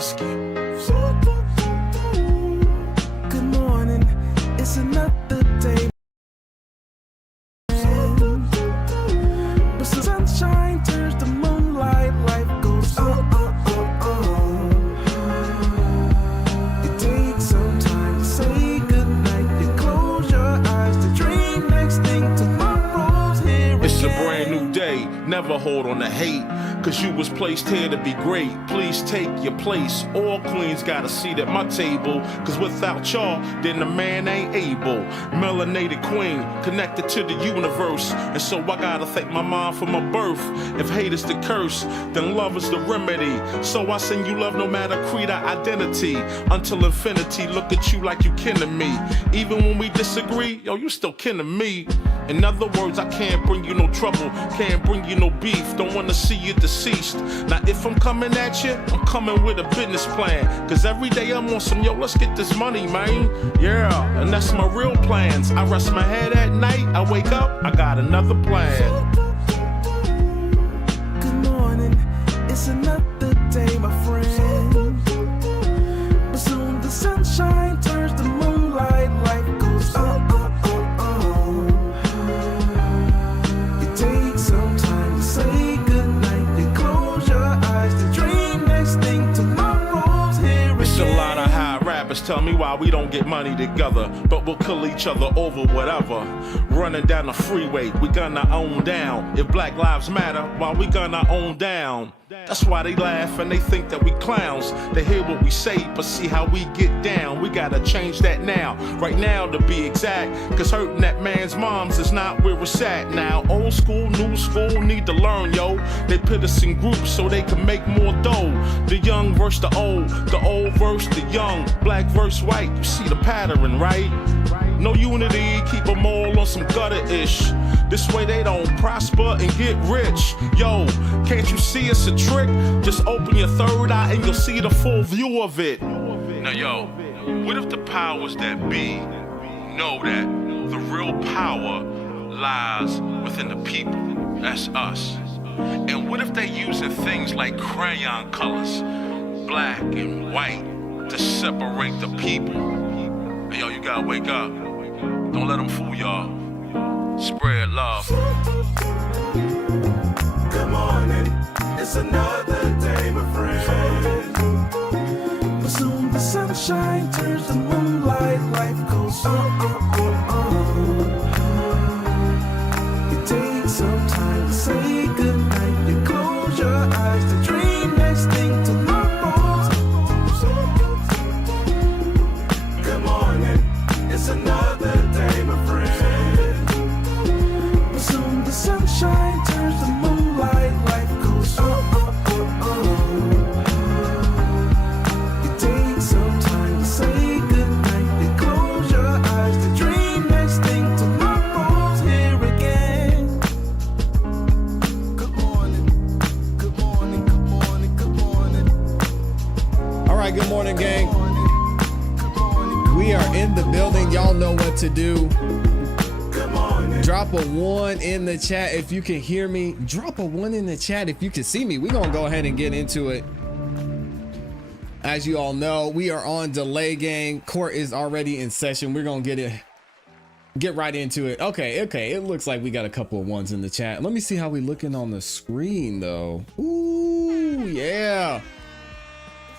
husky. Good morning, it's another day. But the sunshine turns to moonlight, life goes It takes some time to say goodnight. You close your eyes to dream next thing tomorrow's here. It's a brand new day, never hold on to hate. Cause you was placed here to be great. Please take your place. All queens got a seat at my table. Cause without y'all, then the man ain't able. Melanated queen, connected to the universe. And so I gotta thank my mom for my birth. If hate is the curse, then love is the remedy. So I send you love no matter creed or identity. Until infinity, look at you like you kin to me. Even when we disagree, yo, you still kin to me. In other words, I can't bring you no trouble, can't bring you no beef, don't wanna see you deceased. Now if I'm coming at you, I'm coming with a business plan. Cause every day I'm on some, yo, let's get this money, man. Yeah, and that's my real plans. I rest my head at night, I wake up, I got another plan. Good morning, it's another day, my friend. But soon the sunshine turns to moonlight, life goes It takes some time to say goodnight. You close your eyes to dream next thing tomorrow's here again. It's a lot of high rappers tell me why we don't get money together, but we'll kill each other over whatever. Running down the freeway, we gonna own down. If Black Lives Matter, why we gonna own down? That's why they laugh and they think that we clowns. They hear what we say, but see how we get down. We gotta change that now, right now to be exact. Cause hurting that man's moms is not where it's at now. Old school, new school need to learn, yo. They put us in groups so they can make more dough. The young versus the old versus the young. Black versus white, you see the pattern, right? No unity, keep them all on some gutter-ish. This way they don't prosper and get rich. Yo, can't you see it's a trick? Just open your third eye and you'll see the full view of it. Now yo, what if the powers that be know that the real power lies within the people? That's us. And what if they using things like crayon colors, black and white, to separate the people? Hey, yo, you gotta wake up. Don't let them fool y'all. Spread love. Good morning, it's another day, my friend. But soon the sunshine turns to moonlight, life goes It takes some time to say goodnight. You close your eyes to dream next thing tomorrow's. Good morning, it's another day, my friend. But soon the sunshine turns to moonlight, life goes It takes some time to say goodnight. You close your eyes to dream next thing tomorrow's here again. Good morning, good morning, good morning, good morning. All right, good morning, gang. We are in the building. Y'all know what to do. Drop a 1 in the chat if you can hear me. Drop a 1 in the chat if you can see me. We're gonna go ahead and get into it. As you all know, we are on delay, gang. Court is already in session. We're gonna get right into it. Okay, it looks like we got a couple of 1s in the chat. Let me see how we looking on the screen though. Ooh, yeah.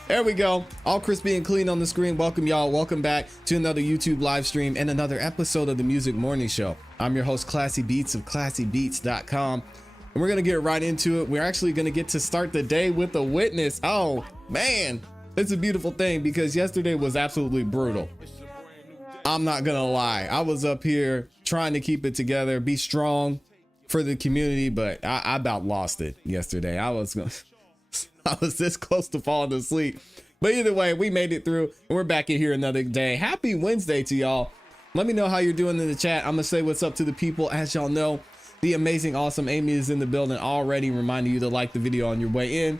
There we go. All crispy and clean on the screen. Welcome y'all. Welcome back to another YouTube live stream and another episode of the Music Morning Show. I'm your host, ClassE Beats of ClassEbeats.com. And we're going to get right into it. We're actually going to get to start the day with a witness. Oh, man. It's a beautiful thing because yesterday was absolutely brutal. I'm not going to lie. I was up here trying to keep it together, be strong for the community, but I about lost it yesterday. I was this close to falling asleep. But either way, we made it through and we're back in here another day. Happy Wednesday to y'all. Let me know how you're doing in the chat. I'm gonna say what's up to the people. As y'all know, the amazing, awesome Amy is in the building already, reminding you to like the video on your way in.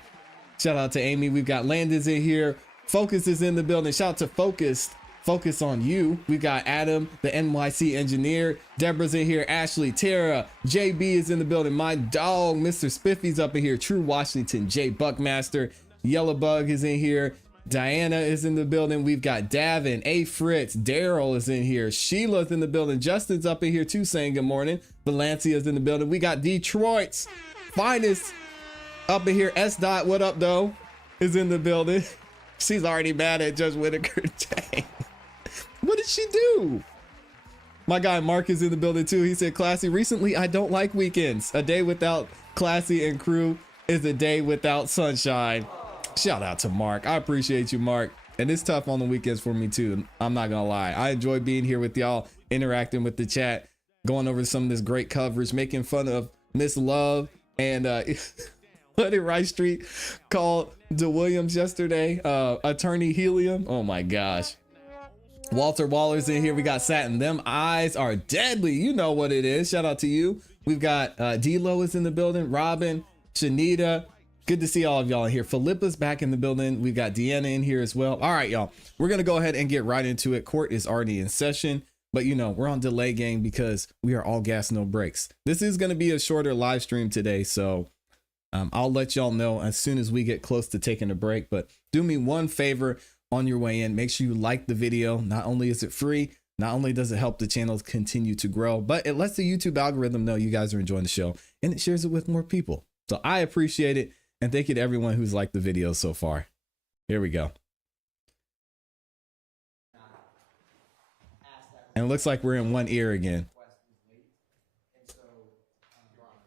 Shout out to Amy. We've got Landon's in here. Focus is in the building. Shout out to Focus on you. We got Adam, the NYC engineer. Deborah's in here. Ashley, Tara, JB is in the building. My dog, Mr. Spiffy's up in here. True Washington, Jay Buckmaster. Yellow Bug is in here. Diana is in the building. We've got Davin, A Fritz, Daryl is in here. Sheila's in the building. Justin's up in here too saying good morning. Valencia's in the building. We got Detroit's finest up in here. S. Dot, what up though? Is in the building. She's already mad at Judge Whitaker. Dang. What did she do? My guy Mark is in the building too. He said, ClassE, recently I don't like weekends. A day without ClassE and crew is a day without sunshine. Shout out to Mark. I appreciate you, Mark. And it's tough on the weekends for me too. I'm not gonna lie. I enjoy being here with y'all, interacting with the chat, going over some of this great coverage, making fun of Miss Love and what did Rice Street call DeWilliams yesterday? Attorney Helium. Oh my gosh. Walter Waller's in here. We got Satin. Them eyes are deadly. You know what it is. Shout out to you. We've got D-Lo is in the building. Robin, Shanita. Good to see all of y'all in here. Philippa's back in the building. We've got Deanna in here as well. All right, y'all. We're going to go ahead and get right into it. Court is already in session, but you know, we're on delay game because we are all gas, no breaks. This is going to be a shorter live stream today, so I'll let y'all know as soon as we get close to taking a break. But do me one favor on your way in. Make sure you like the video. Not only is it free, not only does it help the channel continue to grow, but it lets the YouTube algorithm know you guys are enjoying the show and it shares it with more people. So I appreciate it. And thank you to everyone who's liked the video so far. Here we go. And it looks like we're in one ear again.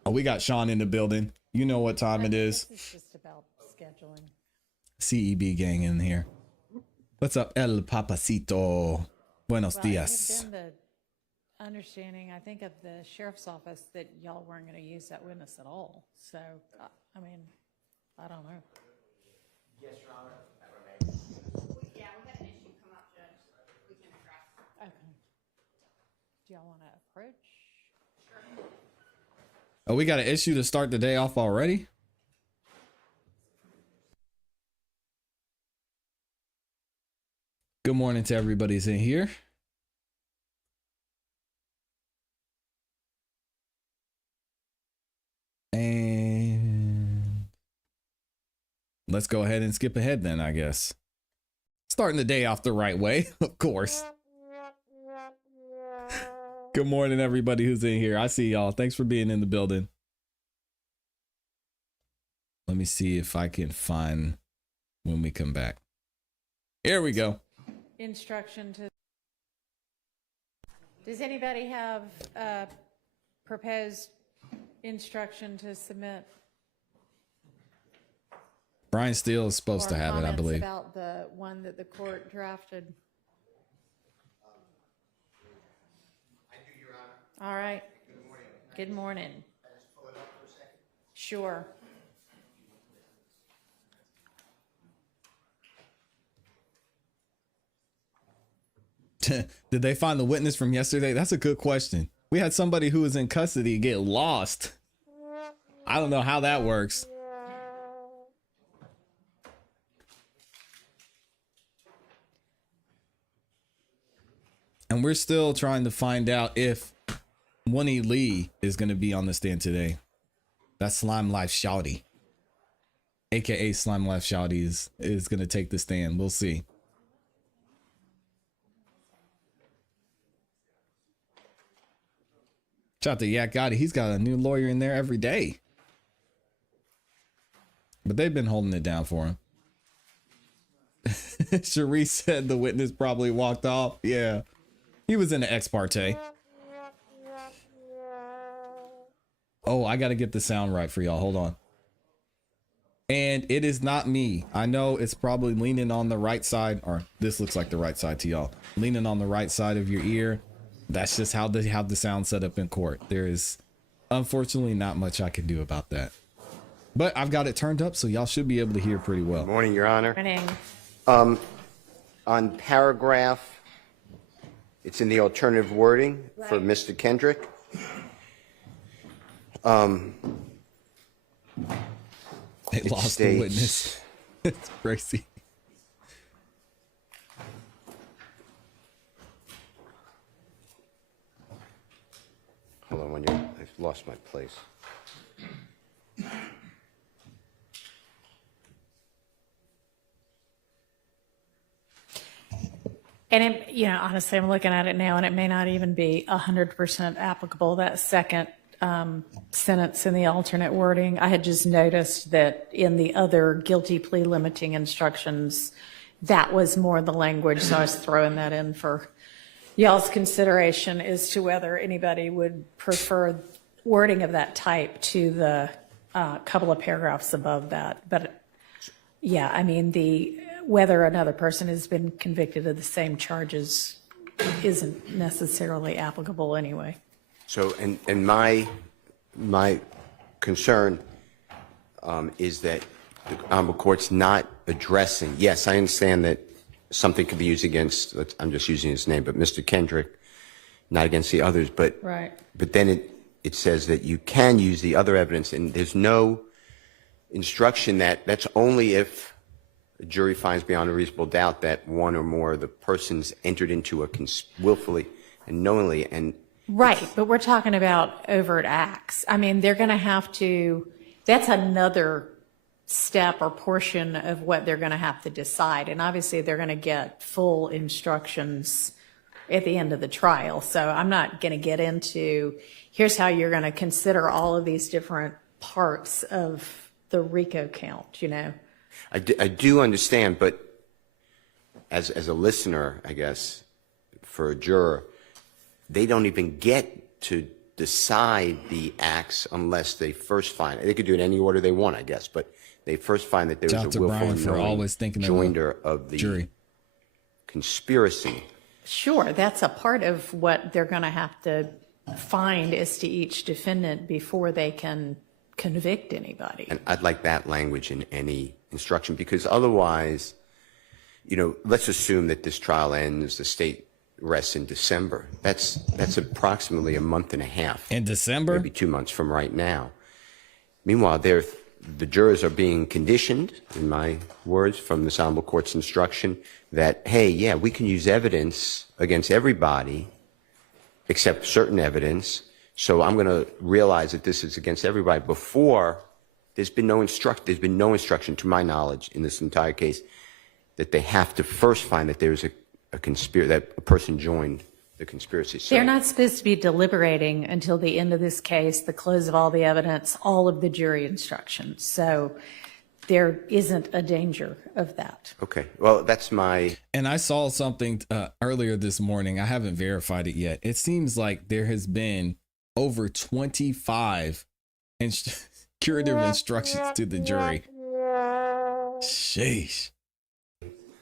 Oh, we got Sean in the building. You know what time it is. This is just about scheduling. CEB gang in here. What's up, El Papacito? Buenos Well, it had dias. been the understanding, I think, of the sheriff's office that y'all weren't going to use that witness at all. So, I mean, I don't know. Yeah, we had an issue come up, Judge. We can address. Okay. Do y'all want to approach? Sure. Oh, we got an issue to start the day off already? Good morning to everybody who's in here. And let's go ahead and skip ahead then, I guess. Starting the day off the right way, of course. Good morning, everybody who's in here. I see y'all. Thanks for being in the building. Let me see if I can find when we come back. Here we go. Instruction to. Does anybody have proposed instruction to submit? Brian Steele is supposed to or have it, I comments believe. About the one that the court drafted. I do, Your Honor. All right. Good morning. Good morning. Can I just pull it up for a second? Sure. Did they find the witness from yesterday? That's a good question. We had somebody who was in custody get lost. I don't know how that works. And we're still trying to find out if Wunnie Lee is going to be on the stand today. That's Slime Life Shouty, aka Slime Life Shouty, is going to take the stand. We'll see. Shout out to Yak Gotti. He's got a new lawyer in there every day. But they've been holding it down for him. Cherise said the witness probably walked off. Yeah. He was in the ex parte. Oh, I got to get the sound right for y'all. Hold on. And it is not me. I know it's probably leaning on the right side, or this looks like the right side to y'all. Leaning on the right side of your ear. That's just how they have the sound set up in court. There is unfortunately not much I can do about that. But I've got it turned up, so y'all should be able to hear pretty well. Good morning, Your Honor. Morning. On paragraph, it's in the alternative wording for Mr. Kendrick. They lost the states- witness. It's crazy. Hold on, I've lost my place. And it, you know, honestly, I'm looking at it now, and it may not even be 100% applicable. That second sentence in the alternate wording, I had just noticed that in the other guilty plea limiting instructions, that was more the language. So I was throwing that in for y'all's consideration as to whether anybody would prefer wording of that type to the couple of paragraphs above that. But yeah, I mean, whether another person has been convicted of the same charges isn't necessarily applicable anyway. So, and my concern is that the Honorable Court's not addressing, yes, I understand that something could be used against, I'm just using his name, but Mr. Kendrick, not against the others, but, Right. but then it says that you can use the other evidence, and there's no instruction that's only if a jury finds beyond a reasonable doubt that one or more of the persons entered into a willfully and knowingly, and Right, but we're talking about overt acts. I mean, they're going to have to, that's another step or portion of what they're going to have to decide. And obviously, they're going to get full instructions at the end of the trial. So I'm not going to get into, here's how you're going to consider all of these different parts of the RICO count, you know? I do understand, but as a listener, I guess, for a juror, they don't even get to decide the acts unless they first find it. They could do it any order they want, I guess, but they first find that there Shout out was a to willful Brian and for knowing always thinking of joinder of the jury. conspiracy. Sure, that's a part of what they're going to have to find as to each defendant before they can convict anybody. And I'd like that language in any instruction, because otherwise, you know, let's assume that this trial ends, the state rests in December. That's approximately a month and a half. In December? Maybe 2 months from right now. Meanwhile, the jurors are being conditioned, in my words, from the Honorable Court's instruction, that, hey, yeah, we can use evidence against everybody except certain evidence, so I'm going to realize that this is against everybody before there's been no instruction, to my knowledge, in this entire case, that they have to first find that there's a conspiracy, that a person joined the conspiracy. So, They're not supposed to be deliberating until the end of this case, the close of all the evidence, all of the jury instructions. So there isn't a danger of that. okay, well, that's my... And I saw something earlier this morning. I haven't verified it yet. It seems like there has been over 25 curative instructions to the jury. Sheesh.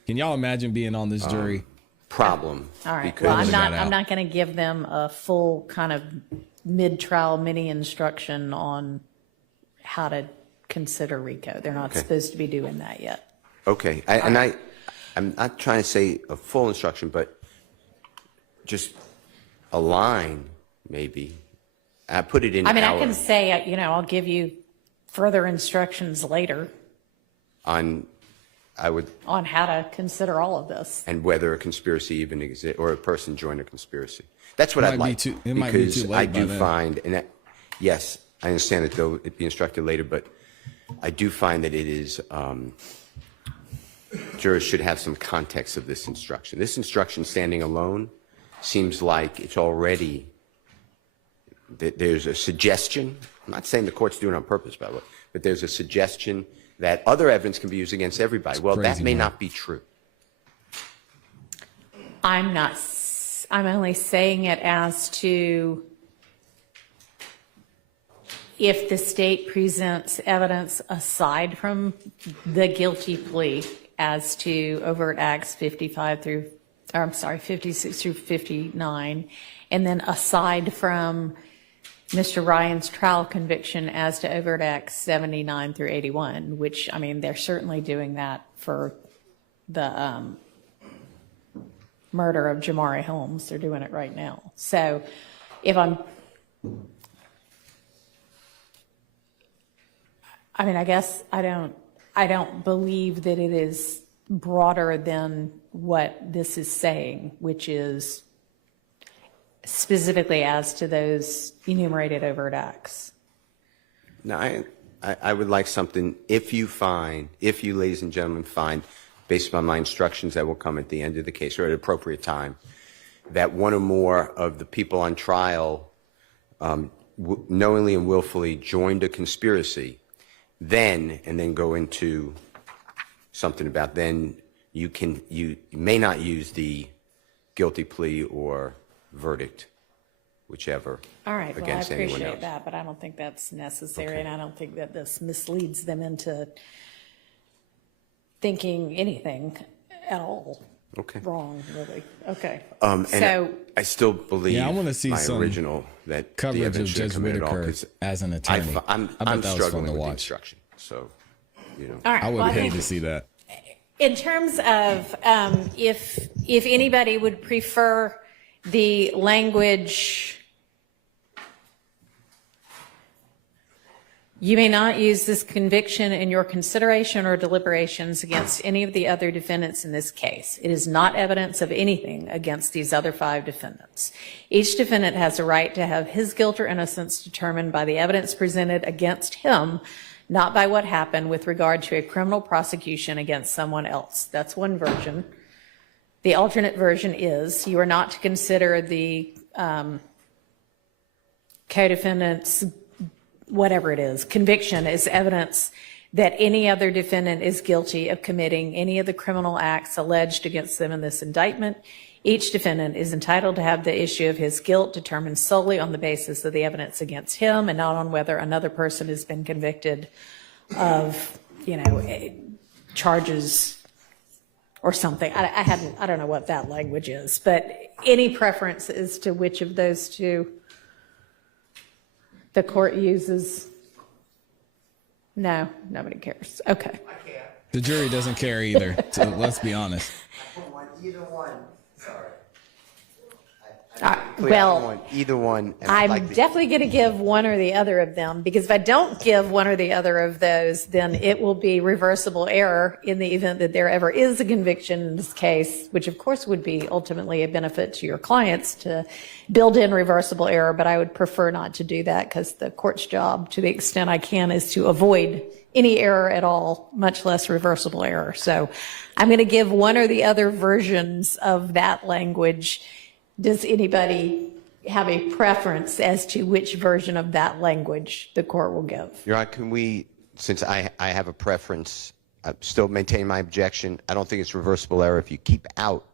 Can y'all imagine being on this jury? problem. All right. Because Well, I'm out. not going to give them a full kind of mid-trial mini instruction on how to consider RICO. They're not supposed to be doing that yet. Okay, I'm not trying to say a full instruction, but just a line, maybe. I put it in. I mean, I can say, you know, I'll give you further instructions later on how to consider all of this. and whether a conspiracy even exists or a person joined a conspiracy. That's what It I'd might be like. too- it might be too late I by do then. find, and that, yes, I understand that they'll be instructed later, but I do find that it is, jurors should have some context of this instruction. This instruction standing alone seems like it's already, that there's a suggestion. I'm not saying the court's doing it on purpose, by the way, but there's a suggestion that other evidence can be used against everybody. Well, that crazy, may man. not be true. I'm only saying it as to if the state presents evidence aside from the guilty plea as to overt acts 56 through 59, and then aside from Mr. Ryan's trial conviction as to overt acts 79 through 81, which, I mean, they're certainly doing that for the murder of Jamari Holmes. They're doing it right now. So if I guess I don't believe that it is broader than what this is saying, which is specifically as to those enumerated overt acts. Now, I would like something, if you, ladies and gentlemen, find based upon my instructions that will come at the end of the case or at appropriate time, that one or more of the people on trial knowingly and willfully joined a conspiracy, then go into something about then you may not use the guilty plea or verdict, whichever. All right, well, I against anyone appreciate else. that, but I don't think that's necessary, Okay. and I don't think that this misleads them into thinking anything at all Okay. wrong, really. Okay. And So, I still believe Yeah, I wanna see my some original that the coverage of evidence should Judge come in at all, Whitaker 'cause as an attorney. I'm I bet that was fun struggling to with the watch. instruction. So, all right. I well, would pay think to see that. in terms of if anybody would prefer the language, you may not use this conviction in your consideration or deliberations against any of the other defendants in this case. It is not evidence of anything against these other 5 defendants. Each defendant has a right to have his guilt or innocence determined by the evidence presented against him, not by what happened with regard to a criminal prosecution against someone else. That's one version. The alternate version is you are not to consider the co-defendant's, whatever it is, conviction as evidence that any other defendant is guilty of committing any of the criminal acts alleged against them in this indictment. Each defendant is entitled to have the issue of his guilt determined solely on the basis of the evidence against him and not on whether another person has been convicted of, charges or something. I don't know what that language is, but any preference as to which of those two the court uses? No, nobody cares. Okay. The jury doesn't care either. So let's be honest. I want either one. Sorry. Well, I want either one. And I'd I'm like to- definitely going to give one or the other of them, because if I don't give one or the other of those, then it will be reversible error in the event that there ever is a conviction in this case, which of course would be ultimately a benefit to your clients to build in reversible error. But I would prefer not to do that, because the court's job, to the extent I can, is to avoid any error at all, much less reversible error. So I'm going to give one or the other versions of that language. Does anybody have a preference as to which version of that language the court will give? Your Honor, can we, since I have a preference, I still maintain my objection. I don't think it's reversible error if you keep out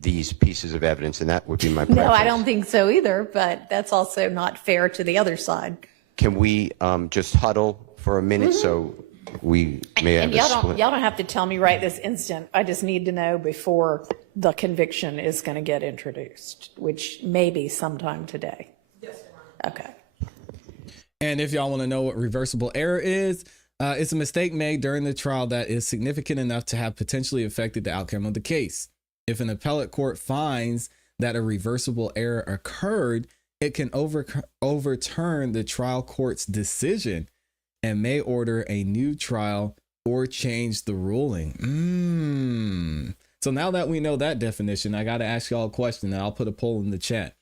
these pieces of evidence, and that would be my preference. No, I don't think so either, but that's also not fair to the other side. Can we just huddle for a minute so we may have And a y'all split? don't have to tell me right this instant. I just need to know before the conviction is going to get introduced, which may be sometime today. Yes, Your Honor. Okay. And if y'all want to know what reversible error is, it's a mistake made during the trial that is significant enough to have potentially affected the outcome of the case. If an appellate court finds that a reversible error occurred, it can overturn the trial court's decision and may order a new trial or change the ruling. So now that we know that definition, I got to ask y'all a question, and I'll put a poll in the chat.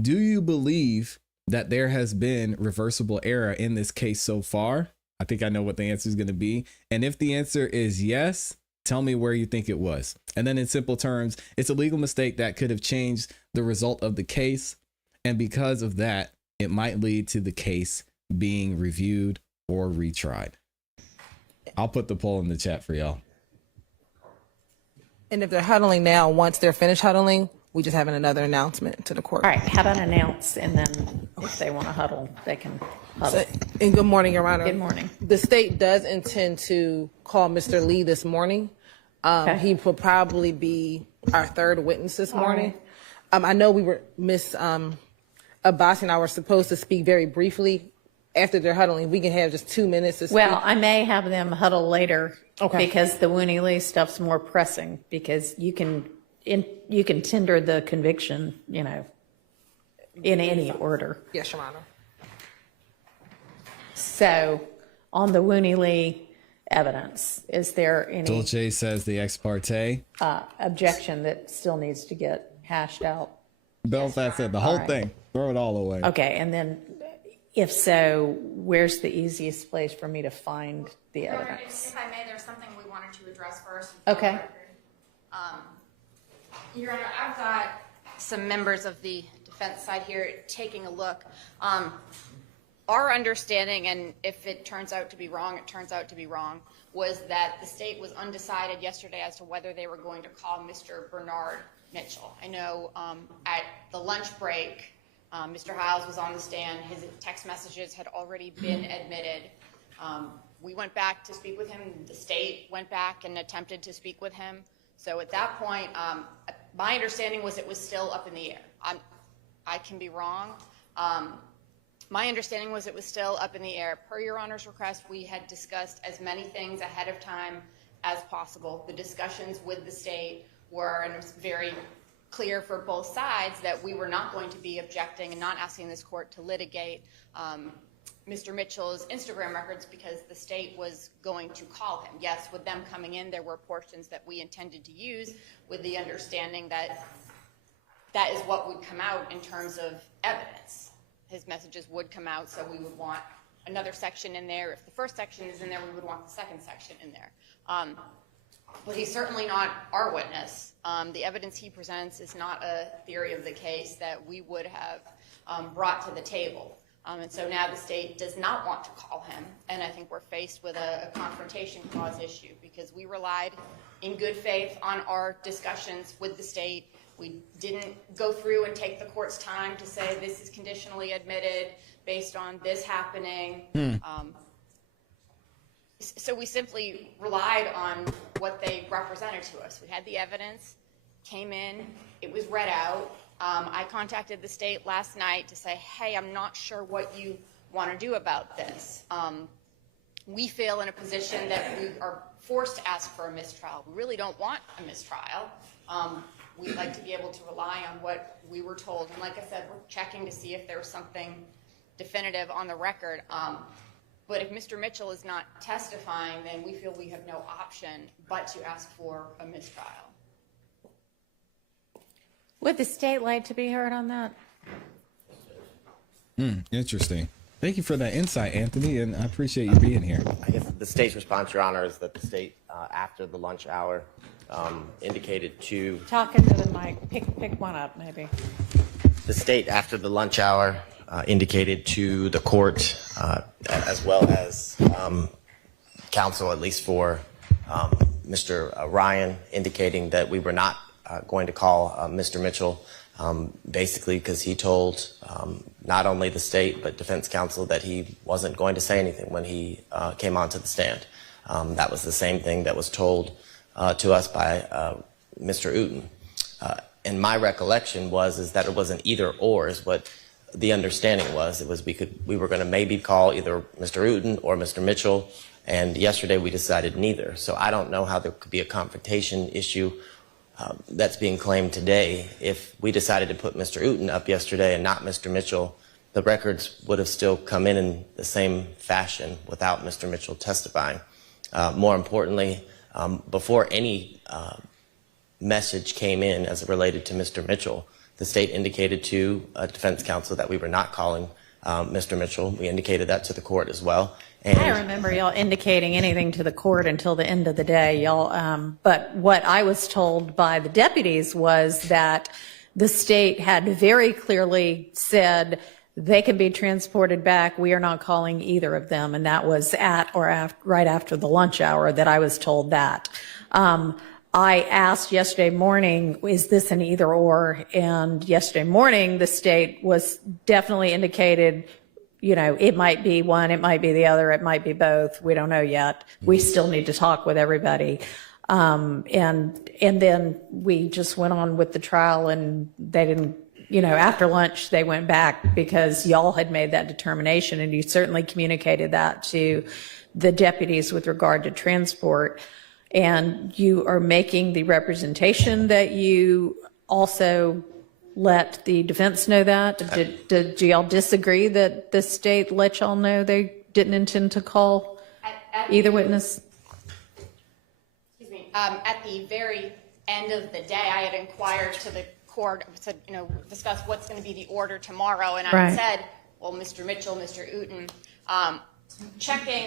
Do you believe that there has been reversible error in this case so far? I think I know what the answer is going to be. And if the answer is yes, tell me where you think it was. And then in simple terms, it's a legal mistake that could have changed the result of the case. And because of that, it might lead to the case being reviewed or retried. I'll put the poll in the chat for y'all. And if they're huddling now, once they're finished huddling, we just have another announcement to the court. All right. How about announce, and then if they want to huddle, they can huddle. And good morning, Your Honor. Good morning. The state does intend to call Mr. Lee this morning. Okay. He will probably be our third witness this morning. I know Miss Abbasi and I were supposed to speak very briefly. After they're huddling, we can have just 2 minutes to speak. Well, I may have them huddle later, Okay. because the Wunnie Lee stuff's more pressing, because you can tender the conviction, in any order. Yes, Your Honor. So on the Wunnie Lee evidence, is there any Dolce says the ex parte. objection that still needs to get hashed out? Belfast said the whole All right. thing. Throw it all away. Okay, and then if so, where's the easiest place for me to find the evidence? If I may, there's something we wanted wanted to address first. Okay. Your Honor, I've got some members of the defense side here taking a look. Our understanding, and if it turns out to be wrong, it turns out to be wrong, was that the state was undecided yesterday as to whether they were going to call Mr. Bernard Mitchell. I know at the lunch break, Mr. Hiles was on the stand. His text messages had already been admitted. We went back to speak with him. The state went back and attempted to speak with him. So at that point, my understanding was it was still up in the air. I can be wrong. My understanding was it was still up in the air. Per Your Honor's request, we had discussed as many things ahead of time as possible. The discussions with the state were, and it was very clear for both sides, that we were not going to be objecting and not asking this court to litigate Mr. Mitchell's Instagram records because the state was going to call him. Yes, with them coming in, there were portions that we intended to use with the understanding that that is what would come out in terms of evidence. His messages would come out, so we would want another section in there. If the first section is in there, we would want the second section in there. But he's certainly not our witness. The evidence he presents is not a theory of the case that we would have brought to the table. And so now the state does not want to call him, and I think we're faced with a confrontation clause issue because we relied in good faith on our discussions with the state. We didn't go through and take the court's time to say this is conditionally admitted based on this happening. So we simply relied on what they represented to us. We had the evidence, came in, it was read out. I contacted the state last night to say, hey, I'm not sure what you want to do about this. We feel in a position that we are forced to ask for a mistrial. We really don't want a mistrial. We'd like to be able to rely on what we were told. And like I said, we're checking to see if there was something definitive on the record. But if Mr. Mitchell is not testifying, then we feel we have no option but to ask for a mistrial. Would the state like to be heard on that? Interesting. Thank you for that insight, Anthony, and I appreciate you being here. I guess the state's response, Your Honor, is that the state, after the lunch hour, indicated to... Talking to the mic. Pick one up, maybe. The state, after the lunch hour, indicated to the court, as well as counsel, at least for Mr. Ryan, indicating that we were not going to call Mr. Mitchell, basically because he told not only the state but defense counsel that he wasn't going to say anything when he came onto the stand. That was the same thing that was told to us by Mr. Uten. And my recollection is that it was an either or is what the understanding was. It was we were going to maybe call either Mr. Uten or Mr. Mitchell, and yesterday we decided neither. So I don't know how there could be a confrontation issue that's being claimed today. If we decided to put Mr. Uten up yesterday and not Mr. Mitchell, the records would have still come in the same fashion without Mr. Mitchell testifying. More importantly, before any message came in as it related to Mr. Mitchell, the state indicated to defense counsel that we were not calling Mr. Mitchell. We indicated that to the court as well. And I don't remember y'all indicating anything to the court until the end of the day, y'all. But what I was told by the deputies was that the state had very clearly said they can be transported back. We are not calling either of them. And that was at or right after the lunch hour that I was told that. I asked yesterday morning, is this an either or? And yesterday morning, the state was definitely indicated, you know, it might be one, it might be the other, it might be both. We don't know yet. We still need to talk with everybody. And then we just went on with the trial, and they didn't, you know, after lunch, they went back because y'all had made that determination, and you certainly communicated that to the deputies with regard to transport. And you are making the representation that you also let the defense know that? Did y'all disagree that the state let y'all know they didn't intend to call either witness? Excuse me. At the very end of the day, I had inquired to the court, said, you know, discuss what's going to be the order tomorrow, and I said, well, Mr. Mitchell, Mr. Uten, checking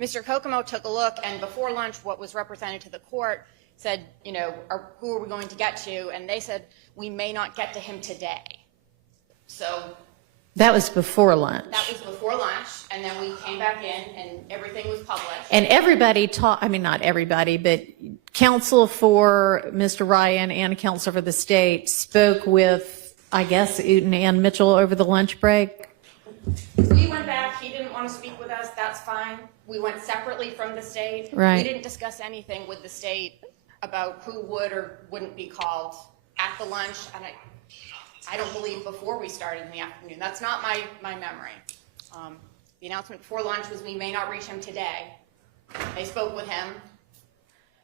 Mr. Kokomo took a look, and before lunch, what was represented to the court said, you know, who are we going to get to? And they said, we may not get to him today. So That was before lunch. that was before lunch, and then we came back in, and everything was published. And everybody not everybody, but counsel for Mr. Ryan and counsel for the state spoke with, I guess, Uten and Mitchell over the lunch break. We went back. He didn't want to speak with us. That's fine. We went separately from the state. Right. We didn't discuss anything with the state about who would or wouldn't be called at the lunch. And I don't believe before we started in the afternoon. That's not my memory. The announcement before lunch was we may not reach him today. They spoke with him.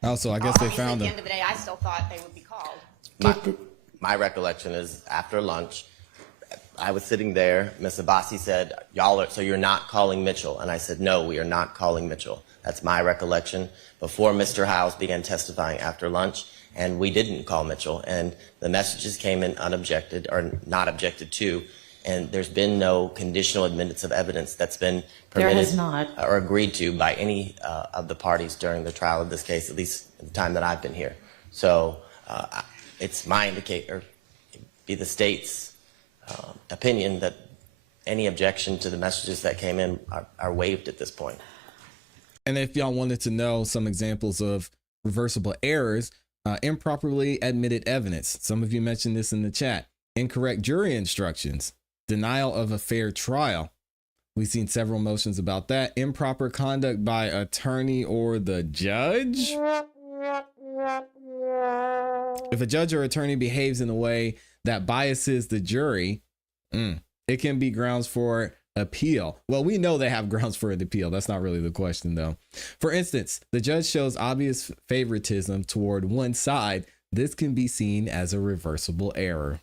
Also, I guess they Obviously, found at the him. end of the day, I still thought they would be called. My recollection is after lunch, I was sitting there. Ms. Abbasi said, so you're not calling Mitchell? And I said, no, we are not calling Mitchell. That's my recollection. Before Mr. Howes began testifying after lunch, and we didn't call Mitchell. And the messages came in unobjected or not objected to. And there's been no conditional admittance of evidence that's been permitted There has not. or agreed to by any of the parties during the trial of this case, at least at the time that I've been here. So it's my indicator, be the state's opinion that any objection to the messages that came in are waived at this point. And if y'all wanted to know some examples of reversible errors, improperly admitted evidence. Some of you mentioned this in the chat. Incorrect jury instructions. Denial of a fair trial. We've seen several motions about that. Improper conduct by attorney or the judge. If a judge or attorney behaves in a way that biases the jury, it can be grounds for appeal. Well, we know they have grounds for an appeal. That's not really the question, though. For instance, the judge shows obvious favoritism toward one side. This can be seen as a reversible error.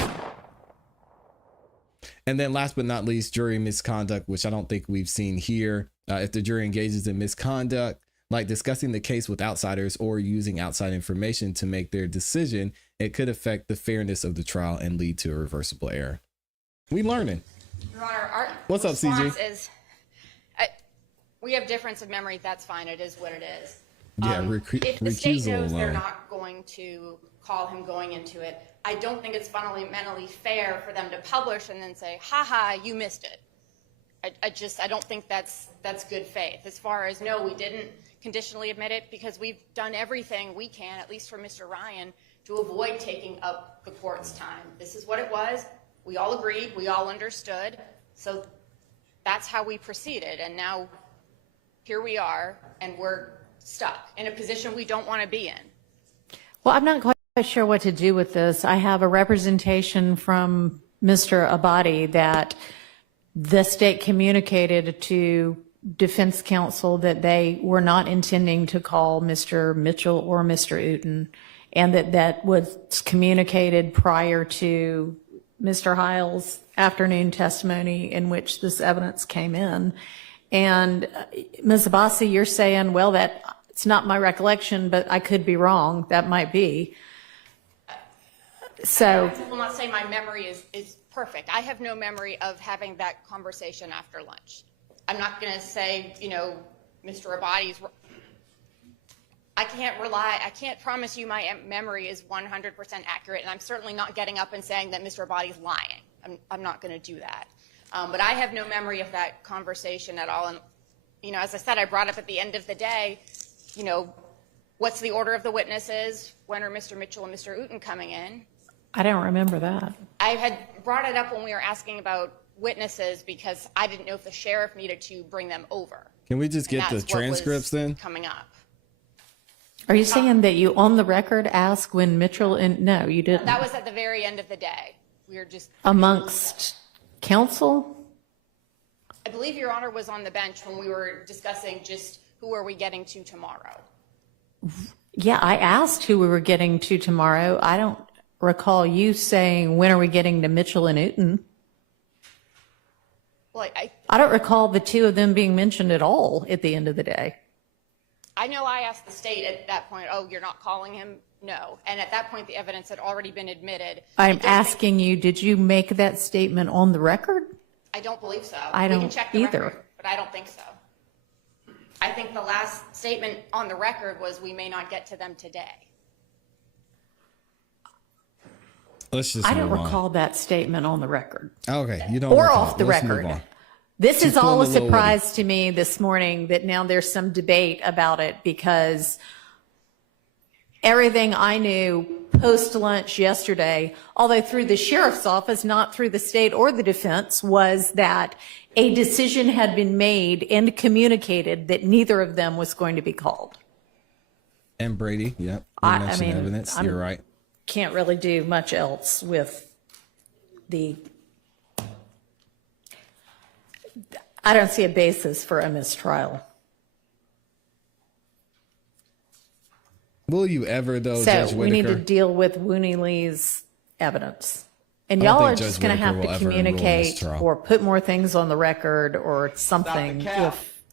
And then last but not least, jury misconduct, which I don't think we've seen here. If the jury engages in misconduct, like discussing the case with outsiders or using outside information to make their decision, it could affect the fairness of the trial and lead to a reversible error. We learning. Your Honor, our What's up, CG? response is, we have difference of memory. That's fine. It is what it is. Yeah, If the state recusal knows they're alone. not going to call him going into it, I don't think it's fundamentally fair for them to publish and then say, ha, you missed it. I don't think that's good faith. As far as, no, we didn't conditionally admit it, because we've done everything we can, at least for Mr. Ryan, to avoid taking up the court's time. This is what it was. We all agreed. We all understood. So that's how we proceeded. And now here we are, and we're stuck in a position we don't want to be in. Well, I'm not quite sure what to do with this. I have a representation from Mr. Abadi that the state communicated to defense counsel that they were not intending to call Mr. Mitchell or Mr. Uten, and that was communicated prior to Mr. Hiles' afternoon testimony in which this evidence came in. And Ms. Abbasi, you're saying, well, it's not my recollection, but I could be wrong. That might be. So I will not say my memory is perfect. I have no memory of having that conversation after lunch. I'm not going to say, Mr. Abadi's. I can't promise you my memory is 100% accurate, and I'm certainly not getting up and saying that Mr. Abadi's lying. I'm not going to do that. But I have no memory of that conversation at all. And, as I said, I brought up at the end of the day, what's the order of the witnesses? When are Mr. Mitchell and Mr. Uten coming in? I don't remember that. I had brought it up when we were asking about witnesses because I didn't know if the sheriff needed to bring them over. Can we just get the That's what was transcripts then? coming up. Are you saying that you on the record asked when Mitchell and no, you didn't? That was at the very end of the day. We were just Amongst counsel? I believe Your Honor was on the bench when we were discussing just who are we getting to tomorrow. Yeah, I asked who we were getting to tomorrow. I don't recall you saying when are we getting to Mitchell and Uten. Well, I don't recall the two of them being mentioned at all at the end of the day. I know I asked the state at that point, oh, you're not calling him? No. And at that point, the evidence had already been admitted. I'm asking you, did you make that statement on the record? I don't believe so. I We don't can check the either. record, but I don't think so. I think the last statement on the record was we may not get to them today. Let's just I don't move on. recall that statement on the record. Okay, you don't Or recall. off the Let's move record. on. This is She's all a pulling a little surprise to me this morning that now there's some debate about it, because everything I knew post-lunch yesterday, although through the sheriff's office, not through the state or the defense, was that a decision had been made and communicated that neither of them was going to be called. And Brady, yep. You I mentioned mean, evidence. You're right. Can't really do much else with the, I don't see a basis for a mistrial. Will you ever, though, So Judge we need to Whitaker? deal with Wunnie Lee's evidence. And I don't y'all are think just Judge going to have Whitaker to will ever rule communicate mistrial. or put more things on the record or something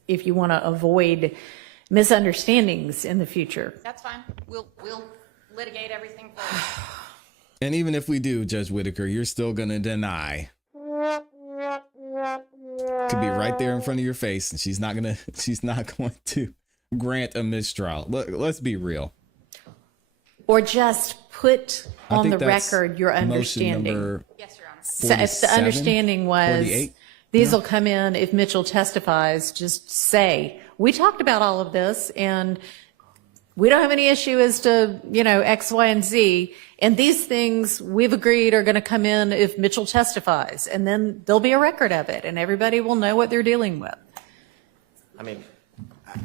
if you want to avoid misunderstandings in the future. That's fine. We'll litigate everything forward. And even if we do, Judge Whitaker, you're still going to deny. Could be right there in front of your face, and she's not going to grant a mistrial. Let's be real. Or just put I on think the that's record your motion understanding. number Yes, Your Honor. So if the 47, understanding was 48? these will come in if Mitchell testifies, just say, we talked about all of this and we don't have any issue as to, X, Y, and Z. And these things we've agreed are going to come in if Mitchell testifies. And then there'll be a record of it and everybody will know what they're dealing with. I mean,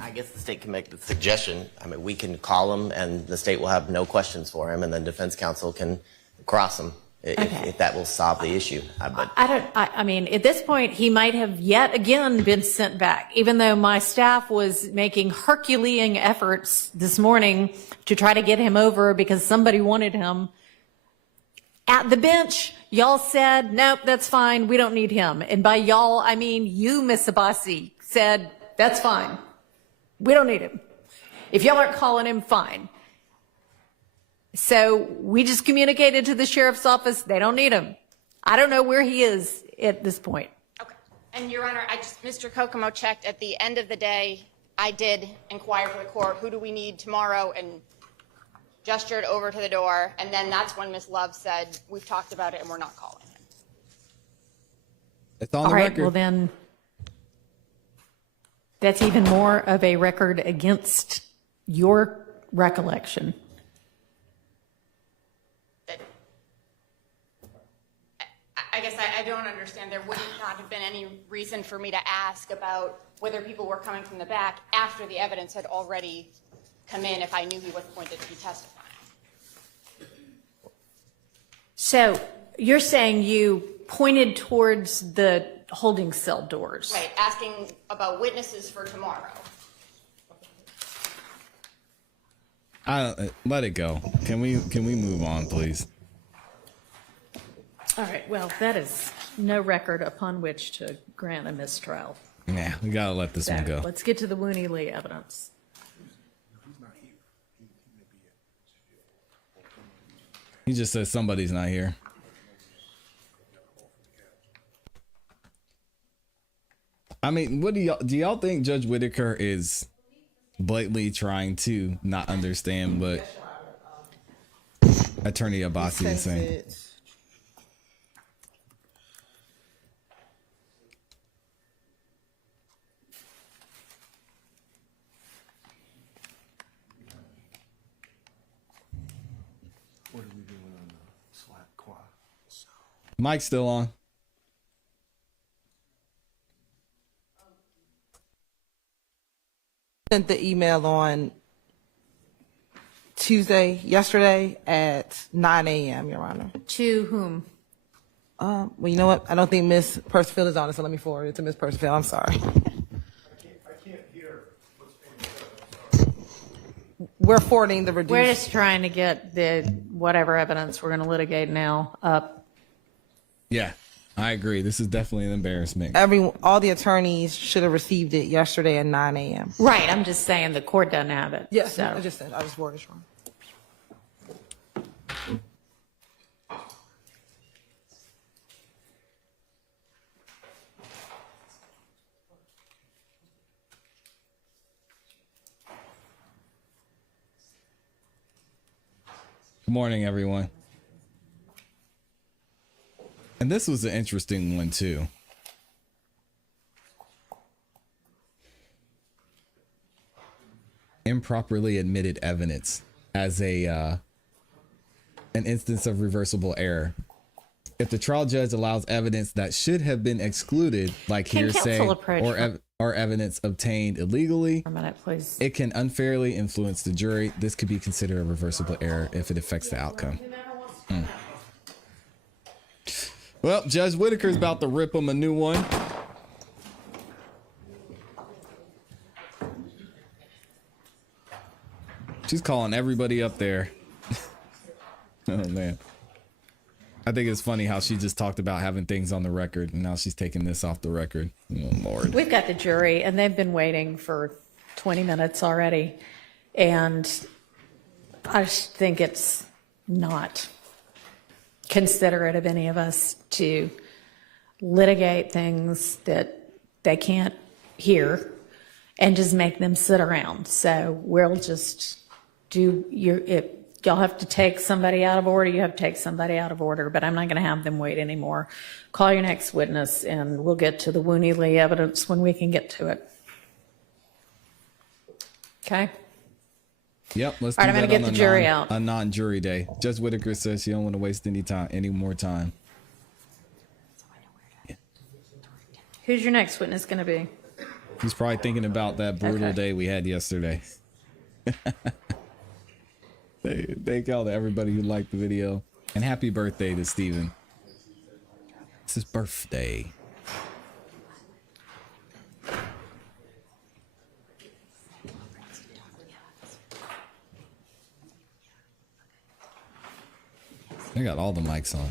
I guess the state can make the suggestion. I mean, we can call him and the state will have no questions for him, and then defense counsel can cross him if that will solve the issue. But I mean, at this point, he might have yet again been sent back, even though my staff was making Herculean efforts this morning to try to get him over because somebody wanted him. At the bench, y'all said, nope, that's fine. We don't need him. And by y'all, I mean you, Miss Abbasi, said, that's fine. We don't need him. If y'all aren't calling him, fine. So we just communicated to the sheriff's office, they don't need him. I don't know where he is at this point. Okay. And Your Honor, Mr. Kokomo checked at the end of the day. I did inquire for the court, who do we need tomorrow, and gestured over to the door. And then that's when Ms. Love said, we've talked about it and we're not calling him. It's on All the right, record. well then, that's even more of a record against your recollection. I guess I don't understand. There would not have been any reason for me to ask about whether people were coming from the back after the evidence had already come in if I knew he was appointed to be testifying. So you're saying you pointed towards the holding cell doors. Right, asking about witnesses for tomorrow. Let it go. Can we move on, please? All right, well, that is no record upon which to grant a mistrial. Yeah, we gotta let this So one go. let's get to the Wunnie Lee evidence. He just says somebody's not here. I mean, what do y'all think Judge Whitaker is blatantly trying to not understand what Attorney Abbasi is saying? What are we doing on the slap quad? Mike's still on. Sent the email on yesterday at 9 a.m., Your Honor. To whom? Well, you know what? I don't think Ms. Percival is on it, so let me forward it to Ms. Percival. I'm sorry. I can't hear what's being said. We're forwarding the reduced. We're just trying to get the whatever evidence we're going to litigate now up. Yeah, I agree. This is definitely an embarrassment. All the attorneys should have received it yesterday at 9 a.m. Right, I'm just saying the court doesn't have it. Yes, so. I just forwarded it wrong. Good morning, everyone. And this was an interesting one, too. Improperly admitted evidence as an instance of reversible error. If the trial judge allows evidence that should have been excluded, like Can hearsay counsel approach or evidence obtained illegally, For a minute, please. it can unfairly influence the jury. This could be considered a reversible error if it affects the outcome. Well, Judge Whitaker's about to rip him a new one. She's calling everybody up there. Oh, man. I think it's funny how she just talked about having things on the record, and now she's taking this off the record. Oh, Lord. We've got the jury, and they've been waiting for 20 minutes already. And I just think it's not considerate of any of us to litigate things that they can't hear and just make them sit around. So we'll just do y'all have to take somebody out of order, you have to take somebody out of order, but I'm not going to have them wait anymore. Call your next witness, and we'll get to the Wunnie Lee evidence when we can get to it. Okay? Yep, let's All right, do I'm that gonna get the jury out. a non-jury day. Judge Whitaker says she don't want to waste any more time. Who's your next witness going to be? He's probably thinking about that brutal Okay. day we had yesterday. Thank y'all to everybody who liked the video. And happy birthday to Steven. It's his birthday. They got all the mics on.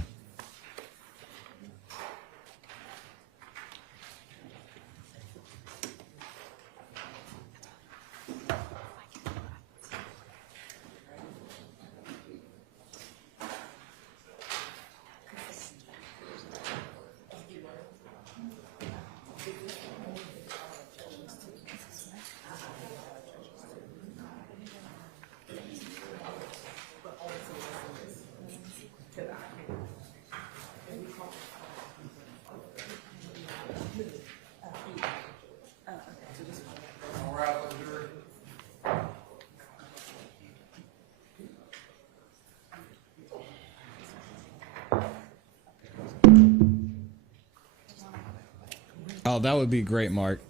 Oh, that would be great, Mark.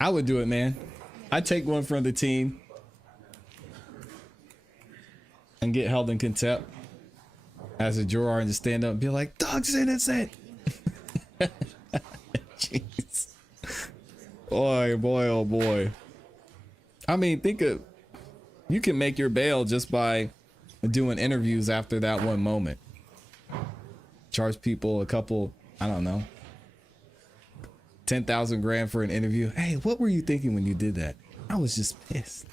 I would do it, man. I'd take one from the team and get held in contempt as a juror and just stand up and be like, Doug's innocent. Jeez. Boy, oh boy. I mean, you can make your bail just by doing interviews after that one moment. Charge people a couple, I don't know, 10,000 grand for an interview. Hey, what were you thinking when you did that? I was just pissed.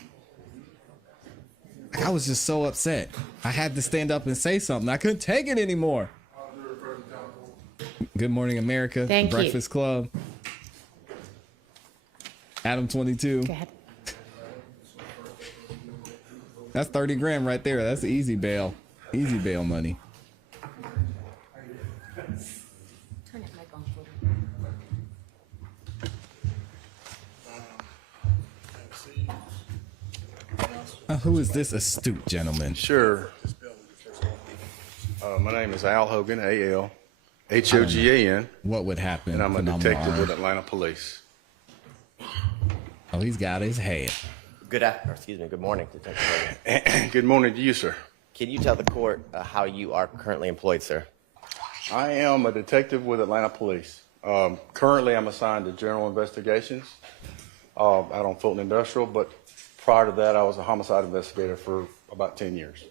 I was just so upset. I had to stand up and say something. I couldn't take it anymore. Good Morning America. Thank you. Breakfast Club. Adam 22. Go ahead. That's 30 grand right there. That's easy bail. Easy bail money. Who is this astute gentleman? Sure. My name is Al Hogan, A-L-H-O-G-A-N, What would happen? and I'm a Phenomenal detective arm. with Atlanta Police. Oh, he's got his head. Good morning, Detective Hogan. Good morning to you, sir. Can you tell the court how you are currently employed, sir? I am a detective with Atlanta Police. Currently, I'm assigned to General Investigations out on Fulton Industrial, but prior to that, I was a homicide investigator for about 10 years.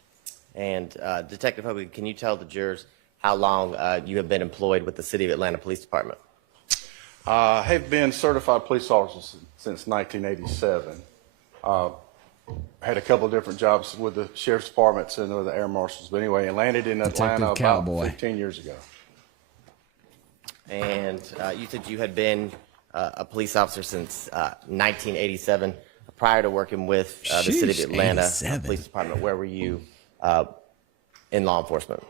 And Detective Hogan, can you tell the jurors how long you have been employed with the City of Atlanta Police Department? I have been certified police officer since 1987. Had a couple of different jobs with the sheriff's departments and with the air marshals, but anyway, I landed in Atlanta about 15 years ago. And you said you had been a police officer since 1987. prior to working with the City of Sheesh, Atlanta 87. Police Department, where were you in law enforcement?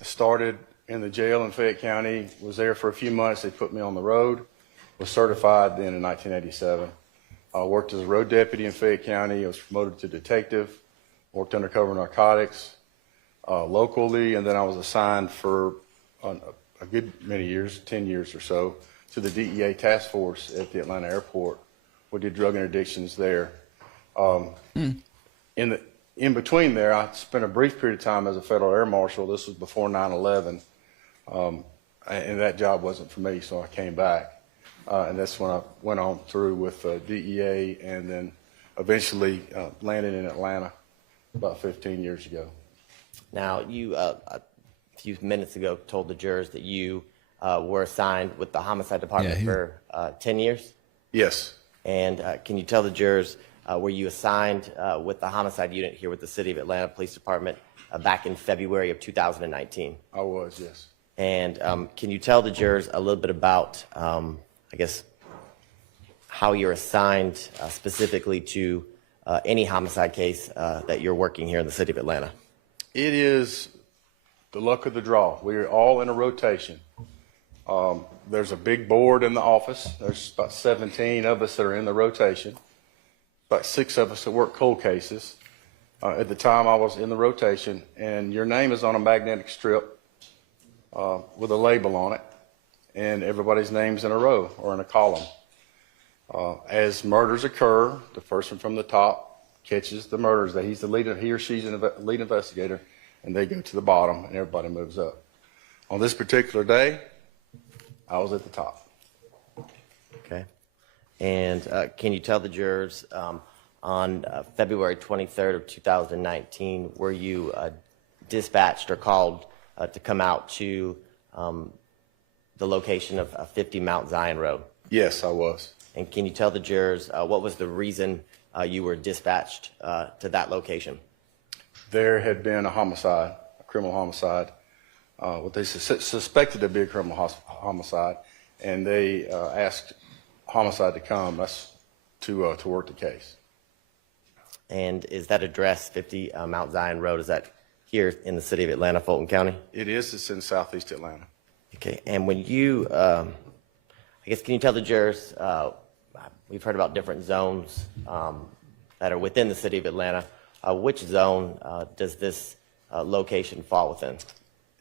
I started in the jail in Fayette County, was there for a few months. They put me on the road, was certified then in 1987. I worked as a road deputy in Fayette County. I was promoted to detective, worked undercover narcotics locally, and then I was assigned for a good many years, 10 years or so, to the DEA task force at the Atlanta airport. We did drug interdictions there. In between there, I spent a brief period of time as a federal air marshal. This was before 9/11, and that job wasn't for me, so I came back. And that's when I went on through with DEA, and then eventually landed in Atlanta about 15 years ago. Now, you a few minutes ago told the jurors that you were assigned with the homicide department for 10 years. Yes. And can you tell the jurors, were you assigned with the homicide unit here with the City of Atlanta Police Department back in February of 2019? I was, yes. And can you tell the jurors a little bit about, I guess, how you're assigned specifically to any homicide case that you're working here in the City of Atlanta? It is the luck of the draw. We are all in a rotation. There's a big board in the office. There's about 17 of us that are in the rotation. About 6 of us that work cold cases. At the time, I was in the rotation, and your name is on a magnetic strip with a label on it, and everybody's name's in a row or in a column. As murders occur, the person from the top catches the murders. That he's the lead, he or she's the lead investigator, and they go to the bottom, and everybody moves up. On this particular day, I was at the top. Okay. And can you tell the jurors on February 23rd of 2019, were you dispatched or called to come out to the location of 50 Mount Zion Road? Yes, I was. And can you tell the jurors what was the reason you were dispatched to that location? There had been a homicide, a criminal homicide, what they suspected to be a criminal homicide, and they asked homicide to come to work the case. And is that address 50 Mount Zion Road, is that here in the City of Atlanta, Fulton County? It is. It's in southeast Atlanta. Okay. And when you, I guess, can you tell the jurors, we've heard about different zones that are within the City of Atlanta. Which zone does this location fall within?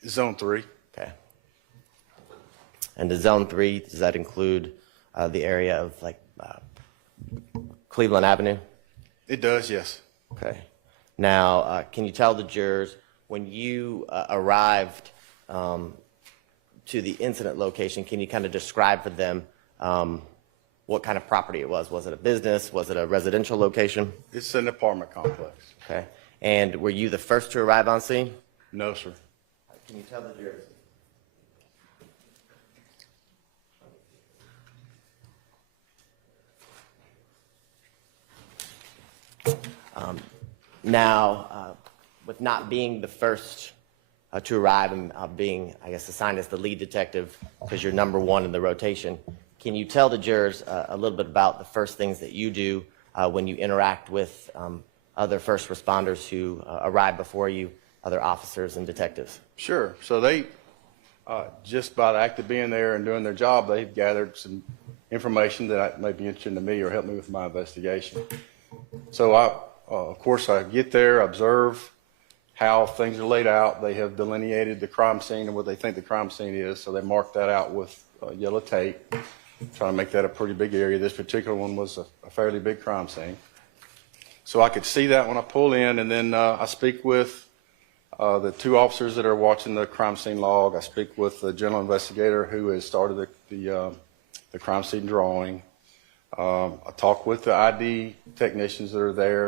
Zone 3. Okay. And the Zone 3, does that include the area of like Cleveland Avenue? It does, yes. Okay. Now, can you tell the jurors when you arrived to the incident location, can you kind of describe for them what kind of property it was? Was it a business? Was it a residential location? It's an apartment complex. Okay. And were you the first to arrive on scene? No, sir. Can you tell the jurors? Now, with not being the first to arrive and being, I guess, assigned as the lead detective because you're number 1 in the rotation, can you tell the jurors a little bit about the first things that you do when you interact with other first responders who arrive before you, other officers and detectives? Sure. So they, just by the act of being there and doing their job, they've gathered some information that may be interesting to me or help me with my investigation. So of course, I get there, observe how things are laid out. They have delineated the crime scene and what they think the crime scene is, so they mark that out with yellow tape, trying to make that a pretty big area. This particular one was a fairly big crime scene. So I could see that when I pull in, and then I speak with the 2 officers that are watching the crime scene log. I speak with the general investigator who has started the crime scene drawing. I talk with the ID technicians that are there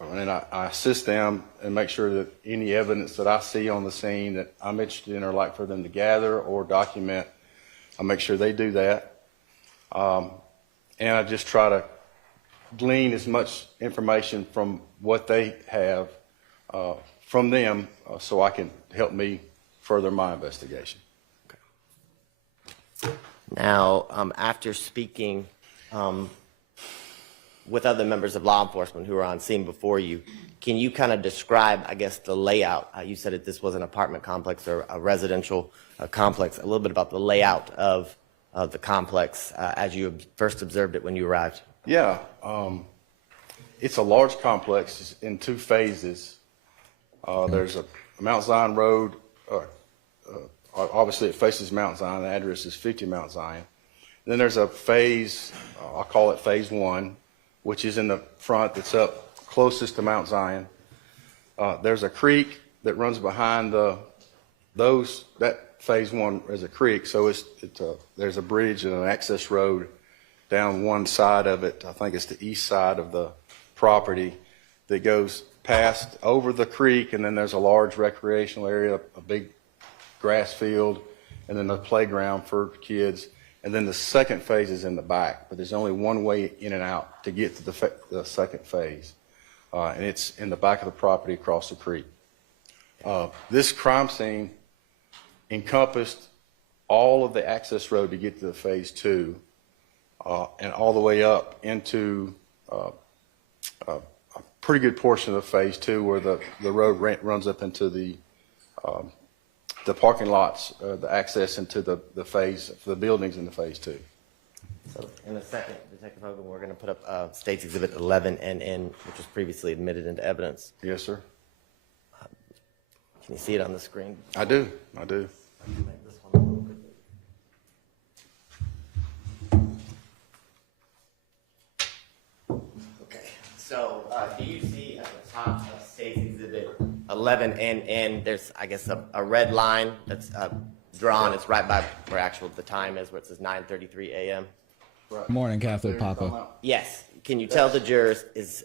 and I assist them and make sure that any evidence that I see on the scene that I'm interested in or like for them to gather or document, I make sure they do that. And I just try to glean as much information from what they have from them so I can help me further my investigation. Now, after speaking with other members of law enforcement who were on scene before you. Can you kind of describe, I guess, the layout? You said that this was an apartment complex or a residential complex. A little bit about the layout of the complex as you first observed it when you arrived. Yeah, it's a large complex in 2 phases. There's a Mount Zion Road. Obviously, it faces Mount Zion. The address is 50 Mount Zion. Then there's a phase, I'll call it phase 1, which is in the front that's up closest to Mount Zion. There's a creek that runs behind that phase 1 is a creek, so there's a bridge and an access road down one side of it. I think it's the east side of the property that goes past over the creek, and then there's a large recreational area, a big grass field, and then a playground for kids. And then the second phase is in the back, but there's only one way in and out to get to the second phase. And it's in the back of the property across the creek. This crime scene encompassed all of the access road to get to the phase 2, and all the way up into a pretty good portion of phase 2 where the road runs up into the parking lots, the access into the phase, the buildings in the phase 2. So in a second, Detective Hogan, we're going to put up State's Exhibit 11NN, which was previously admitted into evidence. Yes, sir. Can you see it on the screen? I do. Make this one a little bit bigger. Okay. So do you see at the top of State's Exhibit 11NN, there's, I guess, a red line that's drawn. It's right by where the time is, where it says 9:33 a.m. Right. Morning, Catholic Papa. Yes. Can you tell the jurors, is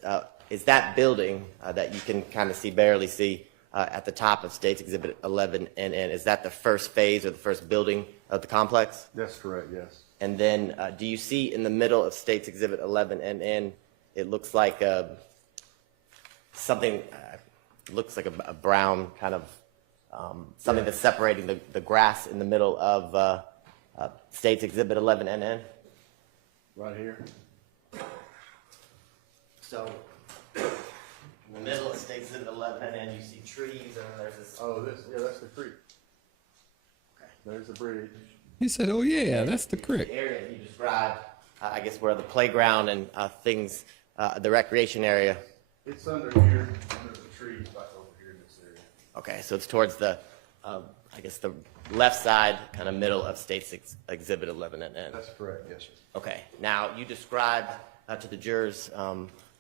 that building that you can kind of barely see at the top of State's Exhibit 11NN, is that the first phase or the first building of the complex? That's correct, yes. And then do you see in the middle of State's Exhibit 11NN, it looks like something, looks like a brown kind of, something that's separating the grass in the middle of State's Exhibit 11NN? Right here. So, in the middle of State's Exhibit 11NN, you see trees, and there's this. Oh, that's the creek. Okay. There's the bridge. He said, "Oh yeah, that's the creek." The area you described, I guess, where the playground and things, the recreation area. It's under here, under the trees, back over here in this area. Okay, so it's towards the, I guess, the left side, kind of middle of State's Exhibit 11NN. That's correct, yes, sir. Okay, now you described to the jurors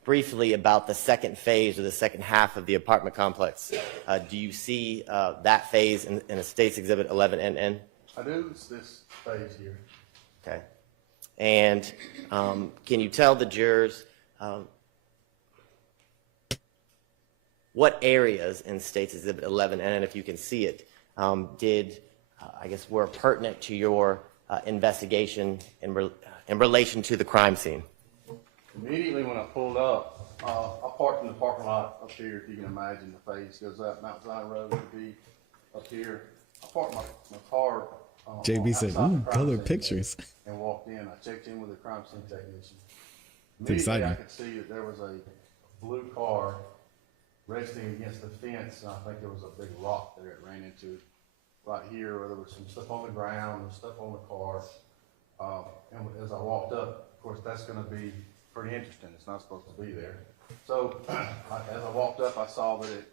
briefly about the second phase or the second half of the apartment complex. Do you see that phase in a State's Exhibit 11NN? I do. It's this phase here. Okay. And can you tell the jurors what areas in State's Exhibit 11NN, if you can see it, were pertinent to your investigation in relation to the crime scene? Immediately when I pulled up, I parked in the parking lot up here. If you can imagine, the phase goes up Mount Zion Road would be up here. I parked my car. JB said, outside the "Ooh, crime color scene pictures." And walked in. I checked in with the crime scene technician. It's exciting. I could see that there was a blue car resting against the fence, and I think there was a big rock there it ran into right here, where there was some stuff on the ground and stuff on the car. And as I walked up, of course, that's going to be pretty interesting. It's not supposed to be there. So as I walked up, I saw that it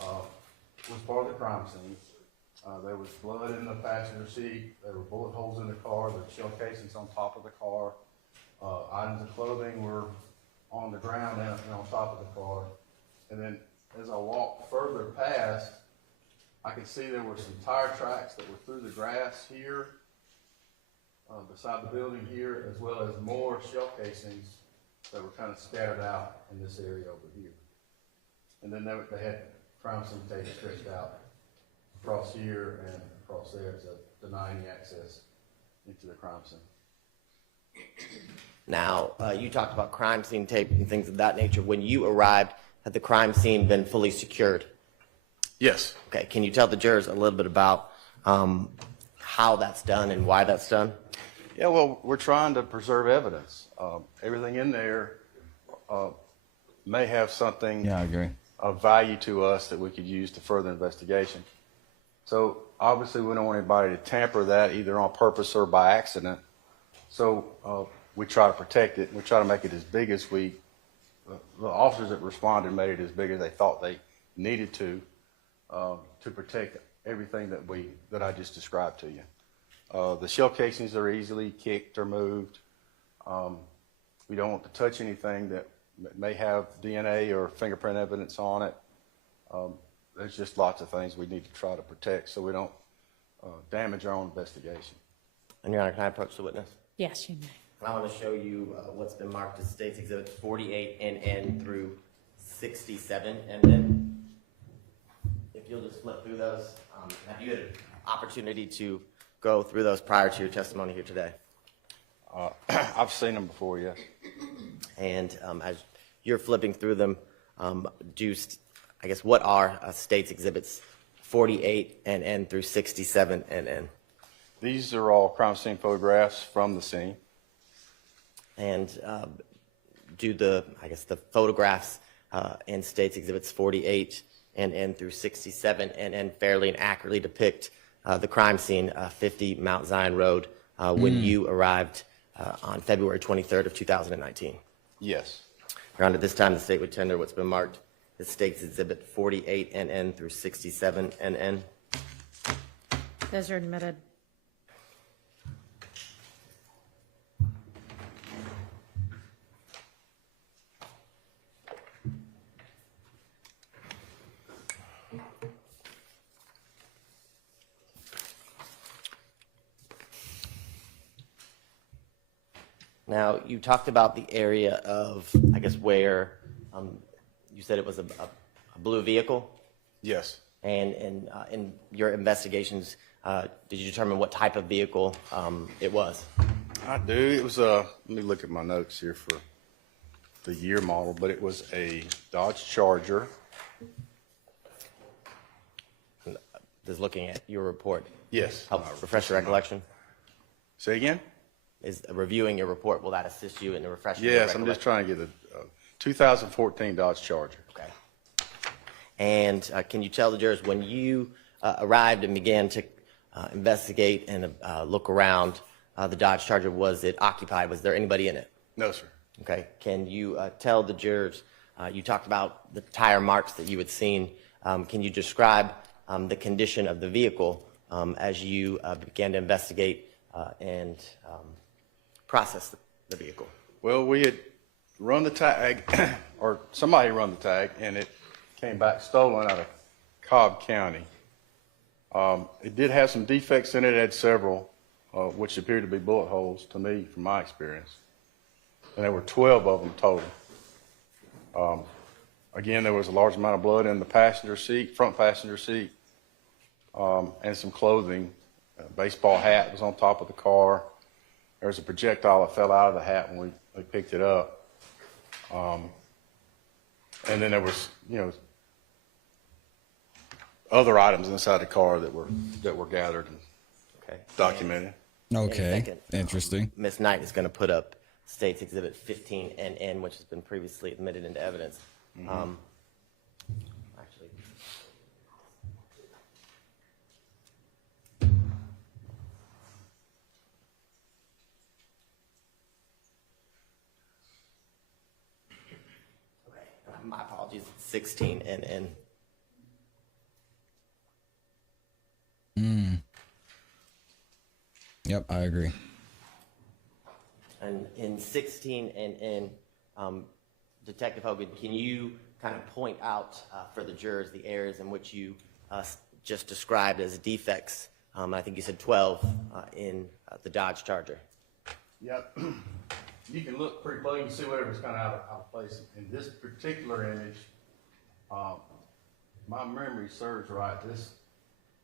was part of the crime scene. There was blood in the passenger seat. There were bullet holes in the car. There were shell casings on top of the car. Items of clothing were on the ground and on top of the car. And then as I walked further past, I could see there were some tire tracks that were through the grass here, beside the building here, as well as more shell casings that were kind of scattered out in this area over here. And then they had crime scene tape stretched out across here and across there to deny any access into the crime scene. Now, you talked about crime scene tape and things of that nature. When you arrived, had the crime scene been fully secured? Yes. Okay, can you tell the jurors a little bit about how that's done and why that's done? Yeah, well, we're trying to preserve evidence. Everything in there may have something Yeah, I agree. of value to us that we could use to further investigation. So obviously, we don't want anybody to tamper that either on purpose or by accident. So we try to protect it. We try to make it as big as the officers that responded made it as big as they thought they needed to protect everything that I just described to you. The shell casings are easily kicked or moved. We don't want to touch anything that may have DNA or fingerprint evidence on it. There's just lots of things we need to try to protect so we don't damage our own investigation. And Your Honor, can I approach the witness? Yes, you may. I want to show you what's been marked as State's Exhibits 48 NN through 67 NN. If you'll just flip through those, have you had an opportunity to go through those prior to your testimony here today? I've seen them before, yes. And as you're flipping through them, I guess what are State's Exhibits 48 NN through 67 NN? These are all crime scene photographs from the scene. And do the photographs in State's Exhibits 48 NN through 67 NN fairly and accurately depict the crime scene, 50 Mount Zion Road, when you arrived on February 23rd of 2019? Yes. Your Honor, at this time, the state would tender what's been marked as State's Exhibit 48 NN through 67 NN. Those are admitted. Now, you talked about the area of, I guess, where you said it was a blue vehicle. Yes. And in your investigations, did you determine what type of vehicle it was? I do. It was let me look at my notes here for the year model, but it was a Dodge Charger. Just looking at your report. Yes. Help refresh your recollection? Say again? Is reviewing your report, will that assist you in the refreshing? Yes, I'm just trying to get a 2014 Dodge Charger. Okay. And can you tell the jurors, when you arrived and began to investigate and look around the Dodge Charger, was it occupied? Was there anybody in it? No, sir. Okay. Can you tell the jurors, you talked about the tire marks that you had seen. Can you describe the condition of the vehicle as you began to investigate and process the vehicle? Well, we had run the tag, or somebody run the tag, and it came back stolen out of Cobb County. It did have some defects in it. It had several, which appeared to be bullet holes to me, from my experience. And there were 12 of them total. Again, there was a large amount of blood in the passenger seat, front passenger seat, and some clothing. A baseball hat was on top of the car. There was a projectile that fell out of the hat when we picked it up. And then there was, other items inside the car that were gathered and documented. Okay, interesting. Ms. Knight is going to put up State's Exhibit 15 NN, which has been previously admitted into evidence. Actually, my apologies, 16 NN. Yep, I agree. And in 16 NN, Detective Hogan, can you kind of point out for the jurors the areas in which you just described as defects? I think you said 12 in the Dodge Charger. Yep. You can look pretty close. You can see whatever's kind of out of place. In this particular image, my memory serves right.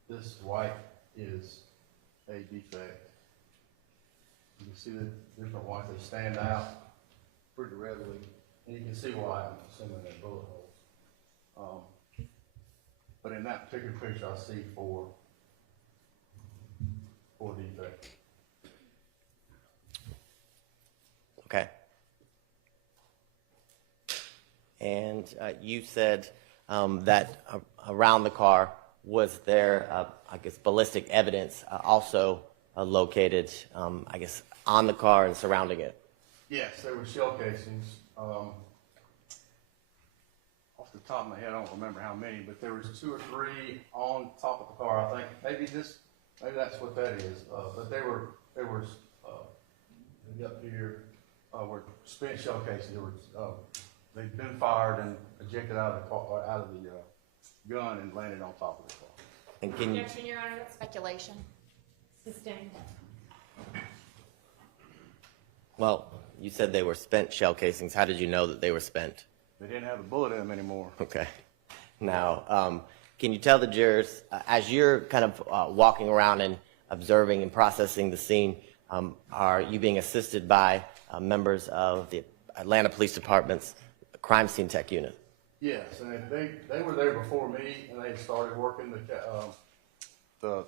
This white is a defect. You can see the different whites. They stand out pretty readily. And you can see why I'm assuming they're bullet holes. But in that particular picture, I see four defects. Okay. you said that around the car was there, I guess, ballistic evidence also located, I guess, on the car and surrounding it. Yes, there were shell casings. Off the top of my head, I don't remember how many, but there was 2 or 3 on top of the car. I think maybe that's what that is. But there were up here were spent shell casings. They'd been fired and ejected out of the car, out of the gun and landed on top of the car. And can you? Objection, Your Honor, that's speculation. Sustained. Well, you said they were spent shell casings. How did you know that they were spent? They didn't have a bullet in them anymore. Okay. Now, can you tell the jurors, as you're kind of walking around and observing and processing the scene, are you being assisted by members of the Atlanta Police Department's crime scene tech unit? Yes, and they were there before me, and they had started working the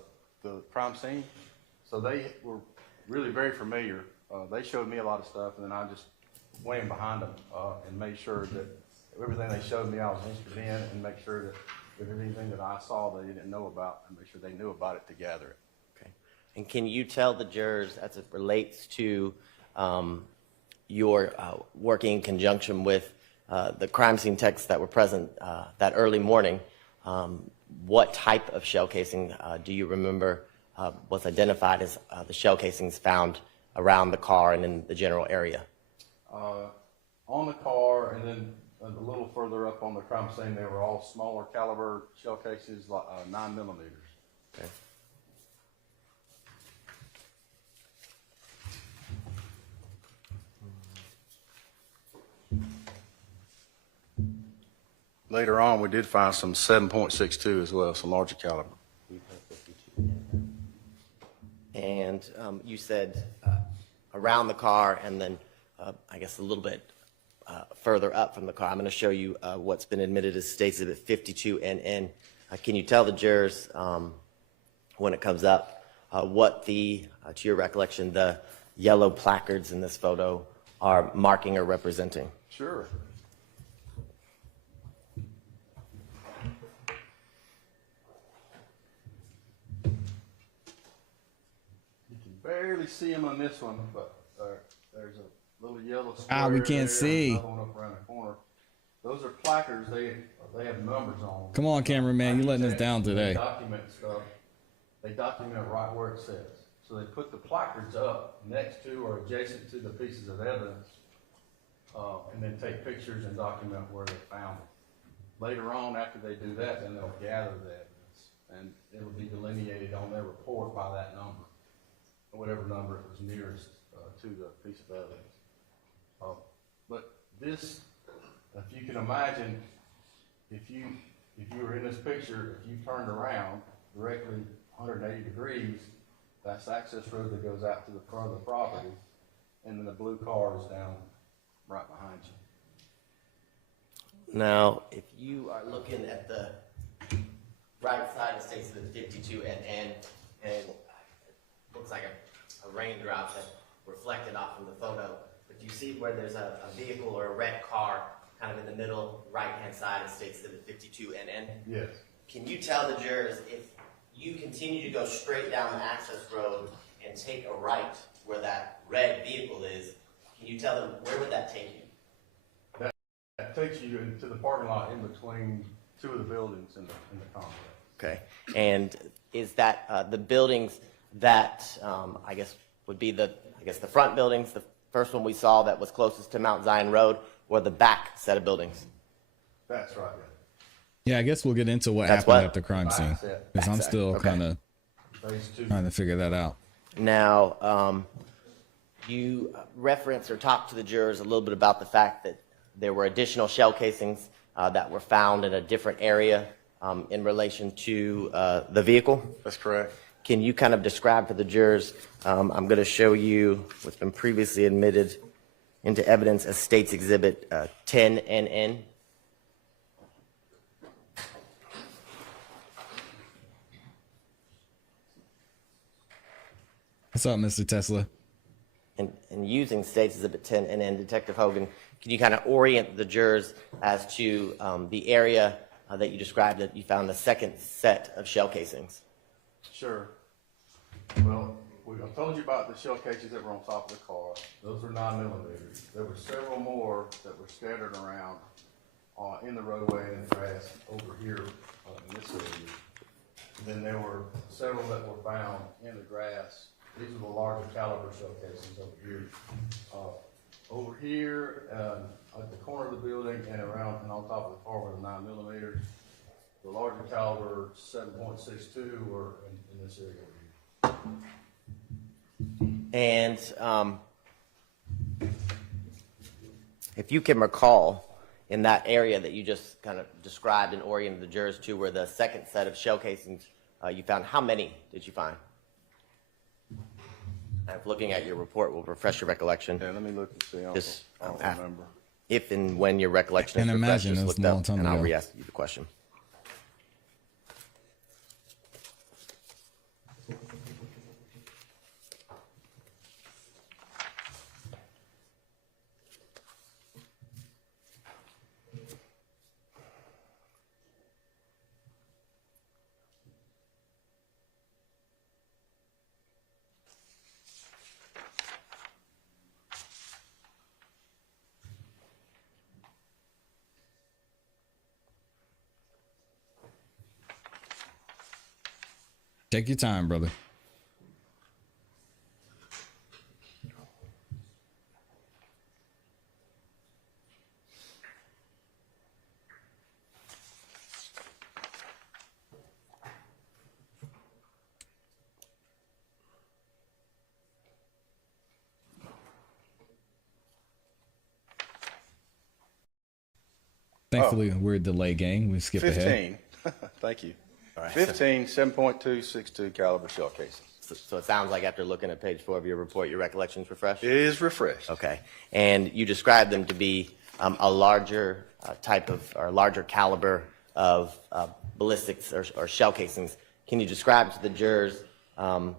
crime scene, so they were really very familiar. They showed me a lot of stuff, and then I just went in behind them and made sure that everything they showed me I was interested in, and make sure that everything that I saw they didn't know about, and make sure they knew about it to gather it. Okay. And can you tell the jurors, as it relates to your working in conjunction with the crime scene techs that were present that early morning, what type of shell casing do you remember was identified as the shell casings found around the car and in the general area? On the car, and then a little further up on the crime scene, they were all smaller caliber shell cases, like 9mm. Okay. Later on, we did find some 7.62 as well, some larger caliber. And you said around the car, and then I guess a little bit further up from the car. I'm going to show you what's been admitted as State's Exhibit 52NN. Can you tell the jurors when it comes up what to your recollection, the yellow placards in this photo are marking or representing? Sure. You can barely see them on this one, but there's a little yellow square. We can't see. Another one up around the corner. Those are placards. They have numbers on them. Come on, cameraman, you letting us down today. They document stuff. They document right where it says. So they put the placards up next to or adjacent to the pieces of evidence, and then take pictures and document where they found it. Later on, after they do that, then they'll gather the evidence, and it will be delineated on their report by that number, or whatever number it was nearest to the piece of evidence. But this, if you can imagine, if you were in this picture, if you turned around directly 180 degrees, that's the access road that goes out to the front of the property, and then the blue car is down right behind you. Now, if you are looking at the right side of State's Exhibit 52NN, and it looks like a raindrop that reflected off from the photo, but you see where there's a vehicle or a red car kind of in the middle right-hand side of State's Exhibit 52NN? Yes. Can you tell the jurors, if you continue to go straight down the access road and take a right where that red vehicle is, can you tell them where would that take you? That takes you into the parking lot in between 2 of the buildings in the complex. Okay. And is that the buildings that I guess would be the front buildings, the first one we saw that was closest to Mount Zion Road, or the back set of buildings? That's right. Yeah, I guess we'll get into what That's happened what? at the crime scene, Back because I'm set. still Okay. kind of trying to figure that out. Now, you referenced or talked to the jurors a little bit about the fact that there were additional shell casings that were found in a different area in relation to the vehicle. That's correct. Can you kind of describe to the jurors, I'm going to show you what's been previously admitted into evidence as State's Exhibit 10NN. What's up, Mr. Tesla? And in using States Exhibit 10, and then Detective Hogan, can you kind of orient the jurors as to the area that you described that you found the second set of shell casings? Sure. Well, I told you about the shell cases that were on top of the car. Those were 9mm. There were several more that were scattered around in the roadway and the grass over here in this area. Then there were several that were found in the grass. These are the larger caliber shell casings over here. Over here at the corner of the building and around and on top of the car were the 9mm. The larger caliber 7.62 were in this area over here. And if you can recall, in that area that you just kind of described and oriented the jurors to, where the second set of shell casings you found, how many did you find? And if looking at your report will refresh your recollection. Yeah, let me look and see. I don't remember. If and when your recollection is refreshed, just look up and I'll re-ask you the question. Take your time, brother. Thankfully, we're a delay gang. We skip 15. ahead. Thank you. All right. 15 7.262 caliber shell cases. So it sounds like after looking at page 4 of your report, your recollection's refreshed? It is refreshed. Okay. And you described them to be a larger type of, or larger caliber of ballistics or shell casings. Can you describe to the jurors a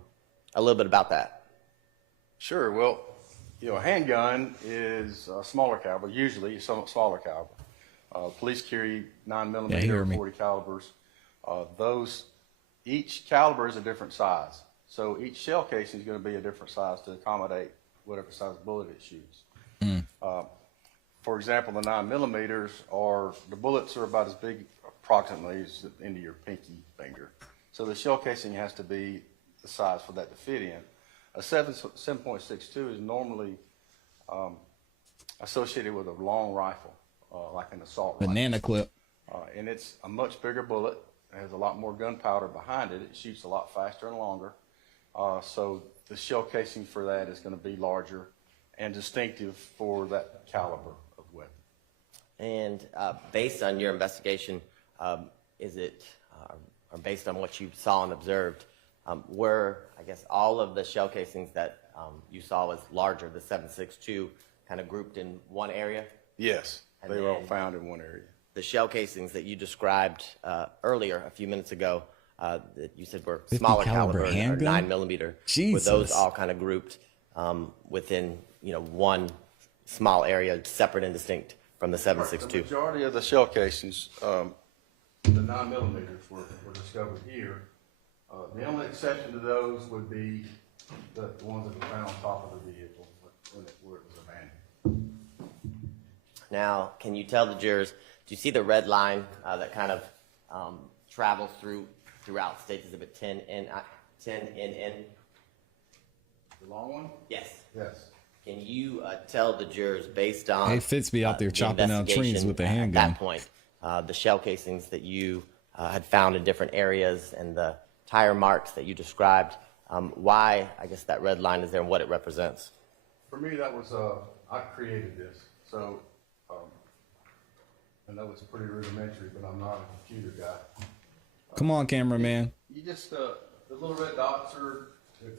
little bit about that? Sure. Well, you know, a handgun is a smaller caliber, usually somewhat smaller caliber. Police carry 9mm, 40 calibers. Each caliber is a different size. So each shell casing is going to be a different size to accommodate whatever size bullet it shoots. For example, the 9mm the bullets are about as big approximately as the end of your pinky finger. So the shell casing has to be the size for that to fit in. A 7.62 is normally associated with a long rifle, like an assault Banana rifle. clip. And it's a much bigger bullet. It has a lot more gunpowder behind it. It shoots a lot faster and longer. So the shell casing for that is going to be larger and distinctive for that caliber of weapon. And based on your investigation, is it, or based on what you saw and observed, were, I guess, all of the shell casings that you saw was larger, the 7.62, kind of grouped in one area? Yes, And they were all then found in one area. The shell casings that you described earlier, a few minutes ago, that you said were smaller caliber, or 9mm. Jesus. Were those all kind of grouped within, one small area, separate and distinct from the 7.62? The majority of the shell casings, the 9mm were discovered here. The only exception to those would be the ones that were found on top of the vehicle where it was abandoned. Now, can you tell the jurors, do you see the red line that kind of travels throughout State Exhibit 10NN? The long one? Yes. Yes. Can you tell the jurors, based on Hey, Fitz be out there the chopping down trees investigation with a at handgun. that point, the shell casings that you had found in different areas and the tire marks that you described, why, I guess, that red line is there and what it represents? For me, that was, I created this. So, I know it's pretty rudimentary, but I'm not a computer guy. Come on, cameraman. You just, the little red dots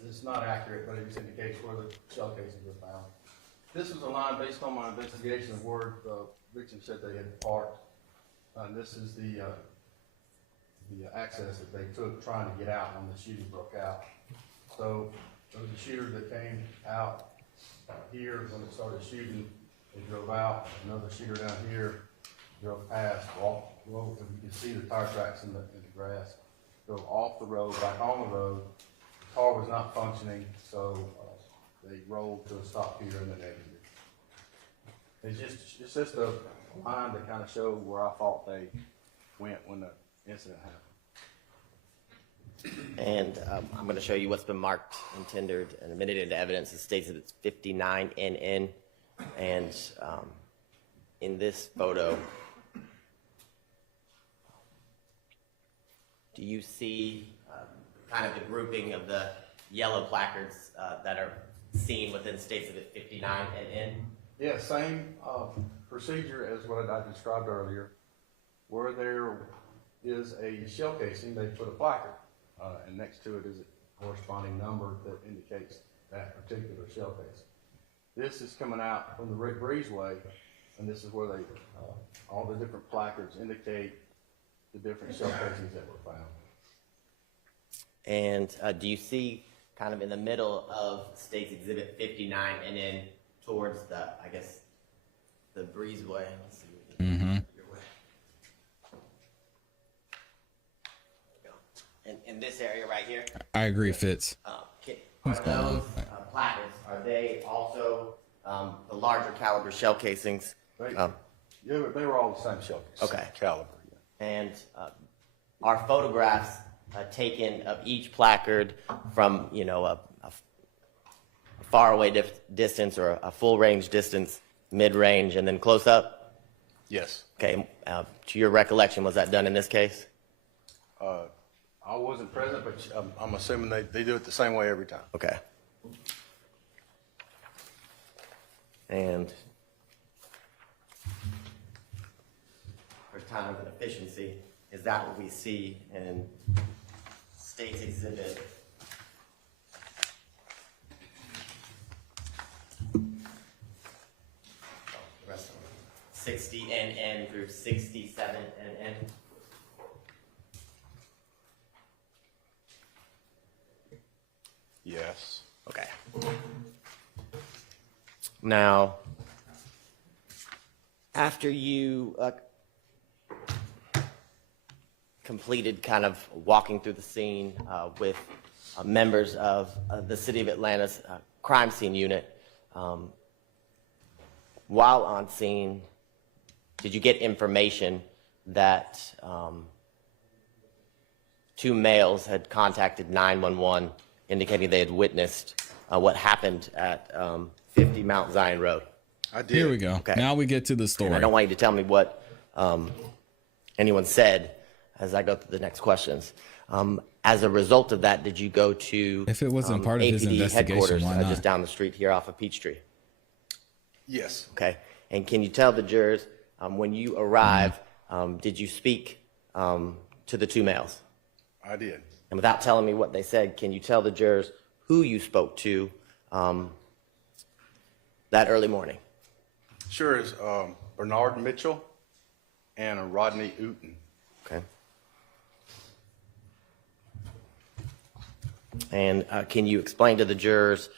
it's not accurate, but it just indicates where the shell casings were found. This was a line based on my investigation of where the victim said they had parked. And this is the access that they took trying to get out when the shooting broke out. So there was a shooter that came out here when it started shooting. They drove out. Another shooter down here drove past, walked, well, you can see the tire tracks in the grass. Drove off the road, back on the road. The car was not functioning, so they rolled to a stop here and then exited. It's just a line to kind of show where I thought they went when the incident happened. And I'm going to show you what's been marked and tendered and admitted into evidence. It states that it's 59 NN. And in this photo, do you see kind of the grouping of the yellow placards that are seen within states of it 59 NN? Yeah, same procedure as what I described earlier. Where there is a shell casing, they put a placard, and next to it is a corresponding number that indicates that particular shell casing. This is coming out from the Rick Breezeway, and this is where they, all the different placards indicate the different shell casings that were found. And do you see kind of in the middle of State's Exhibit 59 and then towards the, I guess, the breezeway? Let's see. Your way. In this area right here? I agree, Fitz. Are those placards, are they also the larger caliber shell casings? Yeah, they were all the same shell casings. Okay. Caliber, yeah. And are photographs taken of each placard from, you know, a far away distance or a full range distance, mid range, and then close up? Yes. Okay. To your recollection, was that done in this case? I wasn't present, but I'm assuming they do it the same way every time. Okay. And for time and efficiency, is that what we see in State's Exhibit 60 NN through 67 NN? Yes. Okay. Now, after you completed kind of walking through the scene with members of the City of Atlanta's crime scene unit, while on scene, did you get information that two males had contacted 911 indicating they had witnessed what happened at 50 Mount Zion Road? I did. Here we go. Okay. Now we get to the story. And I don't want you to tell me what anyone said as I go through the next questions. As a result of that, did you go to If it wasn't part of his APD investigation, headquarters why not? just down the street here off of Peachtree? Yes. Okay. And can you tell the jurors when you arrived, did you speak to the two males? I did. And without telling me what they said, can you tell the jurors who you spoke to that early morning? Sure, is Bernard Mitchell and Rodney Uten. Okay. And can you explain to the jurors,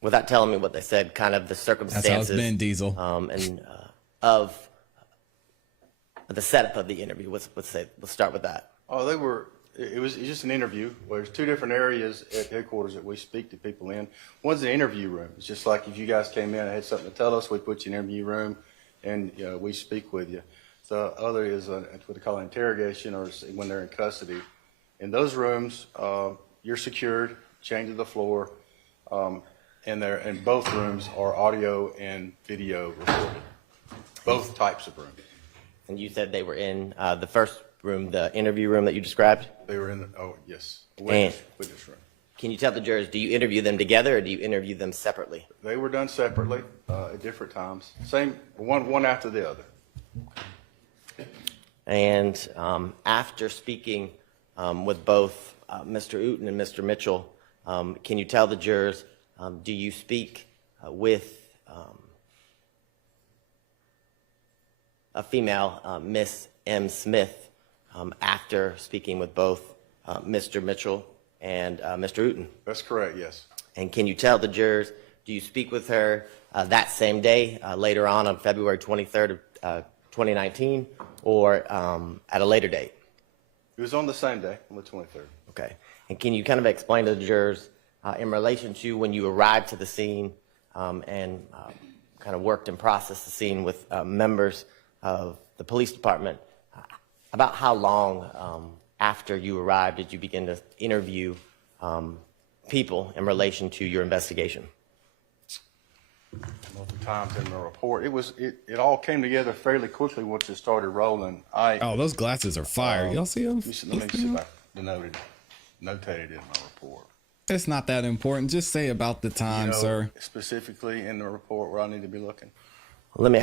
without telling me what they said, kind of the circumstances That's how it's been, Diesel. and of the setup of the interview? Let's start with that. Oh, it was just an interview where there's two different areas at headquarters that we speak to people in. One's an interview room. It's just like if you guys came in and had something to tell us, we put you in an interview room and we speak with you. The other is what they call interrogation, or when they're in custody. In those rooms, you're secured, chained to the floor, and both rooms are audio and video recorded. Both types of rooms. And you said they were in the first room, the interview room that you described? They were in yes, witness room. Can you tell the jurors, do you interview them together or do you interview them separately? They were done separately at different times. Same, one after the other. And after speaking with both Mr. Uten and Mr. Mitchell, can you tell the jurors, do you speak with a female, Miss M. Smith, after speaking with both Mr. Mitchell and Mr. Uten. That's correct, yes. And can you tell the jurors, do you speak with her that same day, later on February 23rd of 2019, or at a later date? It was on the same day, on the 23rd. Okay. And can you kind of explain to the jurors in relation to when you arrived to the scene and kind of worked and processed the scene with members of the police department, about how long after you arrived did you begin to interview people in relation to your investigation? Multiple times in the report. It all came together fairly quickly once it started rolling. Oh, those glasses are fire. Y'all see them? Let me see if I notated it in my report. It's not that important. Just say about the time, sir. Specifically in the report where I need to be looking. Let me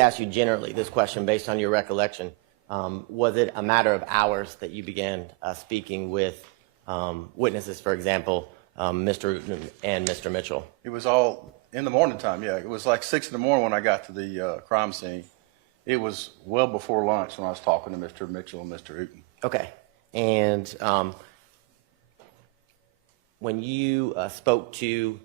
ask you generally this question based on your recollection. Was it a matter of hours that you began speaking with witnesses, for example, Mr. Uten and Mr. Mitchell? It was all in the morning time, yeah. It was like 6 in the morning when I got to the crime scene. It was well before lunch when I was talking to Mr. Mitchell and Mr. Uten. Okay. And when you spoke to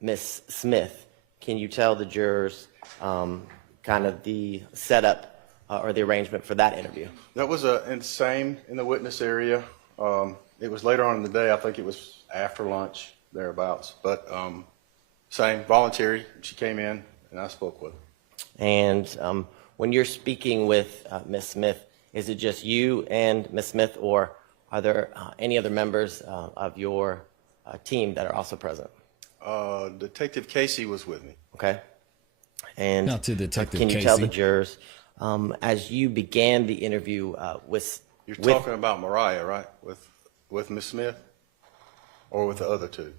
Ms. Smith, can you tell the jurors kind of the setup or the arrangement for that interview? That was in the witness area. It was later on in the day. I think it was after lunch, thereabouts. But same, voluntary. She came in, and I spoke with her. And when you're speaking with Ms. Smith, is it just you and Ms. Smith, or are there any other members of your team that are also present? Detective Casey was with me. Okay. And Now to Detective can you Casey. tell the jurors, as you began the interview with... You're talking about Mariah, right? With Ms. Smith? Or with the other two?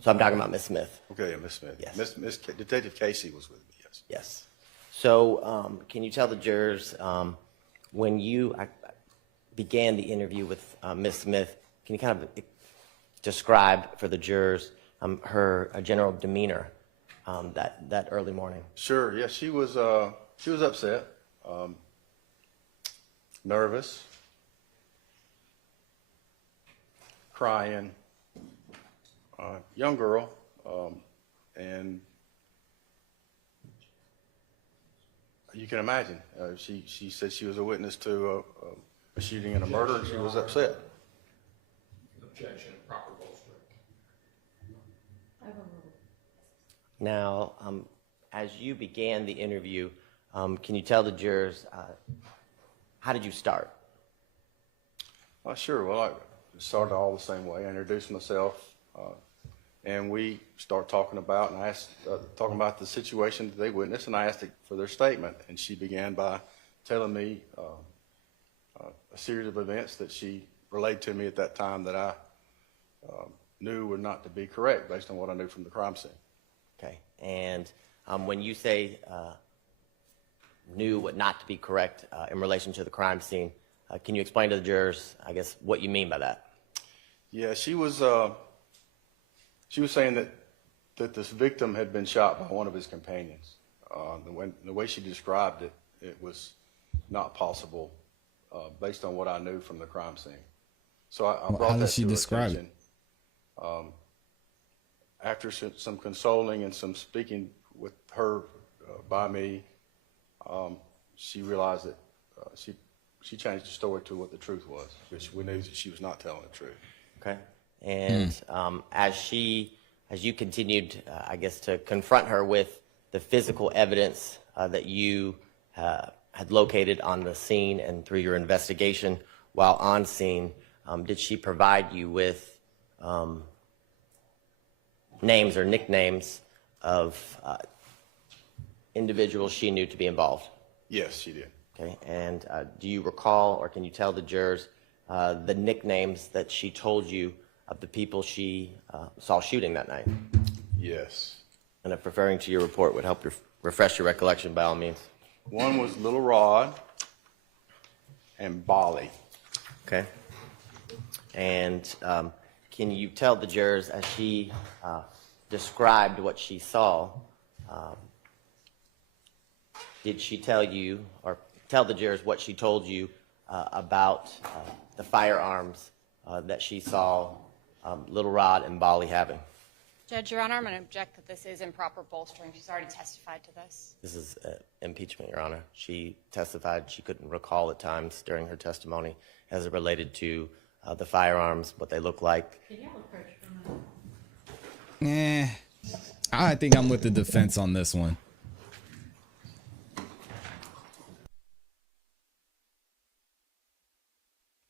So I'm talking about Ms. Smith. Okay, yeah, Ms. Smith. Yes. Detective Casey was with me, yes. Yes. So can you tell the jurors, when you began the interview with Ms. Smith, can you kind of describe for the jurors her general demeanor that early morning? Sure, yeah, she was upset, nervous, crying, young girl, and you can imagine, she said she was a witness to a shooting and a murder, and she was upset. Objection, proper bolstering. Now, as you began the interview, can you tell the jurors, how did you start? Sure, well, I started all the same way. I introduced myself, and we start talking about, and I asked, talking about the situation that they witnessed, and I asked for their statement, and she began by telling me a series of events that she relayed to me at that time that I knew were not to be correct based on what I knew from the crime scene. Okay. And when you say knew what not to be correct in relation to the crime scene, can you explain to the jurors, I guess, what you mean by that? Yeah, she was saying that this victim had been shot by one of his companions. The way she described it, it was not possible based on what I knew from the crime scene. So I brought how that does she to her describe attention. After some consoling and some speaking with her by me, she realized that she changed the story to what the truth was, which we knew that she was not telling the truth. Okay. And as you continued, I guess, to confront her with the physical evidence that you had located on the scene and through your investigation while on scene, did she provide you with names or nicknames of individuals she knew to be involved? Yes, she did. Okay. And do you recall, or can you tell the jurors the nicknames that she told you of the people she saw shooting that night? Yes. And if referring to your report would help refresh your recollection, by all means. One was Little Rod and Bolly. Okay. And can you tell the jurors, as she described what she saw, did she tell you, or tell the jurors what she told you about the firearms that she saw Little Rod and Bali having. Judge, Your Honor, I'm going to object that this is improper bolstering. She's already testified to this. This is impeachment, Your Honor. She testified she couldn't recall at times during her testimony as it related to the firearms, what they look like. I think I'm with the defense on this one.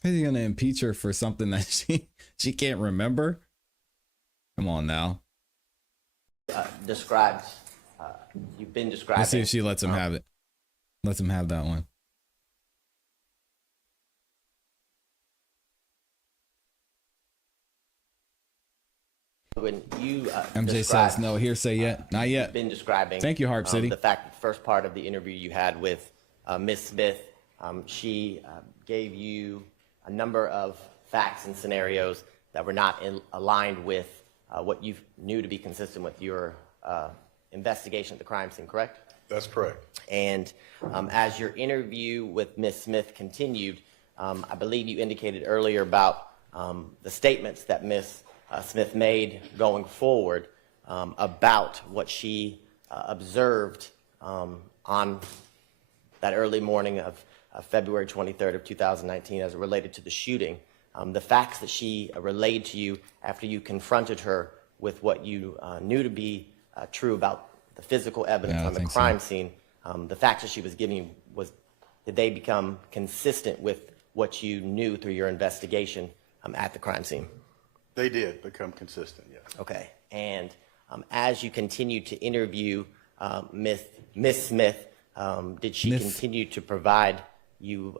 Is he gonna impeach her for something that she can't remember? Come on now. Described, you've been describing. Let's see if she lets him have it. Lets him have that one. When you MJ says no hearsay yet. Not yet. Been describing. Thank you, Harp City. The fact that the first part of the interview you had with Ms. Smith, she gave you a number of facts and scenarios that were not aligned with what you knew to be consistent with your investigation at the crime scene, correct? That's correct. And as your interview with Ms. Smith continued, I believe you indicated earlier about the statements that Ms. Smith made going forward about what she observed on that early morning of February 23rd of 2019 as it related to the shooting. The facts that she relayed to you after you confronted her with what you knew to be true about the physical evidence on the crime scene, the facts that she was giving you, did they become consistent with what you knew through your investigation at the crime scene? They did become consistent, yes. Okay. And as you continued to interview Miss Smith, did she continue to provide you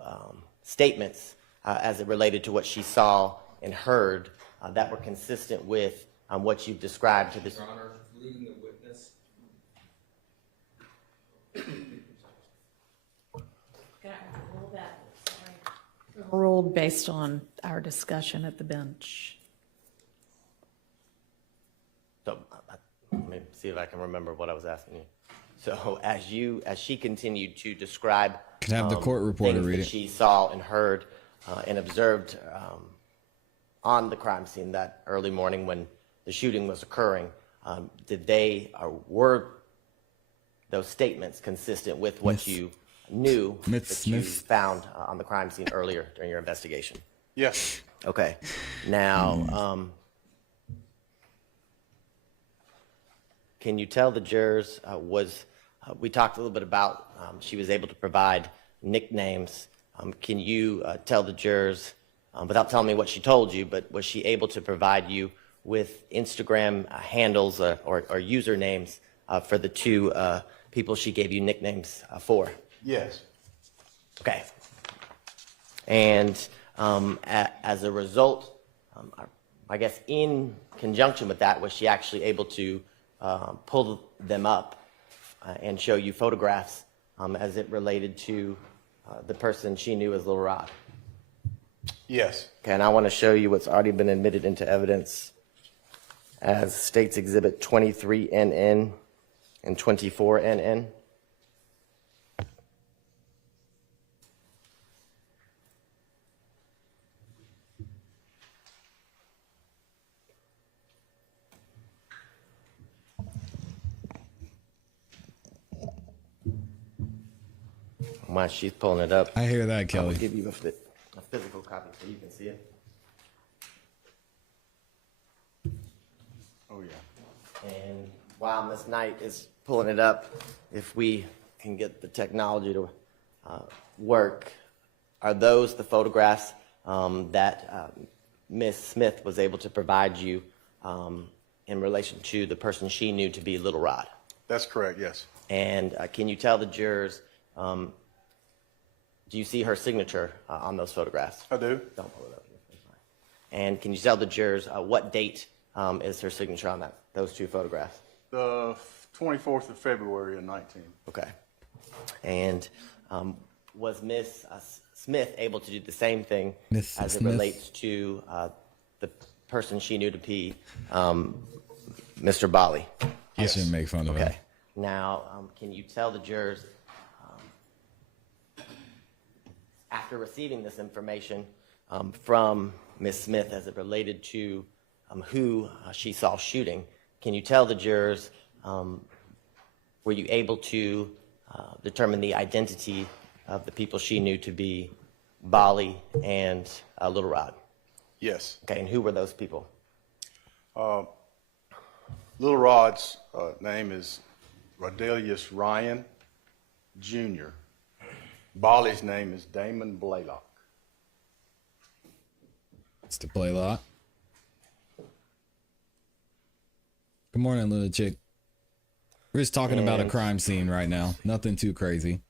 statements as it related to what she saw and heard that were consistent with what you've described to this? Your Honor, leading the witness. Ruled based on our discussion at the bench. So let me see if I can remember what I was asking you. So as she continued to describe, Could have the court reporter things read that it. she saw and heard and observed on the crime scene that early morning when the shooting was occurring, were those statements consistent with what you knew that you found on the crime scene earlier during your investigation? Yes. Okay. Now, can you tell the jurors, we talked a little bit about, she was able to provide nicknames. Can you tell the jurors, without telling me what she told you, but was she able to provide you with Instagram handles or usernames for the two people she gave you nicknames for? Yes. Okay. And as a result, I guess in conjunction with that, was she actually able to pull them up and show you photographs as it related to the person she knew as Little Rod? Yes. Okay, and I want to show you what's already been admitted into evidence as State's Exhibit 23NN and 24NN. While she's pulling it up, I hear that, Kelly. I'll give you a physical copy so you can see it. Oh, yeah. And while Ms. Knight is pulling it up, if we can get the technology to work, are those the photographs that Ms. Smith was able to provide you in relation to the person she knew to be Little Rod? That's correct, yes. And can you tell the jurors, do you see her signature on those photographs? I do. Don't pull it up. And can you tell the jurors what date is her signature on those two photographs? The 24th of February of 19. Okay. And was Ms. Smith able to do the same thing as it relates to the person she knew to be Mr. Bali? I shouldn't make fun of him. Okay. Now, can you tell the jurors, after receiving this information from Ms. Smith as it related to who she saw shooting. Can you tell the jurors, were you able to determine the identity of the people she knew to be Bali and Little Rod? Yes. Okay, and who were those people? Little Rod's name is Rodelius Ryan Jr. Bali's name is Damon Blaylock. It's the Blaylock. Good morning, little chick. We're just talking about a crime scene right now. Nothing too crazy.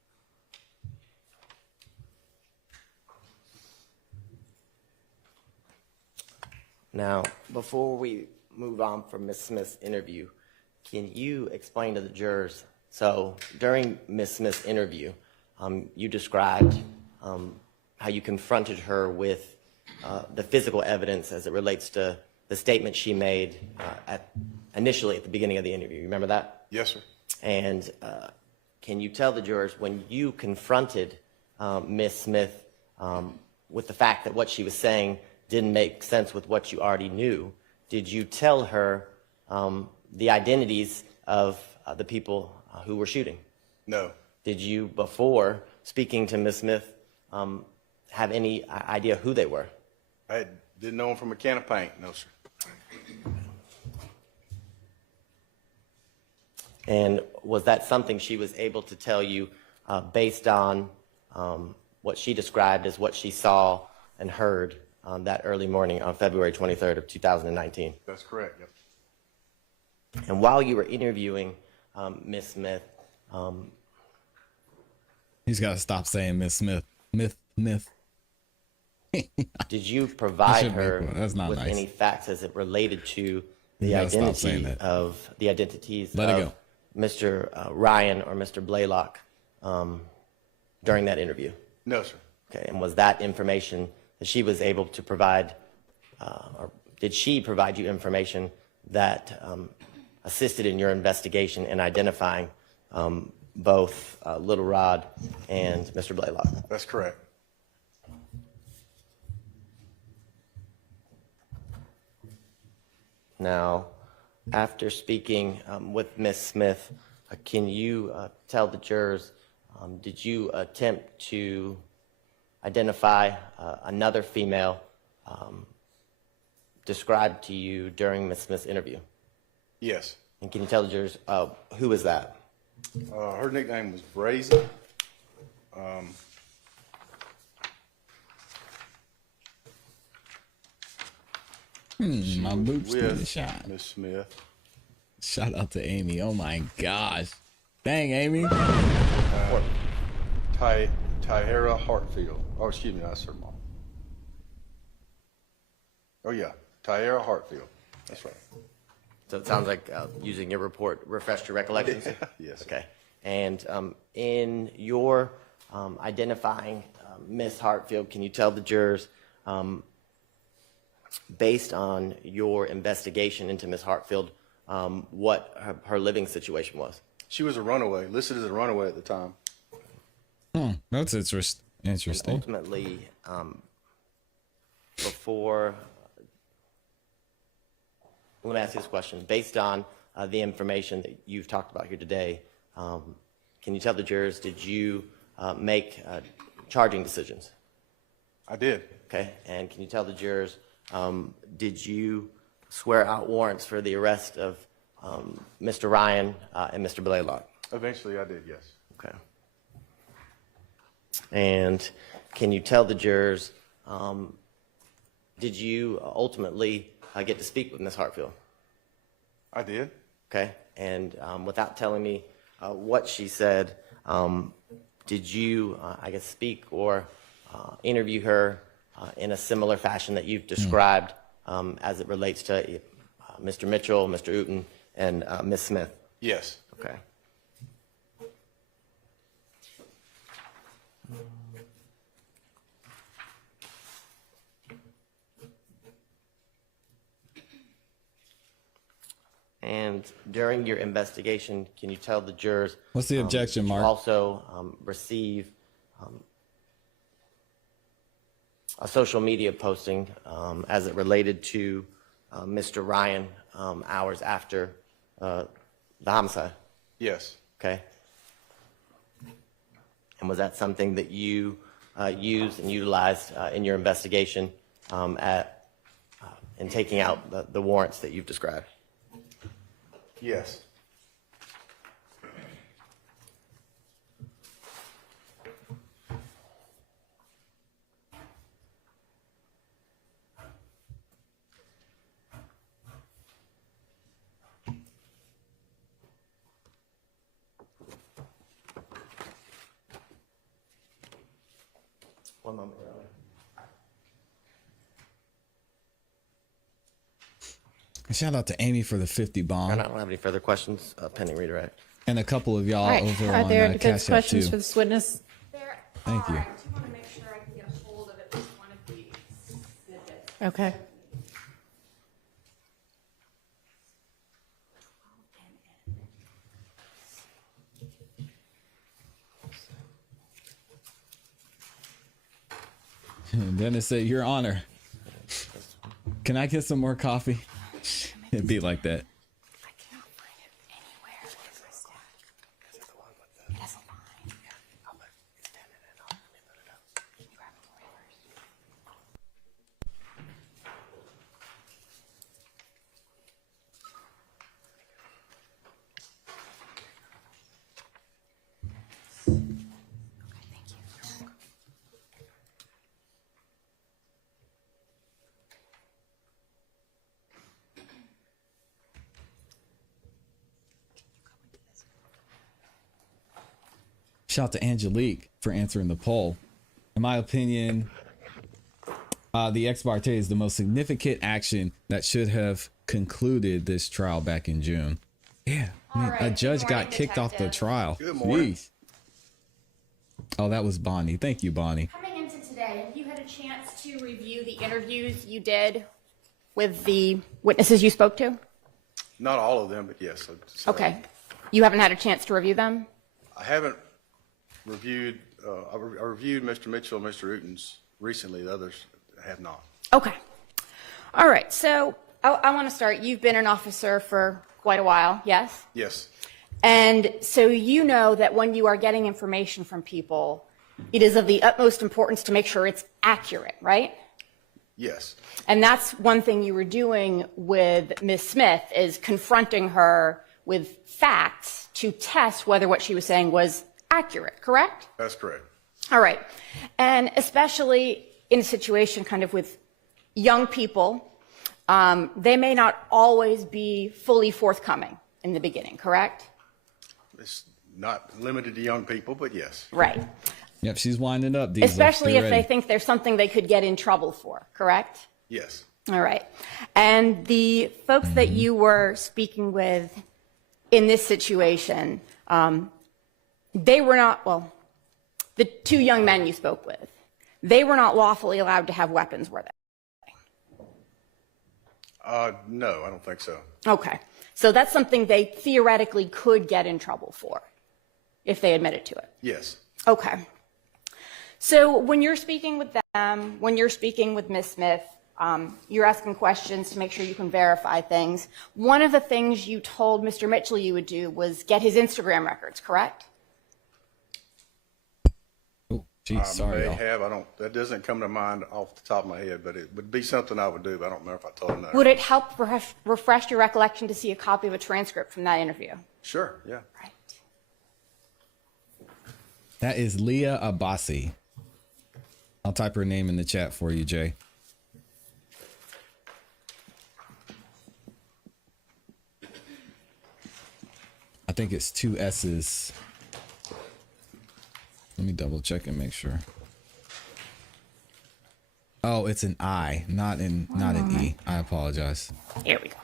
Now, before we move on from Ms. Smith's interview, can you explain to the jurors, so during Ms. Smith's interview, you described how you confronted her with the physical evidence as it relates to the statement she made initially at the beginning of the interview. You remember that? Yes, sir. And can you tell the jurors, when you confronted Ms. Smith with the fact that what she was saying didn't make sense with what you already knew, did you tell her the identities of the people who were shooting? No. Did you, before speaking to Ms. Smith, have any idea who they were? I didn't know him from a can of paint. No, sir. And was that something she was able to tell you based on what she described as what she saw and heard that early morning on February 23rd of 2019? That's correct, yep. And while you were interviewing Ms. Smith, He's got to stop saying Miss Smith. Myth. did you provide should make her one. That's not with nice. any facts as it related to the gotta stop saying identity that. of the identities Let it of Mr. Ryan or Mr. Blaylock during that interview? No, sir. Okay, and was that information that she was able to provide, or did she provide you information that assisted in your investigation in identifying both Little Rod and Mr. Blaylock? That's correct. Now, after speaking with Ms. Smith, can you tell the jurors, did you attempt to identify another female described to you during Ms. Smith's interview? Yes. And can you tell the jurors, who is that? Her nickname was Brazen. My boots did the With shot. Miss Smith. Shout out to Amy. Oh my gosh. Dang, Amy. Tyhara Hartfield. Oh, excuse me, that's her mom. Oh, yeah, Tyhara Hartfield. That's right. So it sounds like using your report refreshed your recollections? Yes. Okay. And in your identifying Miss Hartfield, can you tell the jurors, based on your investigation into Miss Hartfield, what her living situation was? She was a runaway, listed as a runaway at the time. That's And interesting. ultimately, before, let me ask you this question. Based on the information that you've talked about here today, can you tell the jurors, did you make charging decisions? I did. Okay. And can you tell the jurors, did you swear out warrants for the arrest of Mr. Ryan and Mr. Blaylock? Eventually, I did, yes. Okay. And can you tell the jurors, did you ultimately get to speak with Ms. Hartfield? I did. Okay. And without telling me what she said, did you, I guess, speak or interview her in a similar fashion that you've described as it relates to Mr. Mitchell, Mr. Uten, and Ms. Smith? Yes. Okay. And during your investigation, can you tell the jurors? What's the objection, did you Mark? also receive a social media posting as it related to Mr. Ryan hours after the homicide. Yes. Okay. And was that something that you used and utilized in your investigation in taking out the warrants that you've described? Yes. One moment. Shout out to Amy for the 50 I bomb don't have any further questions pending redirect. and a couple of y'all All right. over Are on there defense Cash App questions too. for this witness? There Thank you. are. I do want to make sure I can get a hold of at least one of these snippets. Okay. Dennis said, "Your Honor, can I get some more coffee?" It'd be like that. I cannot find it anywhere in my stack. That's fine. Can you grab it for me first? Okay, thank you. You're welcome. Shout out to Angelique for answering the poll. In my opinion, the ex parte is the most significant action that should have concluded this trial back in June. Yeah, I mean, All a right, judge good got morning, kicked off the Detective. trial. Good morning. Jeez. Oh, that was Bonnie. Thank you, Bonnie. Coming into today, have you had a chance to review the interviews you did with the witnesses you spoke to? Not all of them, but yes. Okay. You haven't had a chance to review them? I haven't reviewed, I reviewed Mr. Mitchell and Mr. Uten's recently. The others have not. Okay. All right. So I want to start. You've been an officer for quite a while, yes? Yes. And so you know that when you are getting information from people, it is of the utmost importance to make sure it's accurate, right? Yes. And that's one thing you were doing with Ms. Smith, is confronting her with facts to test whether what she was saying was accurate, correct? That's correct. All right. And especially in a situation kind of with young people, they may not always be fully forthcoming in the beginning, correct? It's not limited to young people, but yes. Right. Yep, she's winding up. Diesel. Especially Get if ready. they think there's something they could get in trouble for, correct? Yes. All right. And the folks that you were speaking with in this situation, they were not, well, the two young men you spoke with, they were not lawfully allowed to have weapons, were they? No, I don't think so. Okay. So that's something they theoretically could get in trouble for if they admitted to it. Yes. Okay. So when you're speaking with them, when you're speaking with Ms. Smith, you're asking questions to make sure you can verify things. One of the things you told Mr. Mitchell you would do was get his Instagram records, correct? Oh, geez, sorry. May y'all. have. That doesn't come to mind off the top of my head, but it would be something I would do, but I don't remember if I told him that. Would it help refresh your recollection to see a copy of a transcript from that interview? Sure, yeah. Right. That is Leah Abbasi. I'll type her name in the chat for you, Jay. I think it's 2 S's. Let me double check and make sure. Oh, it's an I, not an E. I apologize. Here we go.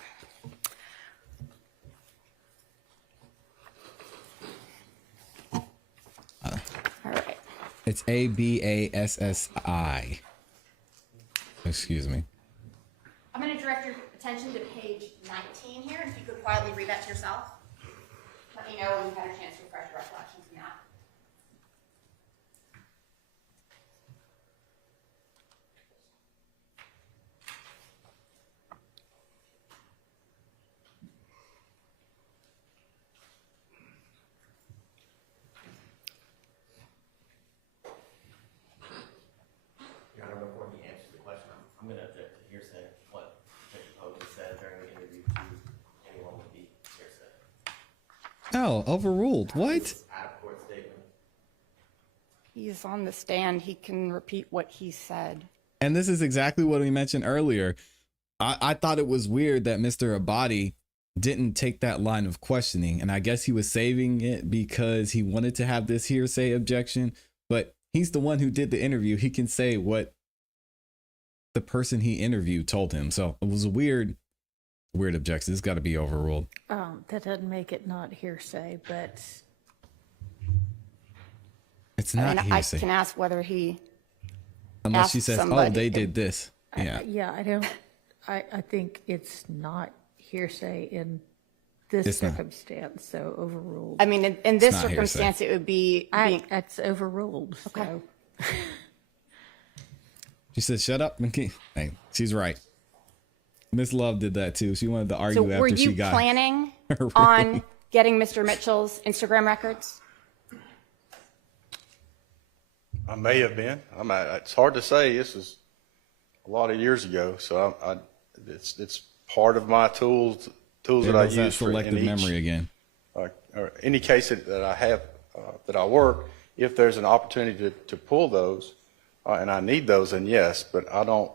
All right. It's ABASSI. Excuse me. I'm going to direct your attention to page 19 here. If you could quietly read that to yourself. Let me know when you've had a chance to refresh your recollections from that. I'm going to object to hearsay. What Mr. Pogan said during the interview to anyone would be hearsay. Oh, overruled. What? Out of court statement. He's on the stand. He can repeat what he said. And this is exactly what we mentioned earlier. I thought it was weird that Mr. Abadi didn't take that line of questioning. And I guess he was saving it because he wanted to have this hearsay objection. But he's the one who did the interview. He can say what the person he interviewed told him. So it was a weird objection. It's got to be overruled. That doesn't make it not hearsay, but It's not I hearsay. can ask whether he. Unless she asked says, somebody. oh, they did this. Yeah. I think it's not hearsay in this It's not. circumstance, so overruled. I mean, in this not hearsay. circumstance, it would be. That's overruled. Okay. So. She said, shut up. Hey, she's right. Miss Love did that too. She wanted to argue So after were she you got planning her on getting Mr. Mitchell's Instagram records? I may have been. It's hard to say. This is a lot of years ago, so it's part of my tools There that I goes that use for selective in each, memory again. or any case that I have that I work. If there's an opportunity to pull those, and I need those, then yes. But I don't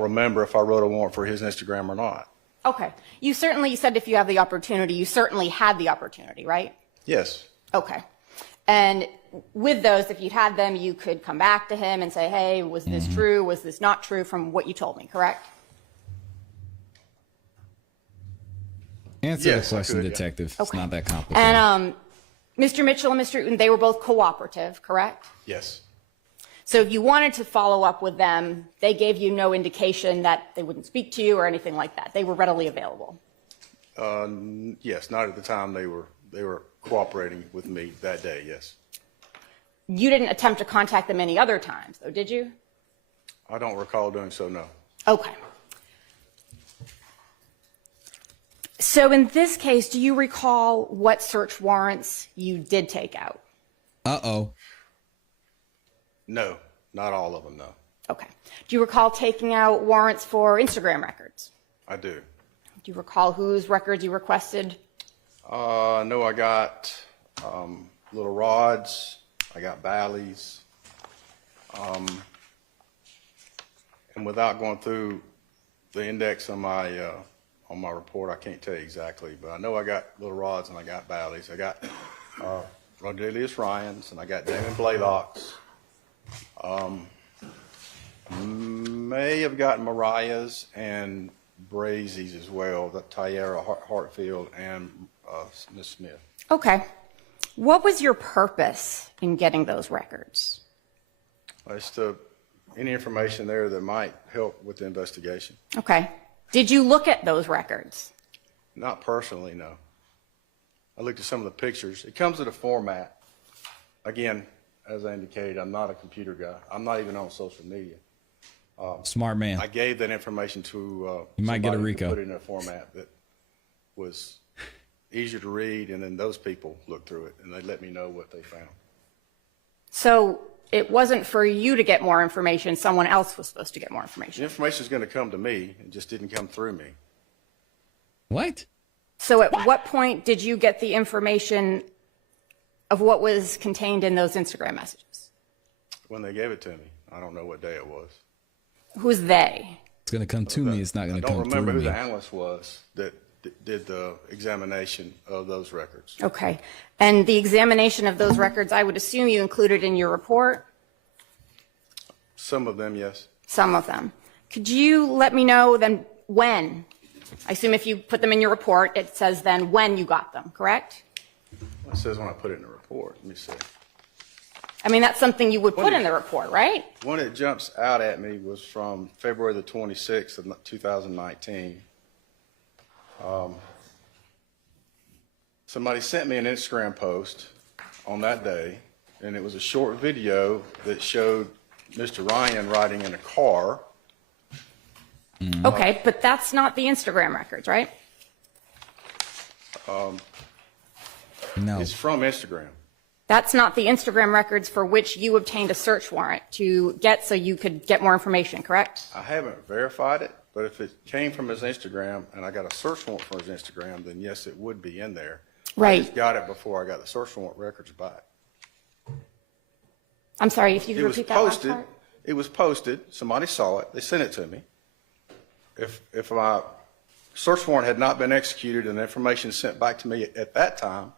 remember if I wrote a warrant for his Instagram or not. Okay. You said if you have the opportunity, you certainly had the opportunity, right? Yes. Okay. And with those, if you had them, you could come back to him and say, hey, was this true? Was this not true from what you told me, correct? Answer Yes, the I question, could, yeah. detective. It's Okay. not that complicated. And Mr. Mitchell and Mr. Uten, they were both cooperative, correct? Yes. So if you wanted to follow up with them, they gave you no indication that they wouldn't speak to you or anything like that. They were readily available. Yes. Not at the time they were cooperating with me that day. Yes. You didn't attempt to contact them any other times, though, did you? I don't recall doing so. No. Okay. So in this case, do you recall what search warrants you did take out? Uh-oh. No. Not all of them. No. Okay. Do you recall taking out warrants for Instagram records? I do. Do you recall whose records you requested? No, I got little rods. I got Bally's. And without going through the index on my report, I can't tell you exactly, but I know I got little rods and I got Bally's. I got Rodelius Ryans and I got Damon Blaylock's. May have gotten Mariah's and Brazy's as well, the Tyara Hartfield and Miss Smith. Okay. What was your purpose in getting those records? As to any information there that might help with the investigation. Okay. Did you look at those records? Not personally, no. I looked at some of the pictures. It comes in a format. Again, as I indicated, I'm not a computer guy. I'm not even on social media. Smart man. I gave that information to You might get a somebody to RICO. put it in a format that was easier to read, and then those people looked through it, and they let me know what they found. So it wasn't for you to get more information. Someone else was supposed to get more The information. information is going to come to me. It just didn't come through me. What? So at what point did you get the information of what was contained in those Instagram messages? When they gave it to me, I don't know what day it was. Who's they? It's going to come to me. It's not going I to don't come remember through who me. the analyst was that did the examination of those records. Okay. And the examination of those records, I would assume you included in your report? Some of them, yes. Some of them. Could you let me know then when? I assume if you put them in your report, it says then when you got them, correct? It says when I put it in the report. Let me see. I mean, that's something you would put in the report, right? One that jumps out at me was from February the 26th of 2019. Somebody sent me an Instagram post on that day, and it was a short video that showed Mr. Ryan riding in a car. Okay, but that's not the Instagram records, right? No. It's from Instagram. That's not the Instagram records for which you obtained a search warrant to get so you could get more information, correct? I haven't verified it, but if it came from his Instagram and I got a search warrant for his Instagram, then yes, it would be in there. I Right. just got it before I got the search warrant records back. I'm sorry, if you could It was repeat that last posted. part. It was posted. Somebody saw it. They sent it to me. If my search warrant had not been executed and the information sent back to me at that time,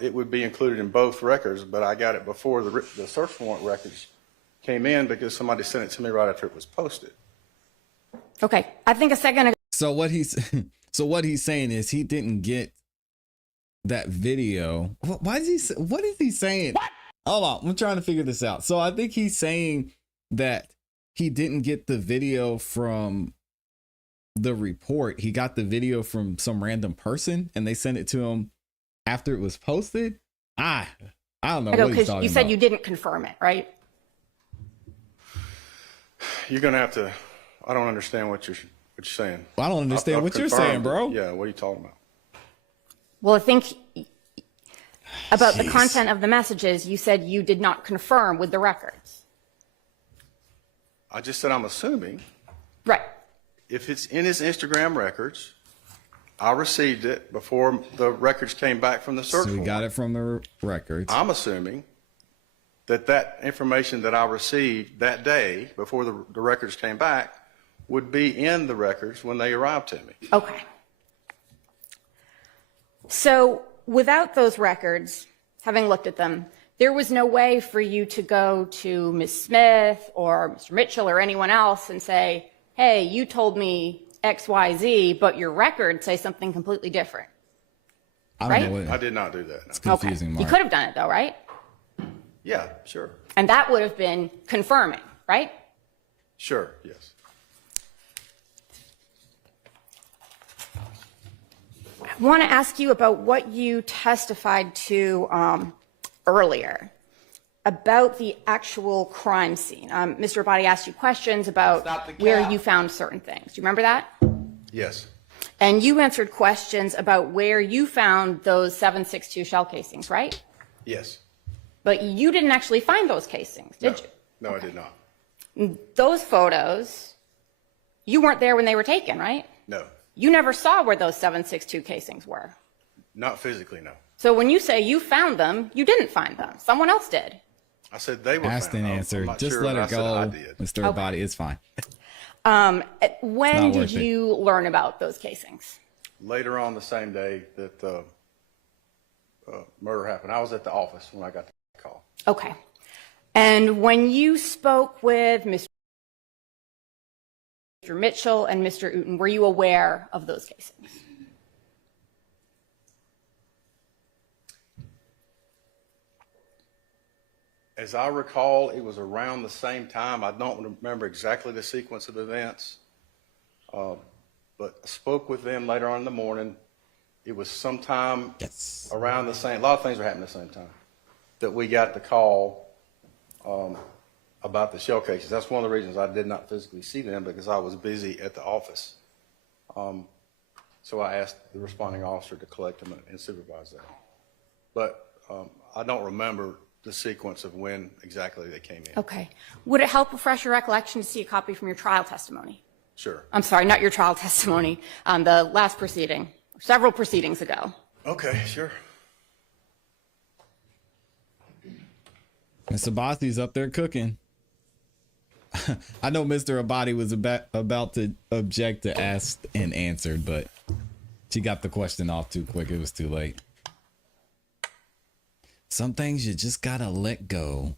it would be included in both records. But I got it before the search warrant records came in because somebody sent it to me right after it was posted. Okay, I think a second ago. So what he's saying is he didn't get that video. Why is he? What is he saying? What? Hold on, I'm trying to figure this out. So I think he's saying that he didn't get the video from the report. He got the video from some random person, and they sent it to him after it was posted. I don't know what he's talking about. You said you didn't confirm it, right? You're gonna have to. I don't understand what you're saying. Well, I don't understand what you're saying, bro. Yeah, what are you talking about? Well, I think about the content of the messages, you said you did not confirm with the records. I just said I'm assuming. Right. If it's in his Instagram records, I received it before the records came back from the search So we warrant. got it from the records. I'm assuming that information that I received that day before the records came back would be in the records when they arrived to me. Okay. So without those records, having looked at them, there was no way for you to go to Ms. Smith or Mr. Mitchell or anyone else and say, hey, you told me X, Y, Z, but your records say something completely different. I right? don't know what, I did not do that. No. it's confusing, You Mark. could have done it though, right? Yeah, sure. And that would have been confirming, right? Sure, yes. I want to ask you about what you testified to earlier about the actual crime scene. Mr. Abadi asked you questions about where you found certain things. Do you remember that? Yes. And you answered questions about where you found those 7.62 shell casings, right? Yes. But you didn't actually find those casings, did you? No, I did not. Those photos, you weren't there when they were taken, right? No. You never saw where those 7.62 casings were. Not physically, no. So when you say you found them, you didn't find them. Someone else did. I said they were Asked found. and I'm answered. not Just sure let if it I said I go, did. Mr. Abadi. It's fine. When Not did worth it. you learn about those casings? Later on the same day that the murder happened, I was at the office when I got the call. Okay. And when you spoke with Mr. Mitchell and Mr. Uten, were you aware of those casings? As I recall, it was around the same time. I don't remember exactly the sequence of events, but I spoke with them later on in the morning. It was sometime around the same, a lot of things were happening at the same time, that we got the call about the shell cases. That's one of the reasons I did not physically see them, because I was busy at the office. So I asked the responding officer to collect them and supervise that. But I don't remember the sequence of when exactly they came in. Okay. Would it help refresh your recollection to see a copy from your trial testimony? Sure. I'm sorry, not your trial testimony, the last proceeding, several proceedings ago. Okay, sure. Mr. Abadi's up there cooking. I know Mr. Abadi was about to object to asked and answered, but she got the question off too quick. It was too late. Some things you just gotta let go.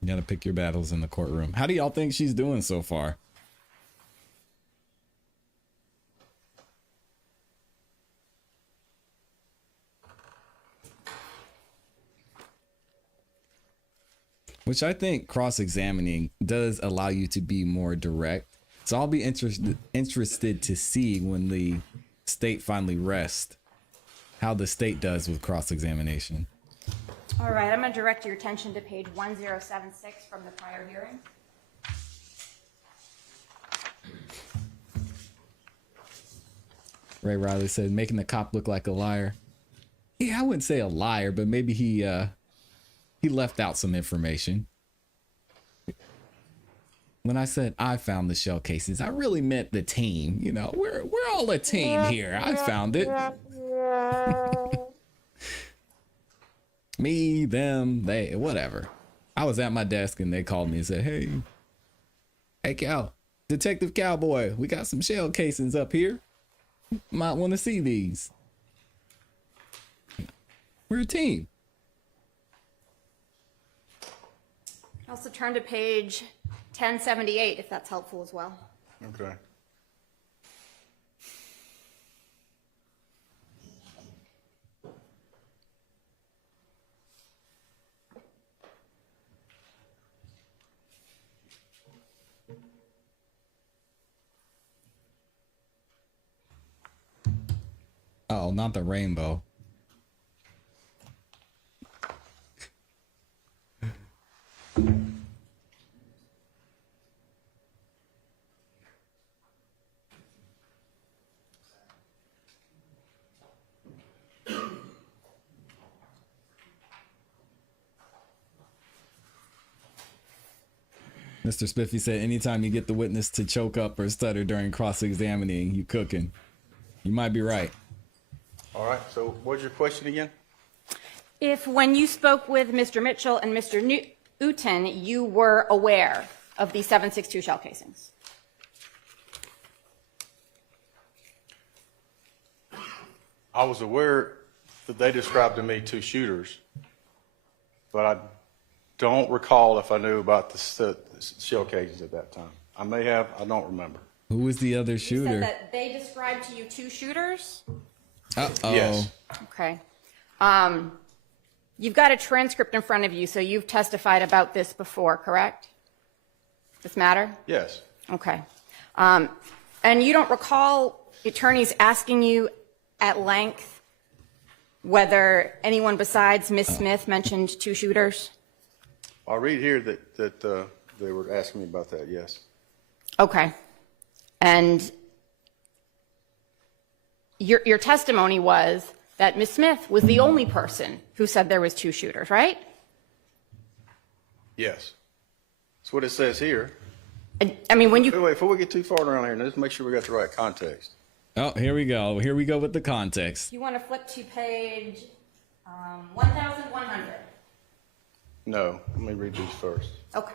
You gotta pick your battles in the courtroom. How do y'all think she's doing so far? Which I think cross-examining does allow you to be more direct. So I'll be interested to see when the state finally rests how the state does with cross-examination. All right, I'm going to direct your attention to page 1076 from the prior hearing. Ray Riley said, making the cop look like a liar. Yeah, I wouldn't say a liar, but maybe he left out some information. When I said I found the shell casings, I really meant the team. You know, we're all a team here. I found it. Me, them, they, whatever. I was at my desk and they called me and said, hey, Cal, Detective Cowboy, we got some shell casings up here. Might want to see these. We're a team. Also turn to page 1078 if that's helpful as well. Okay. Oh, not the rainbow. Mr. Spiffy said, anytime you get the witness to choke up or stutter during cross-examining, you cooking. You might be right. All right, so what's your question again? If when you spoke with Mr. Mitchell and Mr. Uten, you were aware of the 7.62 shell casings. I was aware that they described to me 2 shooters, but I don't recall if I knew about the shell casings at that time. I may have, I don't remember. Who was the other You shooter? said that they described to you 2 shooters? Uh-oh. Yes. Okay. You've got a transcript in front of you, so you've testified about this before, correct? This matter? Yes. Okay. And you don't recall attorneys asking you at length whether anyone besides Ms. Smith mentioned 2 shooters? I read here that they were asking me about that, yes. Okay. And your testimony was that Ms. Smith was the only person who said there was 2 shooters, right? Yes. That's what it says here. I mean, when you... Wait, before we get too far around here, let's make sure we got the right context. Oh, here we go. Here we go with the context. You want to flip to page 1,100. No, let me read these first. Okay.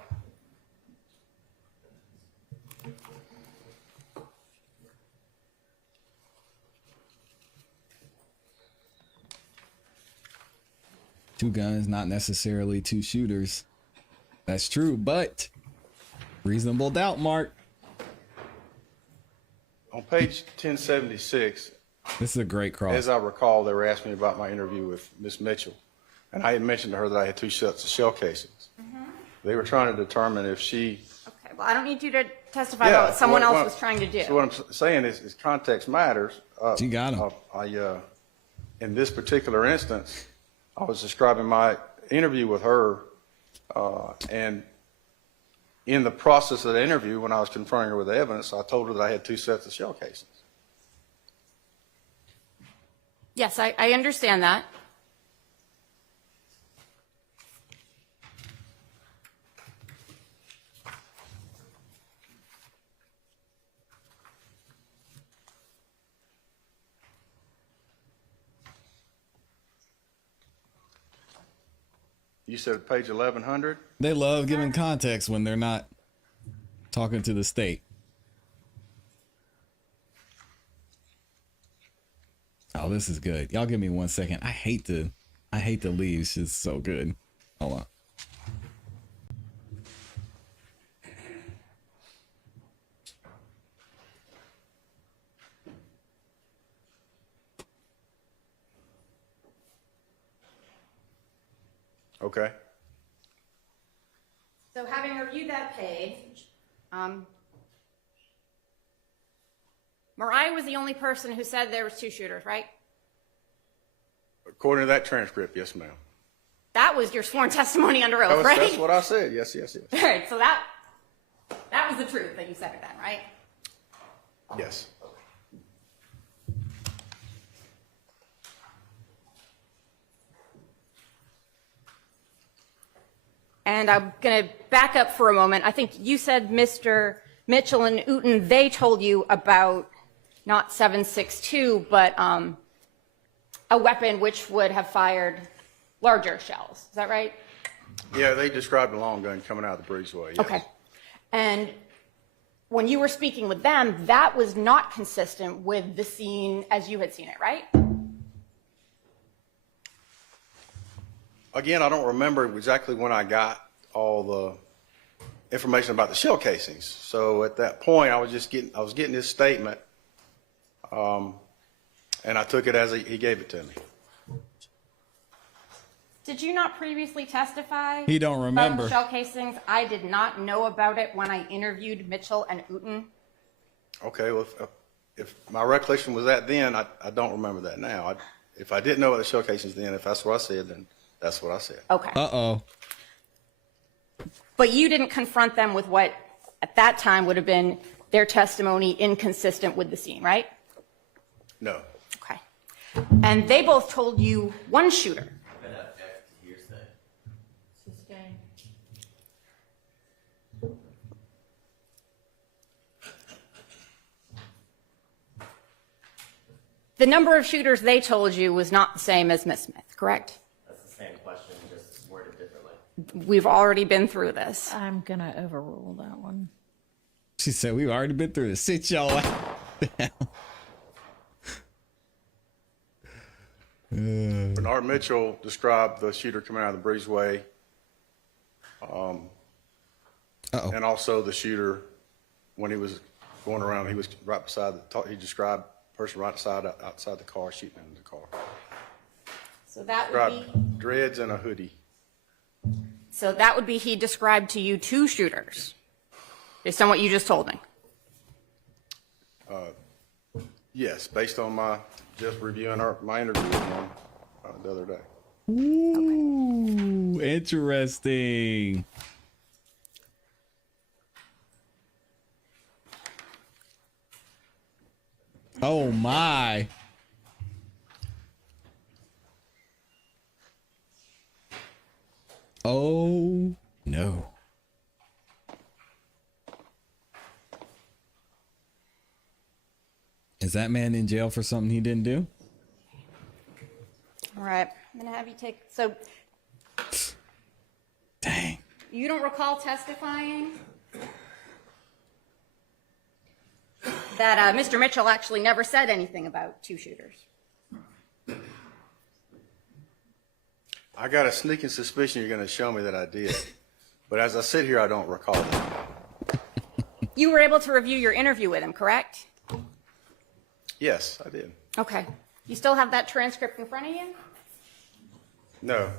Two guns, not necessarily 2 shooters. That's true, but reasonable doubt, Mark. On page 1076, This is a great cross. as I recall, they were asking me about my interview with Ms. Mitchell, and I had mentioned to her that I had 2 sets of shell casings. They were trying to determine if she... Okay. Well, I don't need you to testify about what someone else was trying to do. So what I'm saying is context matters. You got him. In this particular instance, I was describing my interview with her, and in the process of the interview, when I was confronting her with the evidence, I told her that I had 2 sets of shell casings. Yes, I understand that. You said page 1100? They love giving context when they're not talking to the state. Oh, this is good. Y'all give me 1 second. I hate to leave. It's just so good. Hold on. Okay. So having reviewed that page, Mariah was the only person who said there was 2 shooters, right? According to that transcript, yes, ma'am. That was your sworn testimony under oath, right? That's what I said. Yes. All right, so that was the truth that you said it then, right? Yes. And I'm going to back up for a moment. I think you said Mr. Mitchell and Uten, they told you about not 7.62, but a weapon which would have fired larger shells. Is that right? Yeah, they described a long gun coming out of the breezeway. Yes. Okay. And when you were speaking with them, that was not consistent with the scene as you had seen it, right? Again, I don't remember exactly when I got all the information about the shell casings. So at that point, I was getting his statement, and I took it as he gave it to me. Did you not previously testify? He don't remember. About shell casings? I did not know about it when I interviewed Mitchell and Uten. Okay, well, if my recollection was that then, I don't remember that now. If I didn't know about the shell casings then, if that's what I said, then that's what I said. Okay. Uh-oh. But you didn't confront them with what at that time would have been their testimony inconsistent with the scene, right? No. Okay. And they both told you one shooter. The number of shooters they told you was not the same as Ms. Smith, correct? That's the same question, just worded differently. We've already been through this. I'm going to overrule that one. She said, we've already been through this. Sit y'all down. Bernard Mitchell described the shooter coming out of the breezeway, and also the shooter when he was going around. He was right beside he described the person right outside the car shooting in the car. So that would be Dreads and a hoodie. So that would be he described to you two shooters, based on what you just told me. Yes, based on my just reviewing my interview with him the other day. Ooh, interesting. Oh my. Oh no. Is that man in jail for something he didn't do? All right, I'm gonna have you take, so. Dang. You don't recall testifying that Mr. Mitchell actually never said anything about two shooters? I got a sneaking suspicion you're going to show me that I did, but as I sit here, I don't recall it. You were able to review your interview with him, correct? Yes, I did. Okay. You still have that transcript in front of you? No.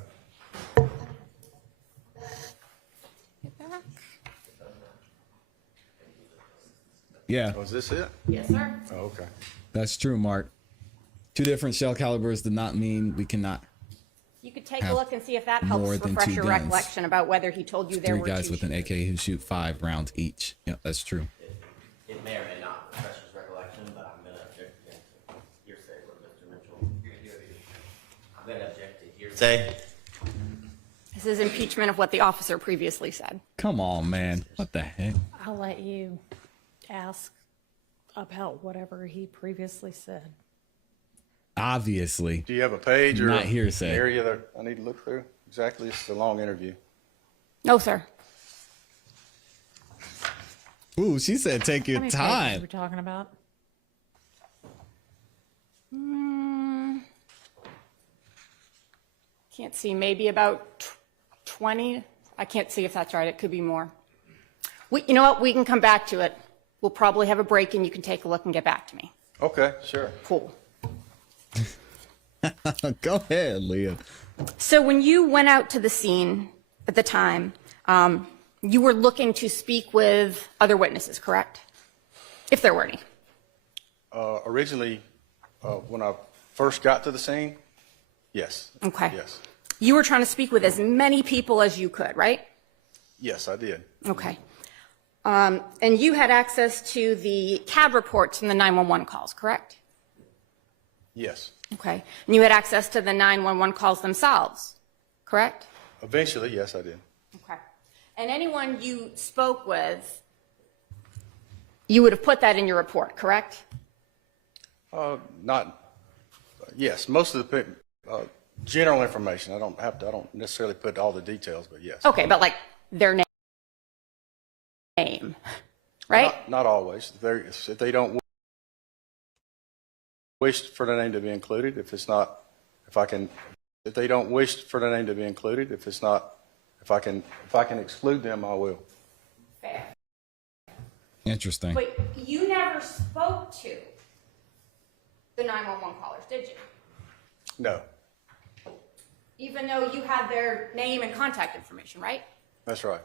Yeah, Was this it? Yes, sir. Oh, okay. that's true, Mark. Two different shell calibers did not mean we cannot. You could take a Have look and see if that more helps than refresh two your guns. recollection about whether he told you there Three were guys two with an AK shooters. who shoot 5 rounds each. Yeah, that's true. It may or may not refresh his recollection, but I'm going to object again to hearsay with Mr. Mitchell. I'm going to object to hearsay. This is impeachment of what the officer previously said. Come on, man. What the heck? I'll let you ask about whatever he previously said. Obviously. Do you have a page or Not an hearsay. area that I need to look through? Exactly. It's a long interview. No, sir. Ooh, she said take How your many pages time. are we talking about? Can't see, maybe about 20. I can't see if that's right. It could be more. You know what? We can come back to it. We'll probably have a break and you can take a look and get back to me. Okay, sure. Cool. Go ahead, Leah. So when you went out to the scene at the time, you were looking to speak with other witnesses, correct? If there were any. Originally, when I first got to the scene, yes. Okay. Yes. You were trying to speak with as many people as you could, right? Yes, I did. Okay. And you had access to the CAD reports from the 911 calls, correct? Yes. Okay. And you had access to the 911 calls themselves, correct? Eventually, yes, I did. Okay. And anyone you spoke with, you would have put that in your report, correct? Yes, most of the general information. I don't necessarily put all the details, but yes. Okay, but like their name, right? Not always. If they don't wish for the name to be included, if they don't wish for the name to be included, if I can exclude them, I will. Fair. Interesting. But you never spoke to the 911 callers, did you? No, Even though you had their name and contact information, right? that's right.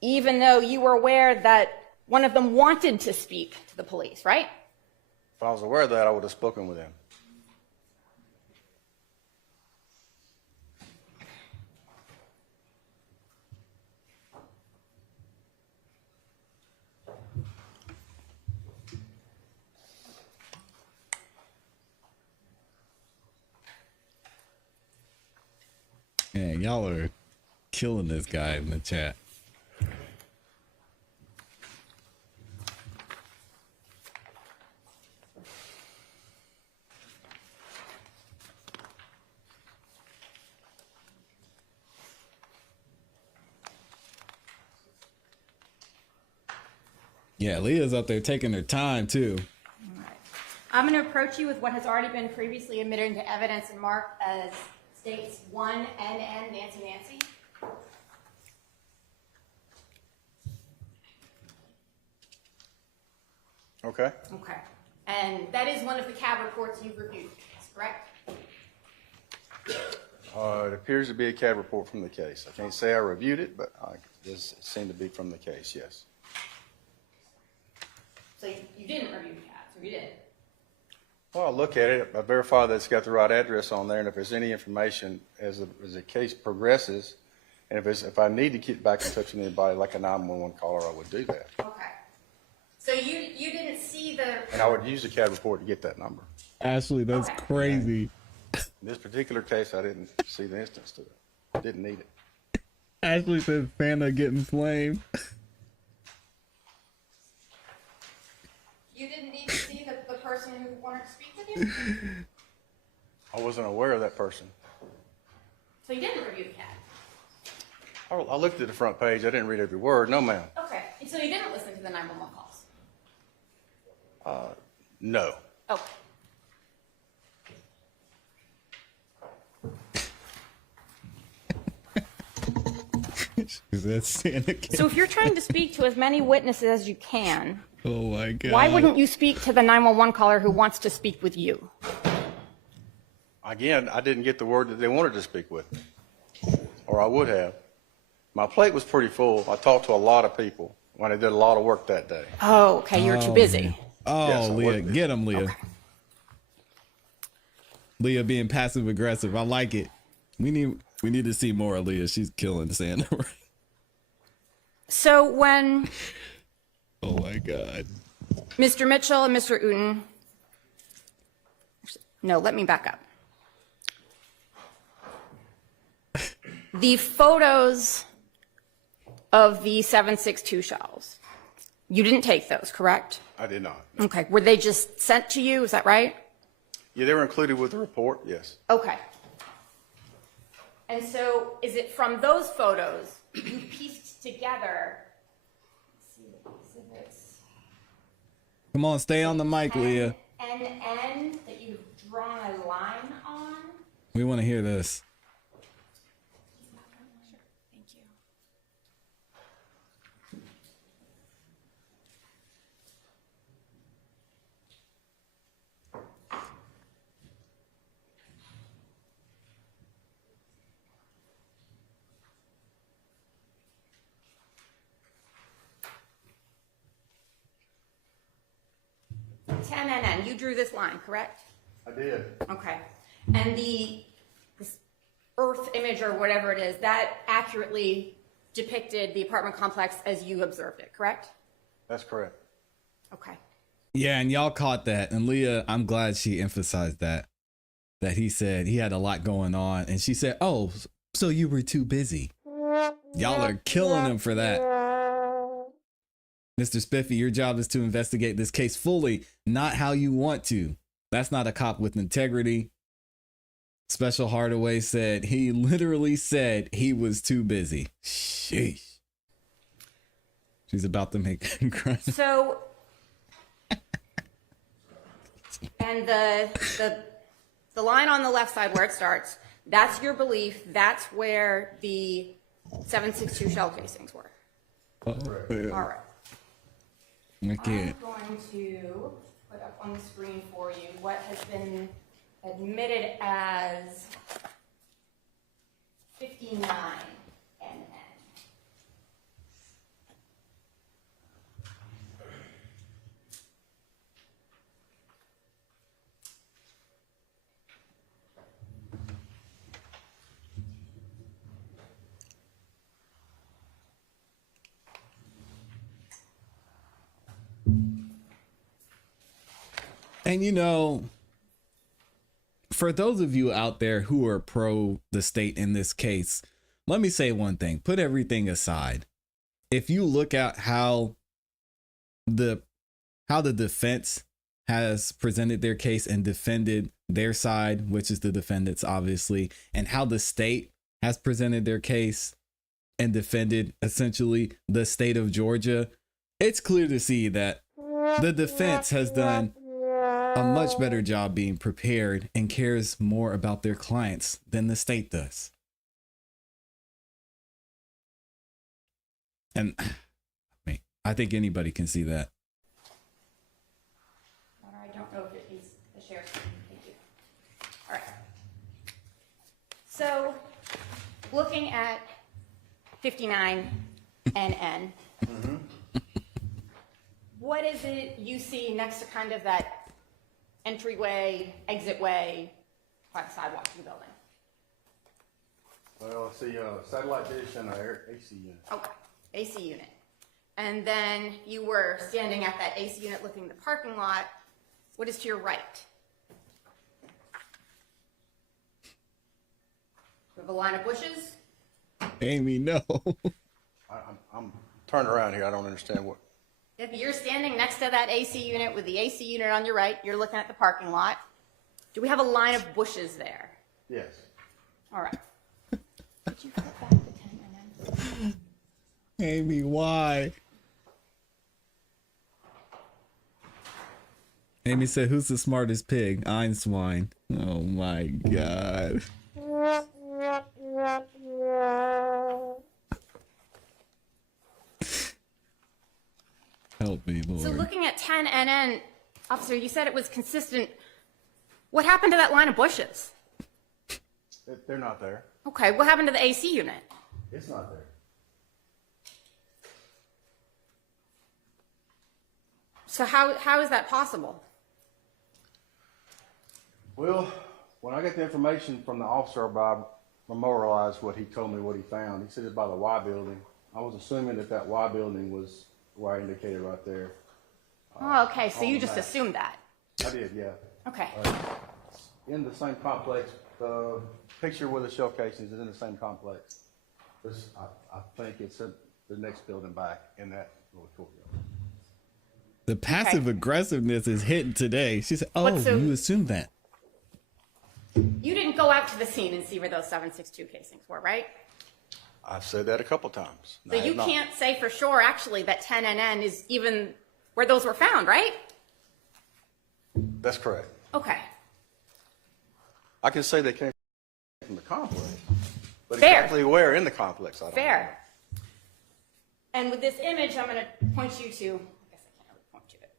Even though you were aware that one of them wanted to speak to the police, right? If I was aware of that, I would have spoken with them. Man, y'all are killing this guy in the chat. Yeah, Leah's up there taking her time too. All right. I'm going to approach you with what has already been previously admitted into evidence and marked as states 1 NN Nancy. Okay. Okay. And that is one of the CAB reports you've reviewed, correct? It appears to be a CAD report from the case. I can't say I reviewed it, but this seemed to be from the case, yes. So you didn't review the CABs, or you did? Well, I look at it, I verify that it's got the right address on there, and if there's any information as the case progresses, and if I need to get back in touch with anybody like a 911 caller, I would do that. Okay. So you didn't see the... And I would use the CAD report to get that number. Ashley, that's Okay. crazy. In this particular case, I didn't see the instance to it. I didn't need it. Ashley says Santa getting flamed. You didn't need to see the person who wanted to speak with you? I wasn't aware of that person. So you didn't review the CAB? I looked at the front page. I didn't read every word. No, ma'am. Okay. And so you didn't listen to the 911 calls? No. Okay. That's Santa. So if you're trying to speak to as many witnesses as you can, Oh my God. why wouldn't you speak to the 911 caller who wants to speak with you? Again, I didn't get the word that they wanted to speak with me, or I would have. My plate was pretty full. I talked to a lot of people when I did a lot of work that day. Oh, okay. You're too busy. Oh, Yes, I Leah, would. get him, Leah. Okay. Leah being passive aggressive. I like it. We need to see more of Leah. She's killing Santa. So when Oh my God. Mr. Mitchell and Mr. Uten, no, let me back up. The photos of the 7.62 shells, you didn't take those, correct? I did not. Okay. Were they just sent to you? Is that right? Yeah, they were included with the report, yes. Okay. And so is it from those photos you pieced together? Let's see the exhibits. Come on, stay on the mic, Leah. NN that you've drawn a line on? We want to hear this. Sure. Thank you. NN, you drew this line, correct? I did. Okay. And the earth image or whatever it is, that accurately depicted the apartment complex as you observed it, correct? That's correct. Okay. Yeah, and y'all caught that. And Leah, I'm glad she emphasized that he said he had a lot going on. And she said, oh, so you were too busy. Y'all are killing him for that. Mr. Spiffy, your job is to investigate this case fully, not how you want to. That's not a cop with integrity. Special Hardaway said he literally said he was too busy. Sheesh. She's about to make crime. So, and the line on the left side where it starts, that's your belief. That's where the 7.62 shell casings were. All right. Okay. I'm going to put up on the screen for you what has been admitted as 59 NN. And you know, for those of you out there who are pro the state in this case, let me say one thing, put everything aside. If you look at how the defense has presented their case and defended their side, which is the defendants, obviously, and how the state has presented their case and defended essentially the state of Georgia, it's clear to see that the defense has done a much better job being prepared and cares more about their clients than the state does. And I think anybody can see that. I don't know if it is the sheriff's. Thank you. All right. So, looking at 59 NN, what is it you see next to kind of that entryway, exitway, by the sidewalk to the building? Well, I see a satellite dish and an AC unit. Okay, AC unit. And then you were standing at that AC unit looking at the parking lot. What is to your right? We have a line of bushes. Amy, no. I'm turned around here. I don't understand what. If you're standing next to that AC unit with the AC unit on your right, you're looking at the parking lot. Do we have a line of bushes there? Yes. All right. Did you flip back the 10 Amy, why? Amy said, who's the smartest pig? I'm swine. Oh my God. Help me, Lord. So looking at 10 NN, officer, you said it was consistent. What happened to that line of bushes? They're not there. Okay, what happened to the AC unit? It's not there. So how is that possible? Well, when I got the information from the officer, I memorialized what he told me, what he found. He said it's by the Y building. I was assuming that Y building was where I indicated right there. Oh, okay, so you just assumed that. I did, yeah. Okay. In the same complex, the picture with the shell casings is in the same complex. This, I think it's in the next building back in that little courtyard. The passive aggressiveness is hitting today. She said, oh, you assumed that. You didn't go out to the scene and see where those 7.62 casings were, right? I've said that a couple times. So you can't say for sure, actually, that 10 NN is even where those were found, right? That's correct. Okay. I can say they came from the complex, but Fair. exactly where in the complex, I don't know. Fair. And with this image, I'm going to point you to, I guess I can't really point to it.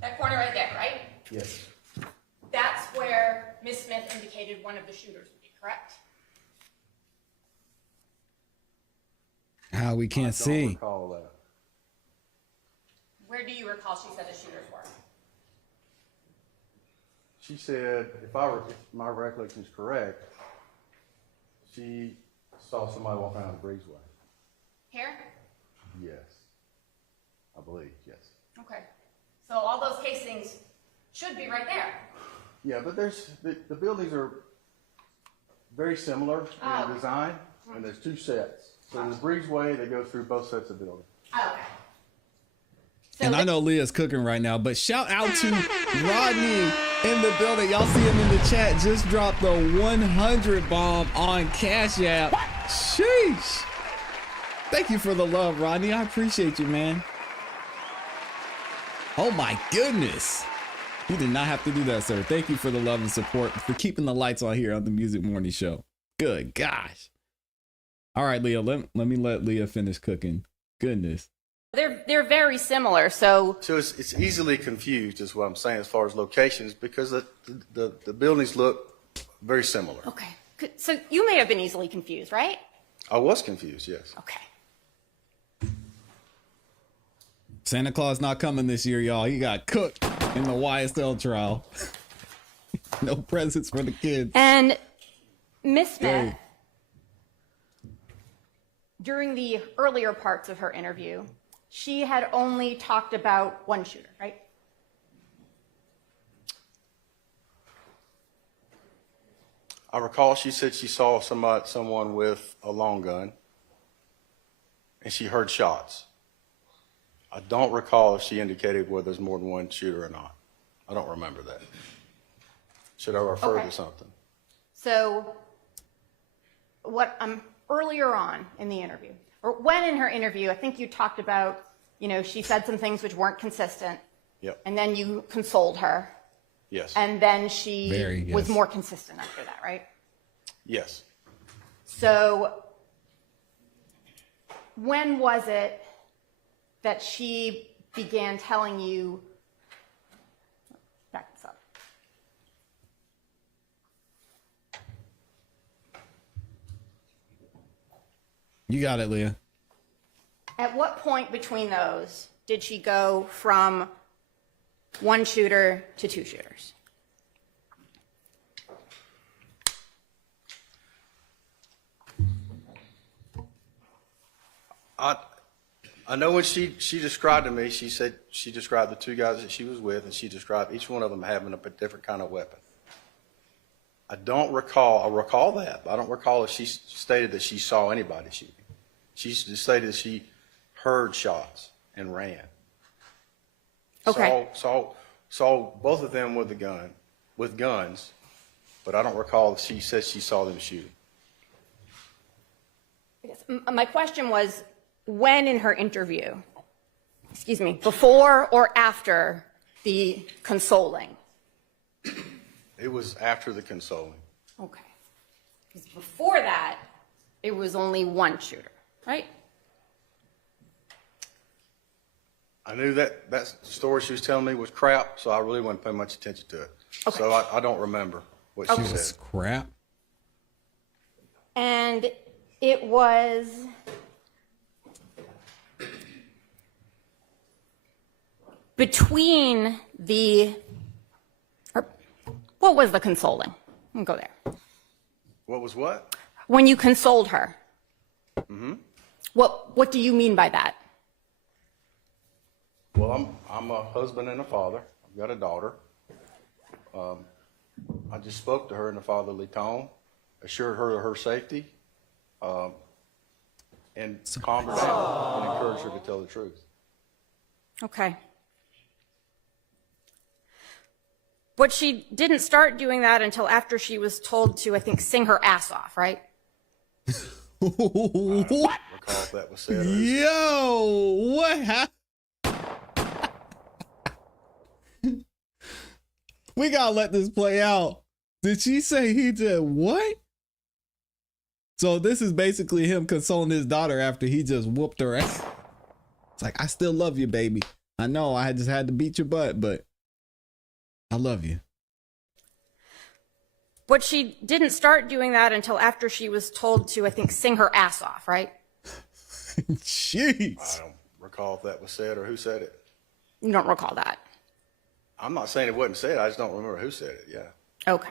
That corner right there, right? Yes. That's where Ms. Smith indicated one of the shooters would be, correct? How we can't I don't see. recall that. Where do you recall she said the shooters were? She said, if my recollection is correct, she saw somebody walking out of the breezeway. Here? Yes. I believe, yes. Okay. So all those casings should be right there. Yeah, but the buildings are very similar in design, and there's two sets. So there's breezeway that goes through both sets of buildings. Oh, okay. And I know Leah's cooking right now, but shout out to Rodney in the building. Y'all see him in the chat. Just dropped the 100 bomb on Cash App. Sheesh. Thank you for the love, Rodney. I appreciate you, man. Oh my goodness. You did not have to do that, sir. Thank you for the love and support, for keeping the lights on here on the Music Morning Show. Good gosh. All right, Leah, let me let Leah finish cooking. Goodness. They're very similar, so it's easily confused, is what I'm saying, as far as locations, because the buildings look very similar. okay. So you may have been easily confused, right? I was confused, yes. Okay. Santa Claus not coming this year, y'all. He got cooked in the YSL trial. No presents for the kids. And Miss Smith, Hey. during the earlier parts of her interview, she had only talked about one shooter, right? I recall she said she saw someone with a long gun, and she heard shots. I don't recall if she indicated whether there's more than one shooter or not. I don't remember that. Should I refer Okay. to something? So earlier on in the interview, or when in her interview, I think you talked about, she said some things which weren't consistent. Yep. And then you consoled her. Yes. And then she was yes. more consistent after that, right? Yes. So when was it that she began telling you, back this up. You got it, Leah. At what point between those did she go from one shooter to two shooters? I know when she described to me, she said she described the two guys that she was with, and she described each one of them having a different kind of weapon. I recall that, but I don't recall if she stated that she saw anybody shooting. She stated that she heard shots and ran. Okay. Saw both of them with guns, but I don't recall if she said she saw them shooting. My question was, when in her interview, before or after the consoling? It was after the consoling. Okay. Because before that, it was only one shooter, right? I knew that story she was telling me was crap, so I really wasn't paying much attention to it. Okay. So I don't remember what she It's said. crap. And it was between what was the consoling? We'll go there. What was what? When you consoled her. Mm-hmm. What do you mean by that? Well, I'm a husband and a father. I've got a daughter. I just spoke to her in a fatherly tone, assured her of her safety, and calmed her down and encouraged her to tell the truth. Okay. But she didn't start doing that until after she was told to, I think, sing her ass off, right? I don't recall if that was said. Yo, what happened? We gotta let this play out. Did she say he did what? So this is basically him consoling his daughter after he just whooped her ass. It's like, I still love you, baby. I know I just had to beat your butt, but I love you. But she didn't start doing that until after she was told to, I think, sing her ass off, right? Jeez. I don't recall if that was said or who said it. You don't recall that? I'm not saying it wasn't said. I just don't remember who said it. Yeah. Okay.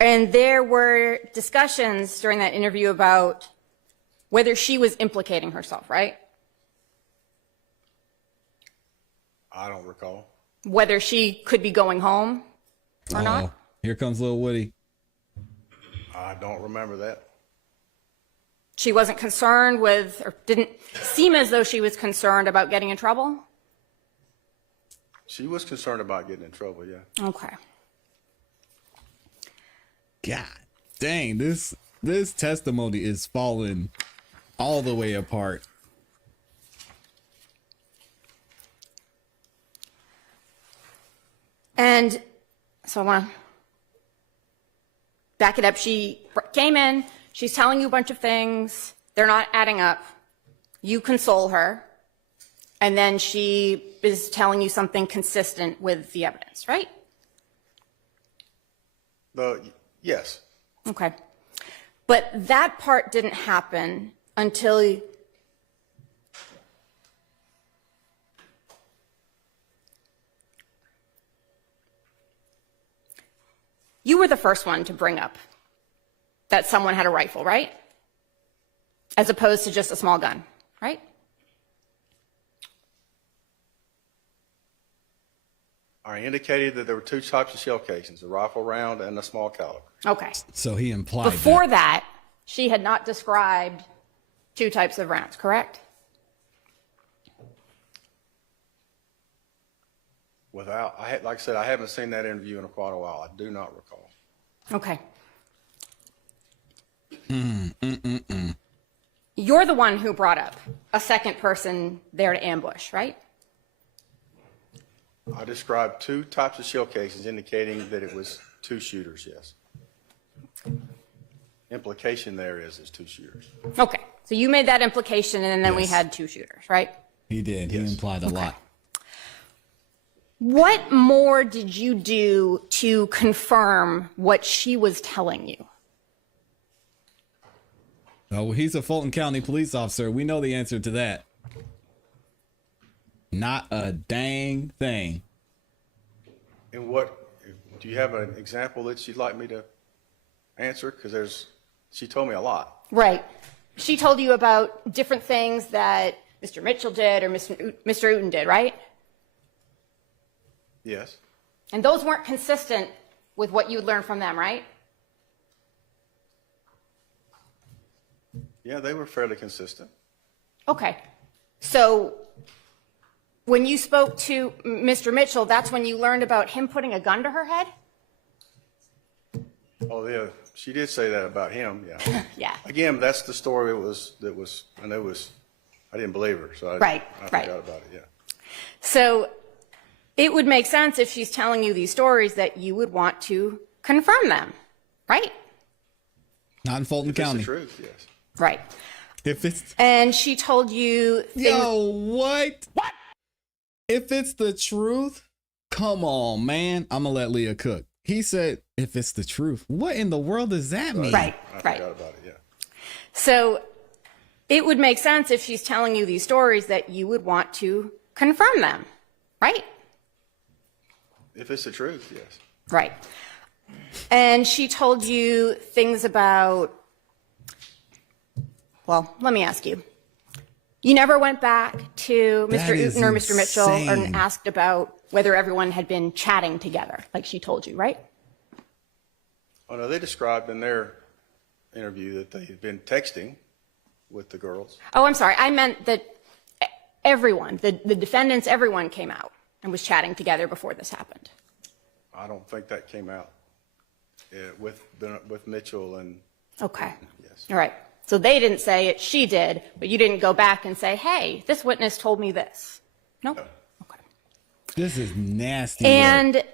And there were discussions during that interview about whether she was implicating herself, right? I don't recall. Whether she could be going home or not? Here comes little Woody. I don't remember that. She wasn't concerned with, or didn't seem as though she was concerned about getting in trouble? She was concerned about getting in trouble, yeah. Okay. God dang, this testimony is falling all the way apart. And so I want to back it up. She came in, she's telling you a bunch of things, they're not adding up. You console her, and then she is telling you something consistent with the evidence, right? Yes. Okay. But that part didn't happen until you were the first one to bring up that someone had a rifle, right? As opposed to just a small gun, right? I indicated that there were two types of shell casings, a rifle round and a small caliber. Okay. So he implied Before that, she had not described two types of rounds, correct? Like I said, I haven't seen that interview in quite a while. I do not recall. Okay. You're the one who brought up a second person there to ambush, right? I described two types of shell casings indicating that it was two shooters, yes. Implication there is there's two shooters. Okay. So you made that implication, and then we Yes. had two shooters, right? He did. He implied a lot. What more did you do to confirm what she was telling you? Oh, he's a Fulton County police officer. We know the answer to that. Not a dang thing. And what, do you have an example that you'd like me to answer? Because she told me a lot. Right. She told you about different things that Mr. Mitchell did or Mr. Uten did, right? Yes. And those weren't consistent with what you'd learned from them, right? Yeah, they were fairly consistent. Okay. So when you spoke to Mr. Mitchell, that's when you learned about him putting a gun to her head? Oh, yeah, she did say that about him, yeah. Yeah. Again, that's the story I didn't believe her, so I Right. forgot about it, yeah. So it would make sense if she's telling you these stories that you would want to confirm them, right? Not in Fulton If it's County. the truth, yes. Right. If it's And she told you things. Yo, what? What? If it's the truth, come on, man. I'm gonna let Leah cook. He said, if it's the truth. What in the world does that mean? Right, I right. forgot about it, yeah. So it would make sense if she's telling you these stories that you would want to confirm them, right? If it's the truth, yes. Right. And she told you things about, well, let me ask you. You never went back to That Mr. is Uten or Mr. Mitchell insane. and asked about whether everyone had been chatting together, like she told you, right? Oh, no, they described in their interview that they had been texting with the girls. Oh, I'm sorry. I meant that everyone, the defendants, everyone came out and was chatting together before this happened. I don't think that came out with Mitchell and, Okay. yes. All right. So they didn't say it, she did, but you didn't go back and say, hey, this witness told me this. Nope. No. Okay. This is nasty. work. And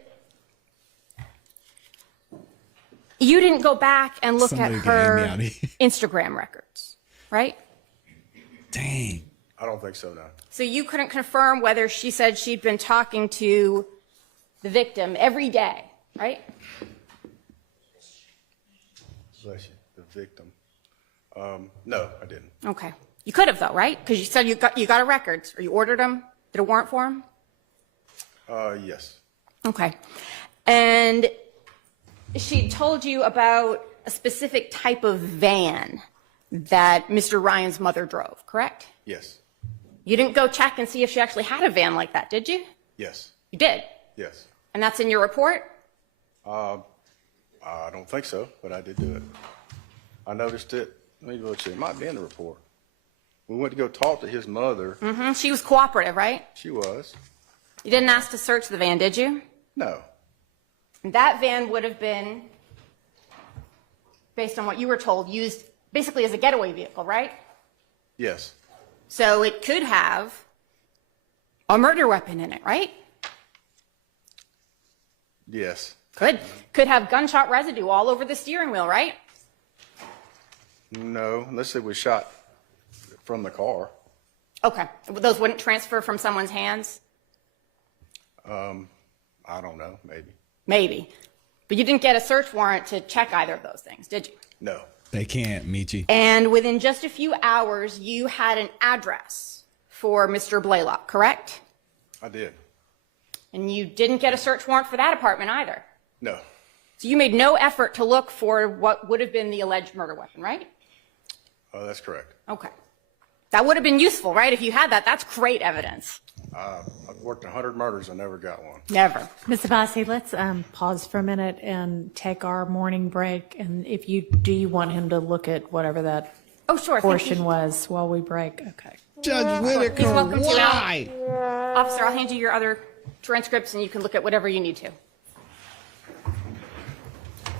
you didn't go back and look Somebody at get Amy her out of here. Instagram records, right? Dang. I don't think so, no. So you couldn't confirm whether she said she'd been talking to the victim every day, right? Bless you, the victim. No, I didn't. Okay. You could have though, right? Because you said you got her records or you ordered them. did a warrant for him? Yes. Okay. And she told you about a specific type of van that Mr. Ryan's mother drove, correct? Yes. You didn't go check and see if she actually had a van like that, did you? Yes. You did? Yes. And that's in your report? I don't think so, but I did do it. I noticed it. Let me go see. It might be in the report. We went to go talk to his mother. Mm-hmm. She was cooperative, right? She was. You didn't ask to search the van, did you? No. That van would have been, based on what you were told, used basically as a getaway vehicle, right? Yes. So it could have a murder weapon in it, right? Yes. Could have gunshot residue all over the steering wheel, right? No, unless it was shot from the car. Okay. Those wouldn't transfer from someone's hands? I don't know, maybe. Maybe. But you didn't get a search warrant to check either of those things, did you? No. They can't, Michi. And within just a few hours, you had an address for Mr. Blaylock, correct? I did. And you didn't get a search warrant for that apartment either? No. So you made no effort to look for what would have been the alleged murder weapon, right? That's correct. Okay. That would have been useful, right? If you had that, that's great evidence. I've worked 100 murders. I never got one. Never. Ms. Abbasi, let's pause for a minute and take our morning break. And if you want him to look at whatever that sure. portion was while we break. Okay. Judge Whitaker, He's welcome to. why? Officer, I'll hand you your other transcripts and you can look at whatever you need to.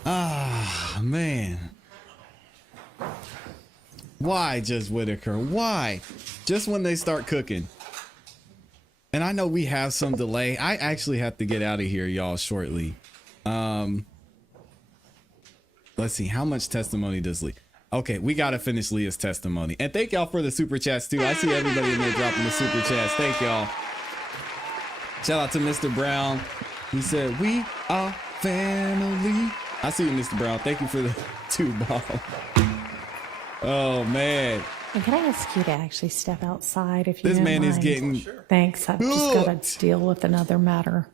Ah, man. Why, Judge Whitaker? Why? Just when they start cooking. And I know we have some delay. I actually have to get out of here, y'all, shortly. Let's see. How much testimony does Lee? Okay, we got to finish Leah's testimony. And thank y'all for the super chats, too. I see everybody in there dropping the super chats. Thank y'all. Shout out to Mr. Brown. He said, we are family. I see you, Mr. Brown. Thank you for the 2 bomb. Oh, man. And can I ask you to actually step outside if you This don't man is mind? getting... Thanks. I've just got to deal with another matter.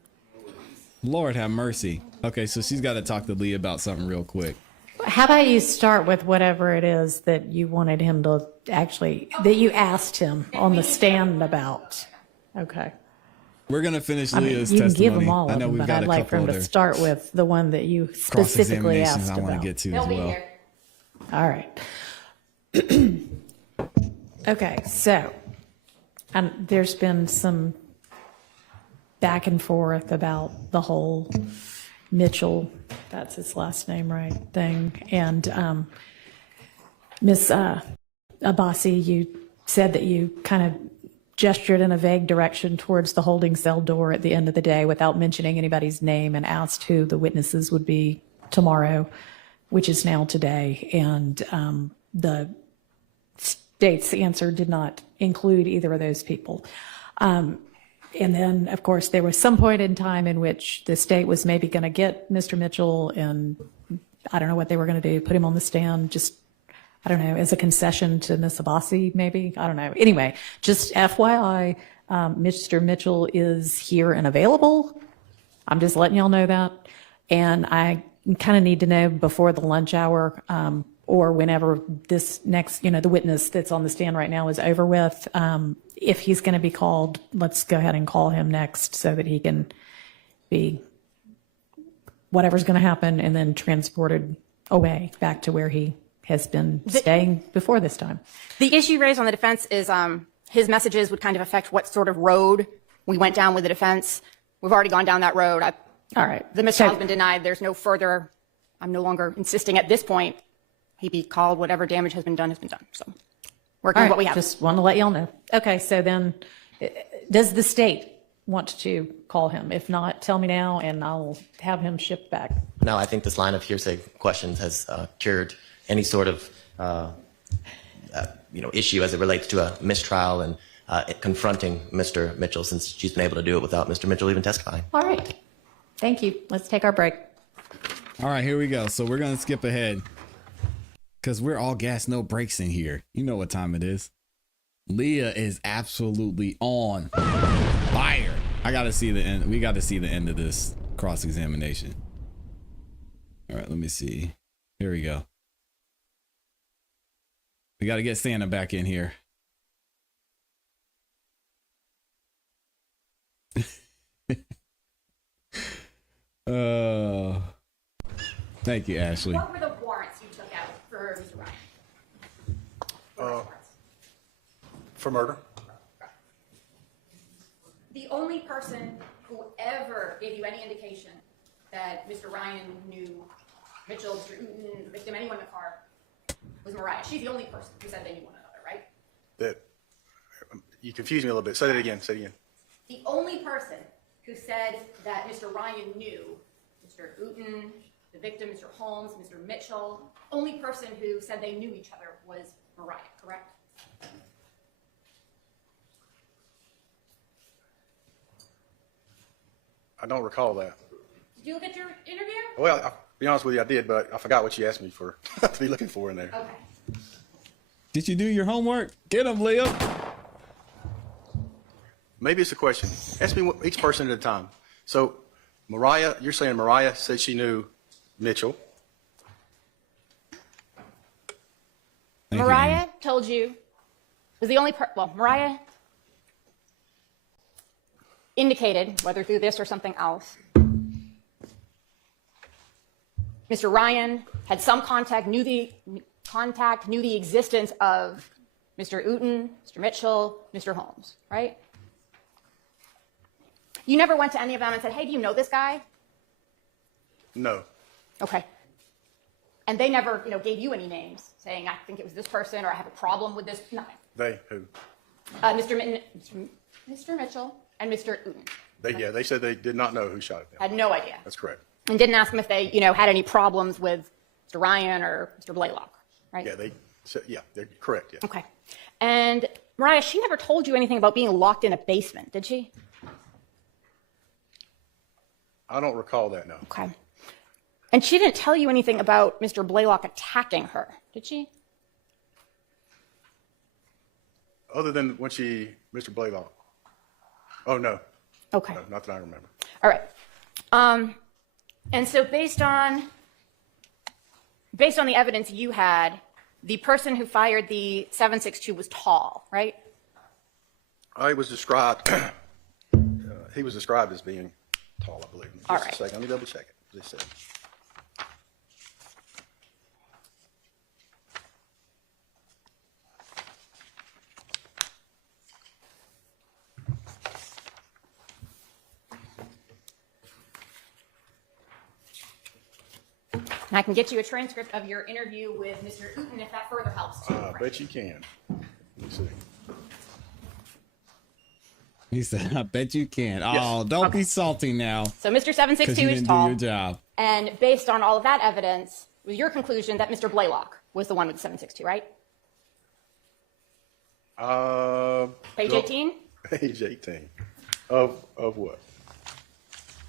Lord have mercy. Okay, so she's got to talk to Lee about something real quick. How about you start with whatever it is that you wanted him to actually, that you asked him on the stand about? Okay. We're going to finish I mean, Leah's you can testimony. give them all I of know them, we've but got I'd a like for couple him to other start with the one that you specifically cross-examinations asked I want about. to get to They'll as be well. here. All right. Okay, so there's been some back and forth about the whole Mitchell, that's his last name, right, thing. And Ms. Abbasi, you said that you kind of gestured in a vague direction towards the holding cell door at the end of the day without mentioning anybody's name and asked who the witnesses would be tomorrow, which is now today. And the state's answer did not include either of those people. And then, of course, there was some point in time in which the state was maybe going to get Mr. Mitchell, and I don't know what they were going to do, put him on the stand, just, I don't know, as a concession to Ms. Abbasi, maybe? I don't know. Anyway, just FYI, Mr. Mitchell is here and available. I'm just letting y'all know that. And I kind of need to know before the lunch hour, or whenever this next, the witness that's on the stand right now is over with, if he's going to be called, let's go ahead and call him next so that he can be whatever's going to happen and then transported away back to where he has been staying before this time. The issue raised on the defense is his messages would kind of affect what sort of road we went down with the defense. We've already gone down that road. All right. The mistrial has been denied. There's no further, I'm no longer insisting at this point he be called. Whatever damage has been done has been done. So working with what we have. Just want to let y'all know. Okay, so then does the state want to call him? If not, tell me now and I'll have him shipped back. No, I think this line of hearsay questions has cured any sort of issue as it relates to a mistrial and confronting Mr. Mitchell, since she's been able to do it without Mr. Mitchell even testifying. All right. Thank you. Let's take our break. All right, here we go. So we're going to skip ahead because we're all gas, no brakes in here. You know what time it is. Leah is absolutely on. fire. I gotta see the end. We gotta see the end of this cross-examination. All right, let me see. Here we go. We gotta get Santa back in here. Thank you, Ashley. What were the warrants you took out for Mr. Ryan? What were the warrants? For murder? The only person who ever gave you any indication that Mr. Ryan knew Mitchell, Mr. Uten, the victim, anyone in the car, was Mariah. She's the only person who said they knew one another, right? That you confused me a little bit. Say that again. Say it again. The only person who said that Mr. Ryan knew Mr. Uten, the victim, Mr. Holmes, Mr. Mitchell, only person who said they knew each other was Mariah, correct? I don't recall that. Did you look at your interview? Well, I'll be honest with you, I did, but I forgot what you asked me for to be looking for in there. Okay. Did you do your homework? Get him, Leah. Maybe it's a question. Ask me each person at a time. So, Mariah, you're saying Mariah said she knew Mitchell. Thank you, Mariah Amy. told you, was the only Mariah indicated, whether through this or something else, Mr. Ryan had some contact, knew the existence of Mr. Uten, Mr. Mitchell, Mr. Holmes, right? You never went to any of them and said, hey, do you know this guy? No. Okay. And they never, gave you any names, saying, I think it was this person, or I have a problem with this, nothing. They who? Mr. Mitchell and Mr. Uten. They said they did not know who shot them. Had no idea. That's correct. And didn't ask them if they, had any problems with Mr. Ryan or Mr. Blaylock, right? Yeah, they said, yeah, they're correct. Yeah. Okay. And Mariah, she never told you anything about being locked in a basement, did she? I don't recall that, no. Okay. And she didn't tell you anything about Mr. Blaylock attacking her, did she? Other than when Mr. Blaylock. Oh, no. Okay. No, not that I remember. All right. And so based on the evidence you had, the person who fired the 7.62 was tall, right? He was described as being tall, I believe. Just All a right. second. Let me double check it. Just a second. And I can get you a transcript of your interview with Mr. Uten if that further helps too. I bet you can. Let me see. He said, I bet you can. Oh, don't be salty now. So Mr. 7.62 Because you is didn't tall. do your job. And based on all of that evidence, was your conclusion that Mr. Blaylock was the one with the 7.62, right? Page 18? Page 18. Of what?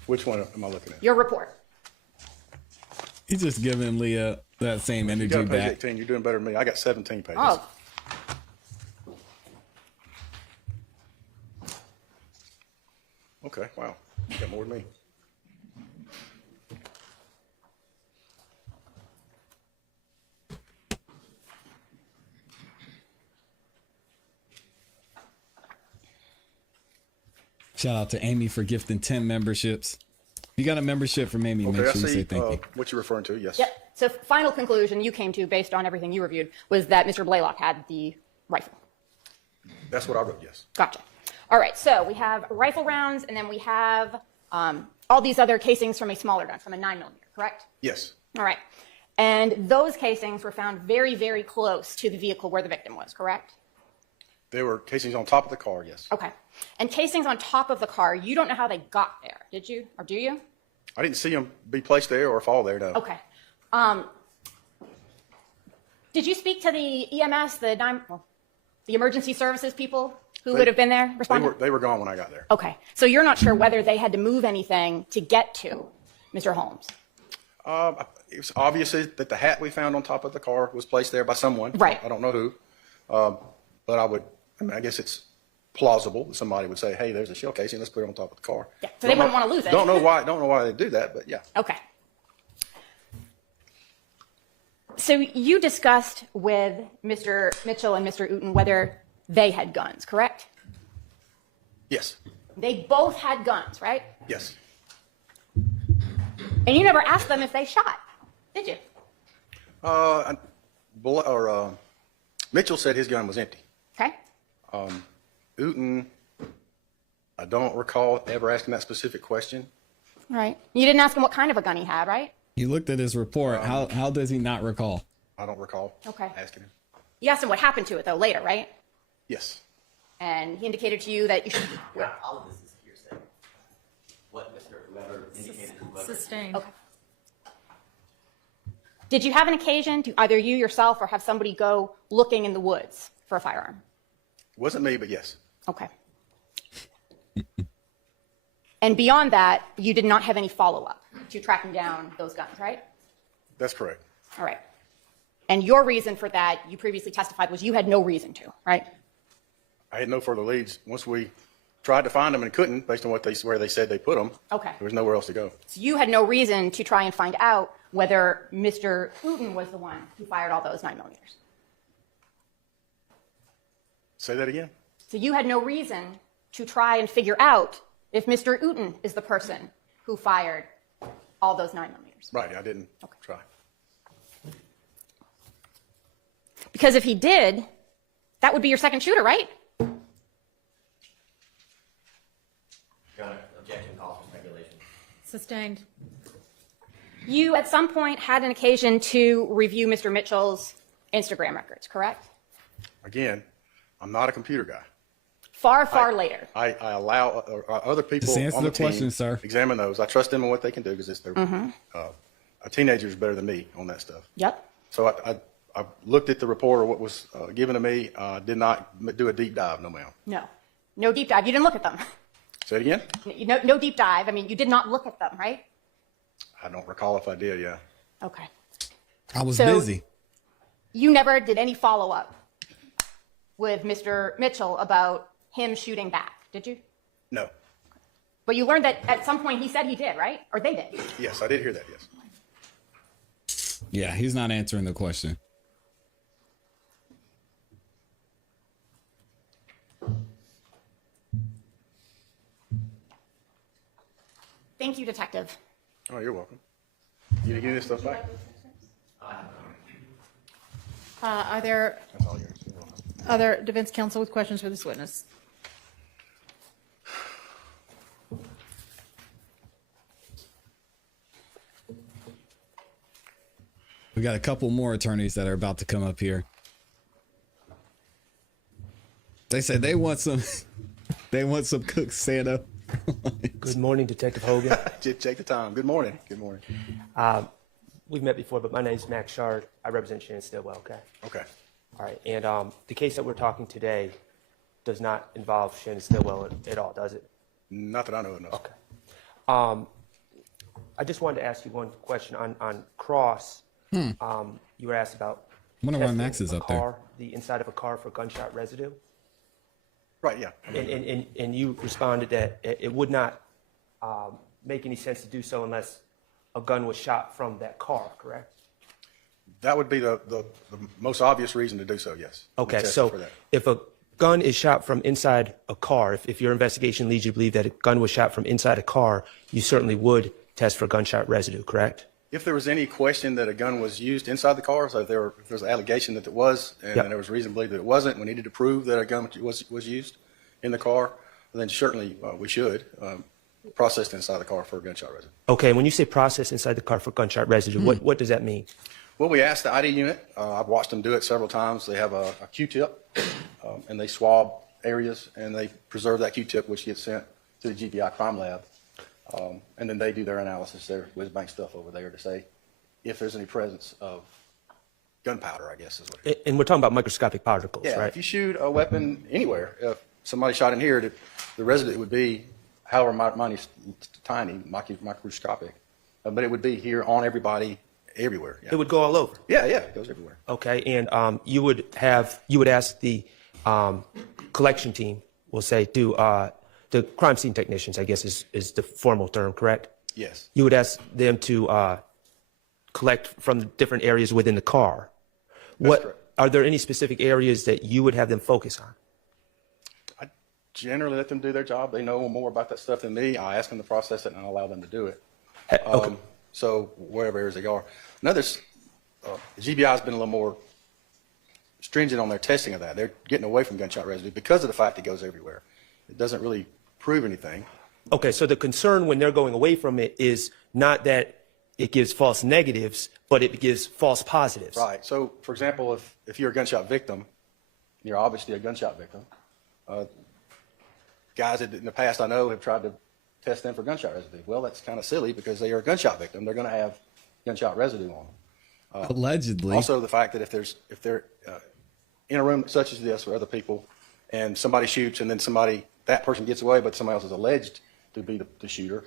Which one am I looking at? Your report. He's just giving Leah that same You energy got page back. 18. You're doing better than me. I got 17 pages. Oh. Okay, wow. You got more than me. Shout out to Amy for gifting 10 memberships. If you got a membership from Amy, Okay, make I sure you see say thank you. what you're referring to, yes. Yep. So final conclusion you came to based on everything you reviewed was that Mr. Blaylock had the rifle. That's what I wrote, yes. Gotcha. All right. So we have rifle rounds, and then we have all these other casings from a smaller gun, from a 9mm, correct? Yes. All right. And those casings were found very, very close to the vehicle where the victim was, correct? There were casings on top of the car, yes. Okay. And casings on top of the car, you don't know how they got there, did you? Or do you? I didn't see them be placed there or fall there, no. Okay. Did you speak to the EMS, the emergency services people who would have been there responding? They were gone when I got there. Okay. So you're not sure whether they had to move anything to get to Mr. Holmes? It was obvious that the hat we found on top of the car was placed there by someone. Right. I don't know who. But I guess it's plausible that somebody would say, hey, there's a shell casing, let's put it on top of the car. Yeah, so they wouldn't want to lose it. Don't know why they do that, but yeah. Okay. So you discussed with Mr. Mitchell and Mr. Uten whether they had guns, correct? Yes. They both had guns, right? Yes. And you never asked them if they shot, did you? Mitchell said his gun was empty. Okay. Uten, I don't recall ever asking that specific question. All right. You didn't ask him what kind of a gun he had, right? You looked at his report. How does he not recall? I don't recall asking him. You asked him what happened to it, though, later, right? Yes. And he indicated to you that you should... All of this is hearsay. What whoever indicated whoever. Sustained. Okay. Did you have an occasion to either you yourself or have somebody go looking in the woods for a firearm? Wasn't me, but yes. Okay. And beyond that, you did not have any follow-up to tracking down those guns, right? That's correct. All right. And your reason for that, you previously testified, was you had no reason to, right? I had no further leads. Once we tried to find them and couldn't, based on where they said they put them, Okay. there was nowhere else to go. So you had no reason to try and find out whether Mr. Uten was the one who fired all those 9mm. Say that again? So you had no reason to try and figure out if Mr. Uten is the person who fired all those 9mm. Right, I didn't try. Because if he did, that would be your second shooter, right? Objection, call for speculation. Sustained. You, at some point, had an occasion to review Mr. Mitchell's Instagram records, correct? Again, I'm not a computer guy. Far later. I allow other people Just answer on the the question, team sir. examine those. I trust them in what they can do because it's a teenager is better than me on that stuff. Yep. So I looked at the report or what was given to me. Did not do a deep dive, no ma'am. No. No deep dive. You didn't look at them. Say it again? No deep dive. I mean, you did not look at them, right? I don't recall if I did, yeah. Okay. I was So- busy. You never did any follow-up with Mr. Mitchell about him shooting back, did you? No. But you learned that at some point he said he did, right? Or they did. Yes, I did hear that, yes. Yeah, he's not answering the question. Thank you, Detective. Oh, you're welcome. You need to give this stuff back? Are there That's all yours. You're welcome. other defense counsel with questions for this witness? We got a couple more attorneys that are about to come up here. They said they want some they want some cooked Santa. Good morning, Detective Hogan. Take the time. Good morning. Good morning. We've met before, but my name is Max Shard. I represent Shannon Stillwell, okay? Okay. All right, and the case that we're talking today does not involve Shannon Stillwell at all, does it? Not that I know of, no. Okay. I just wanted to ask you one question on Cross. You were asked about I wonder why testing Max is a up there. car, the inside of a car for gunshot residue. Right, yeah. And you responded that it would not make any sense to do so unless a gun was shot from that car, correct? That would be the most obvious reason to do so, yes. Okay, We tested so for that. if a gun is shot from inside a car, if your investigation leads you to believe that a gun was shot from inside a car, you certainly would test for gunshot residue, correct? If there was any question that a gun was used inside the car, so if there's an allegation that it was, and Yep. there was reason to believe that it wasn't, we needed to prove that a gun was used in the car, then certainly we should process it inside the car for gunshot residue. Okay, when you say process inside the car for gunshot residue, what does that mean? Well, we asked the ID unit. I've watched them do it several times. They have a Q-tip, and they swab areas, and they preserve that Q-tip, which gets sent to the GBI crime lab. And then they do their analysis, their whiz bank stuff over there to say if there's any presence of gunpowder, I guess is what it is. And we're talking about microscopic particles, Yeah, right? if you shoot a weapon anywhere, if somebody shot in here, the residue would be however tiny, microscopic, but it would be here on everybody, everywhere. Yeah, It would go all over. yeah, it goes everywhere. Okay, and you would ask the collection team we'll say, to the crime scene technicians, I guess is the formal term, correct? Yes. You would ask them to collect from the different areas within the car. That's correct. Are there any specific areas that you would have them focus on? I generally let them do their job. They know more about that stuff than me. I ask them to process it and I allow them to do it. Okay. So wherever areas they are. Another, the GBI has been a little more stringent on their testing of that. They're getting away from gunshot residue because of the fact it goes everywhere. It doesn't really prove anything. Okay, so the concern when they're going away from it is not that it gives false negatives, but it gives false positives. Right. So, for example, if you're a gunshot victim, you're obviously a gunshot victim. Guys that in the past I know have tried to test them for gunshot residue. Well, that's kind of silly because they are a gunshot victim. They're going to have gunshot residue on them. Allegedly. Also, the fact that if they're in a room such as this with other people, and somebody shoots, and then that person gets away, but somebody else is alleged to be the shooter.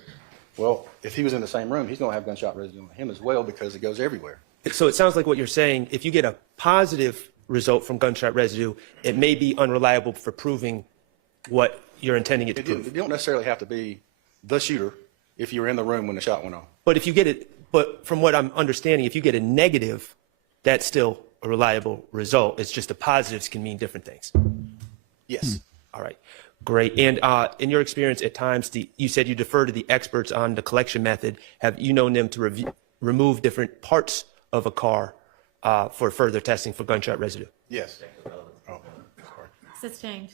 Well, if he was in the same room, he's going to have gunshot residue on him as well because it goes everywhere. So it sounds like what you're saying, if you get a positive result from gunshot residue, it may be unreliable for proving what you're intending it to prove. You don't necessarily have to be the shooter if you were in the room when the shot went off. But if you get it, but from what I'm understanding, if you get a negative, that's still a reliable result. It's just the positives can mean different things. Yes. All right, great. And in your experience at times, you said you defer to the experts on the collection method. Have you known them to remove different parts of a car for further testing for gunshot residue? Yes. Oh, sorry. Sustained.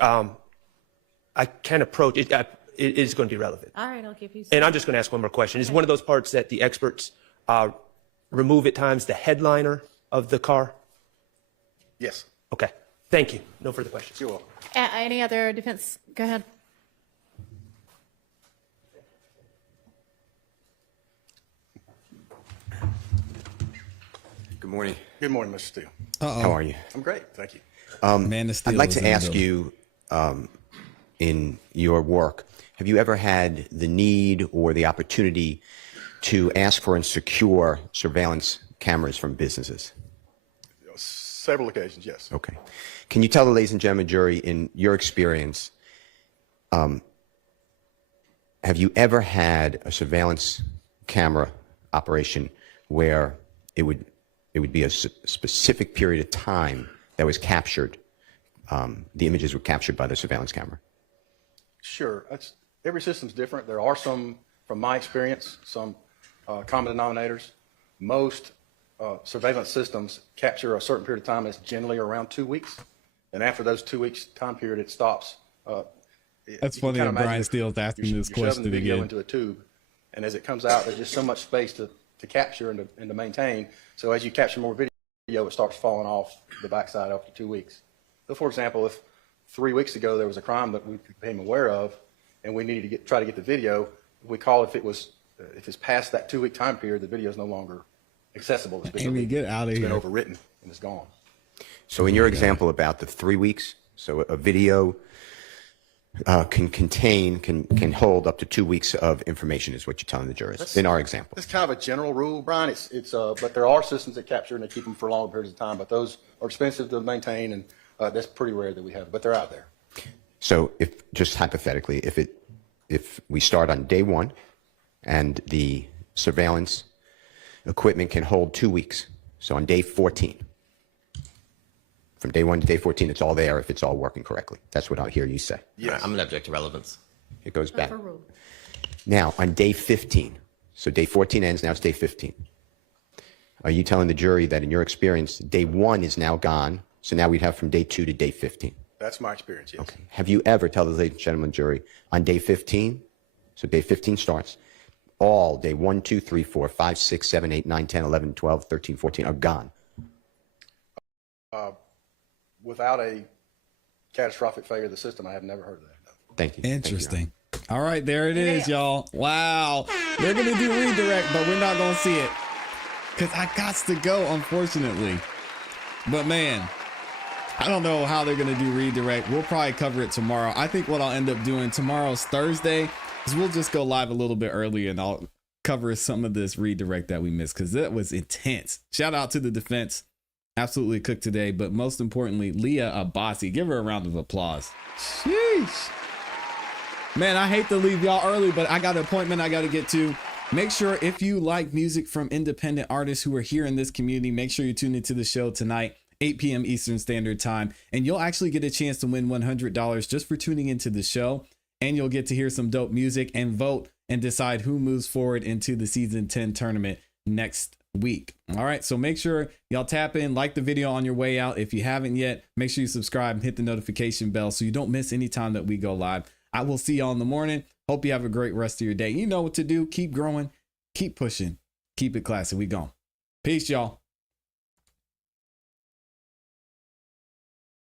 I can approach it. It is going to be relevant. All right, I'll give you some. And I'm just going to ask one more question. Is one of those parts that the experts remove at times the headliner of the car? Yes. Okay. Thank you. No further questions. You're welcome. Any other defense? Go ahead. Good morning. Good morning, Mr. Steele. How are you? I'm great. Thank you. Man of Steel I'd like is to in the ask building. you, in your work, have you ever had the need or the opportunity to ask for and secure surveillance cameras from businesses? Several occasions, yes. Okay. Can you tell the ladies and gentlemen jury, in your experience, have you ever had a surveillance camera operation where it would be a specific period of time that was captured, the images were captured by the surveillance camera? Sure. Every system's different. There are some, from my experience, some common denominators. Most surveillance systems capture a certain period of time that's generally around 2 weeks. And after those 2 weeks time period, it stops. That's funny that Brian Steele's asking this question You're shoving the video again. into a tube, and as it comes out, there's just so much space to capture and to maintain. So as you capture more video, it starts falling off the backside after 2 weeks. So for example, if 3 weeks ago there was a crime that we became aware of, and we needed to try to get the video, we call if it's past that 2 week time period, the video is no longer accessible. Amy, get out of It's here. been overwritten and it's gone. So in your example about the 3 weeks, so a video can hold up to 2 weeks of information is what you're telling the jurors in our example. That's kind of a general rule, Brian. But there are systems that capture and they keep them for longer periods of time, but those are expensive to maintain, and that's pretty rare that we have, but they're out there. So if, just hypothetically, if we start on day one and the surveillance equipment can hold 2 weeks, so on day 14, from day 1 to day 14, it's all there if it's all working correctly. That's what I hear you say. Yes. I'm going to object to relevance. It goes back. Now, on day 15, so day 14 ends, now it's day 15. Are you telling the jury that in your experience, day 1 is now gone, so now we'd have from day 2 to day 15? That's my experience, yes. Okay. Have you ever, tell the ladies and gentlemen jury, on day 15, so day 15 starts, all day 1, 2, 3, 4, 5, 6, 7, 8, 9, 10, 11, 12, 13, 14 are gone? Without a catastrophic failure of the system, I have never heard of that. No. Thank you. Interesting. All right, there it is, y'all. Wow. They're going to do redirect, but we're not going to see it because I got to go, unfortunately. But man, I don't know how they're going to do redirect. We'll probably cover it tomorrow. I think what I'll end up doing tomorrow's Thursday is we'll just go live a little bit early and I'll cover some of this redirect that we missed because it was intense. Shout out to the defense. absolutely cooked today. But most importantly, Leah Abbasi. Give her a round of applause. Sheesh. Man, I hate to leave y'all early, but I got an appointment I got to get to. Make sure if you like music from independent artists who are here in this community, make sure you tune into the show tonight, 8 p.m. Eastern Standard Time, and you'll actually get a chance to win $100 just for tuning into the show. And you'll get to hear some dope music and vote and decide who moves forward into the season 10 tournament next week. All right, so make sure y'all tap in, like the video on your way out. If you haven't yet, make sure you subscribe and hit the notification bell so you don't miss any time that we go live. I will see y'all in the morning. Hope you have a great rest of your day. You know what to do. Keep growing, keep pushing, keep it classy. We gone. Peace, y'all.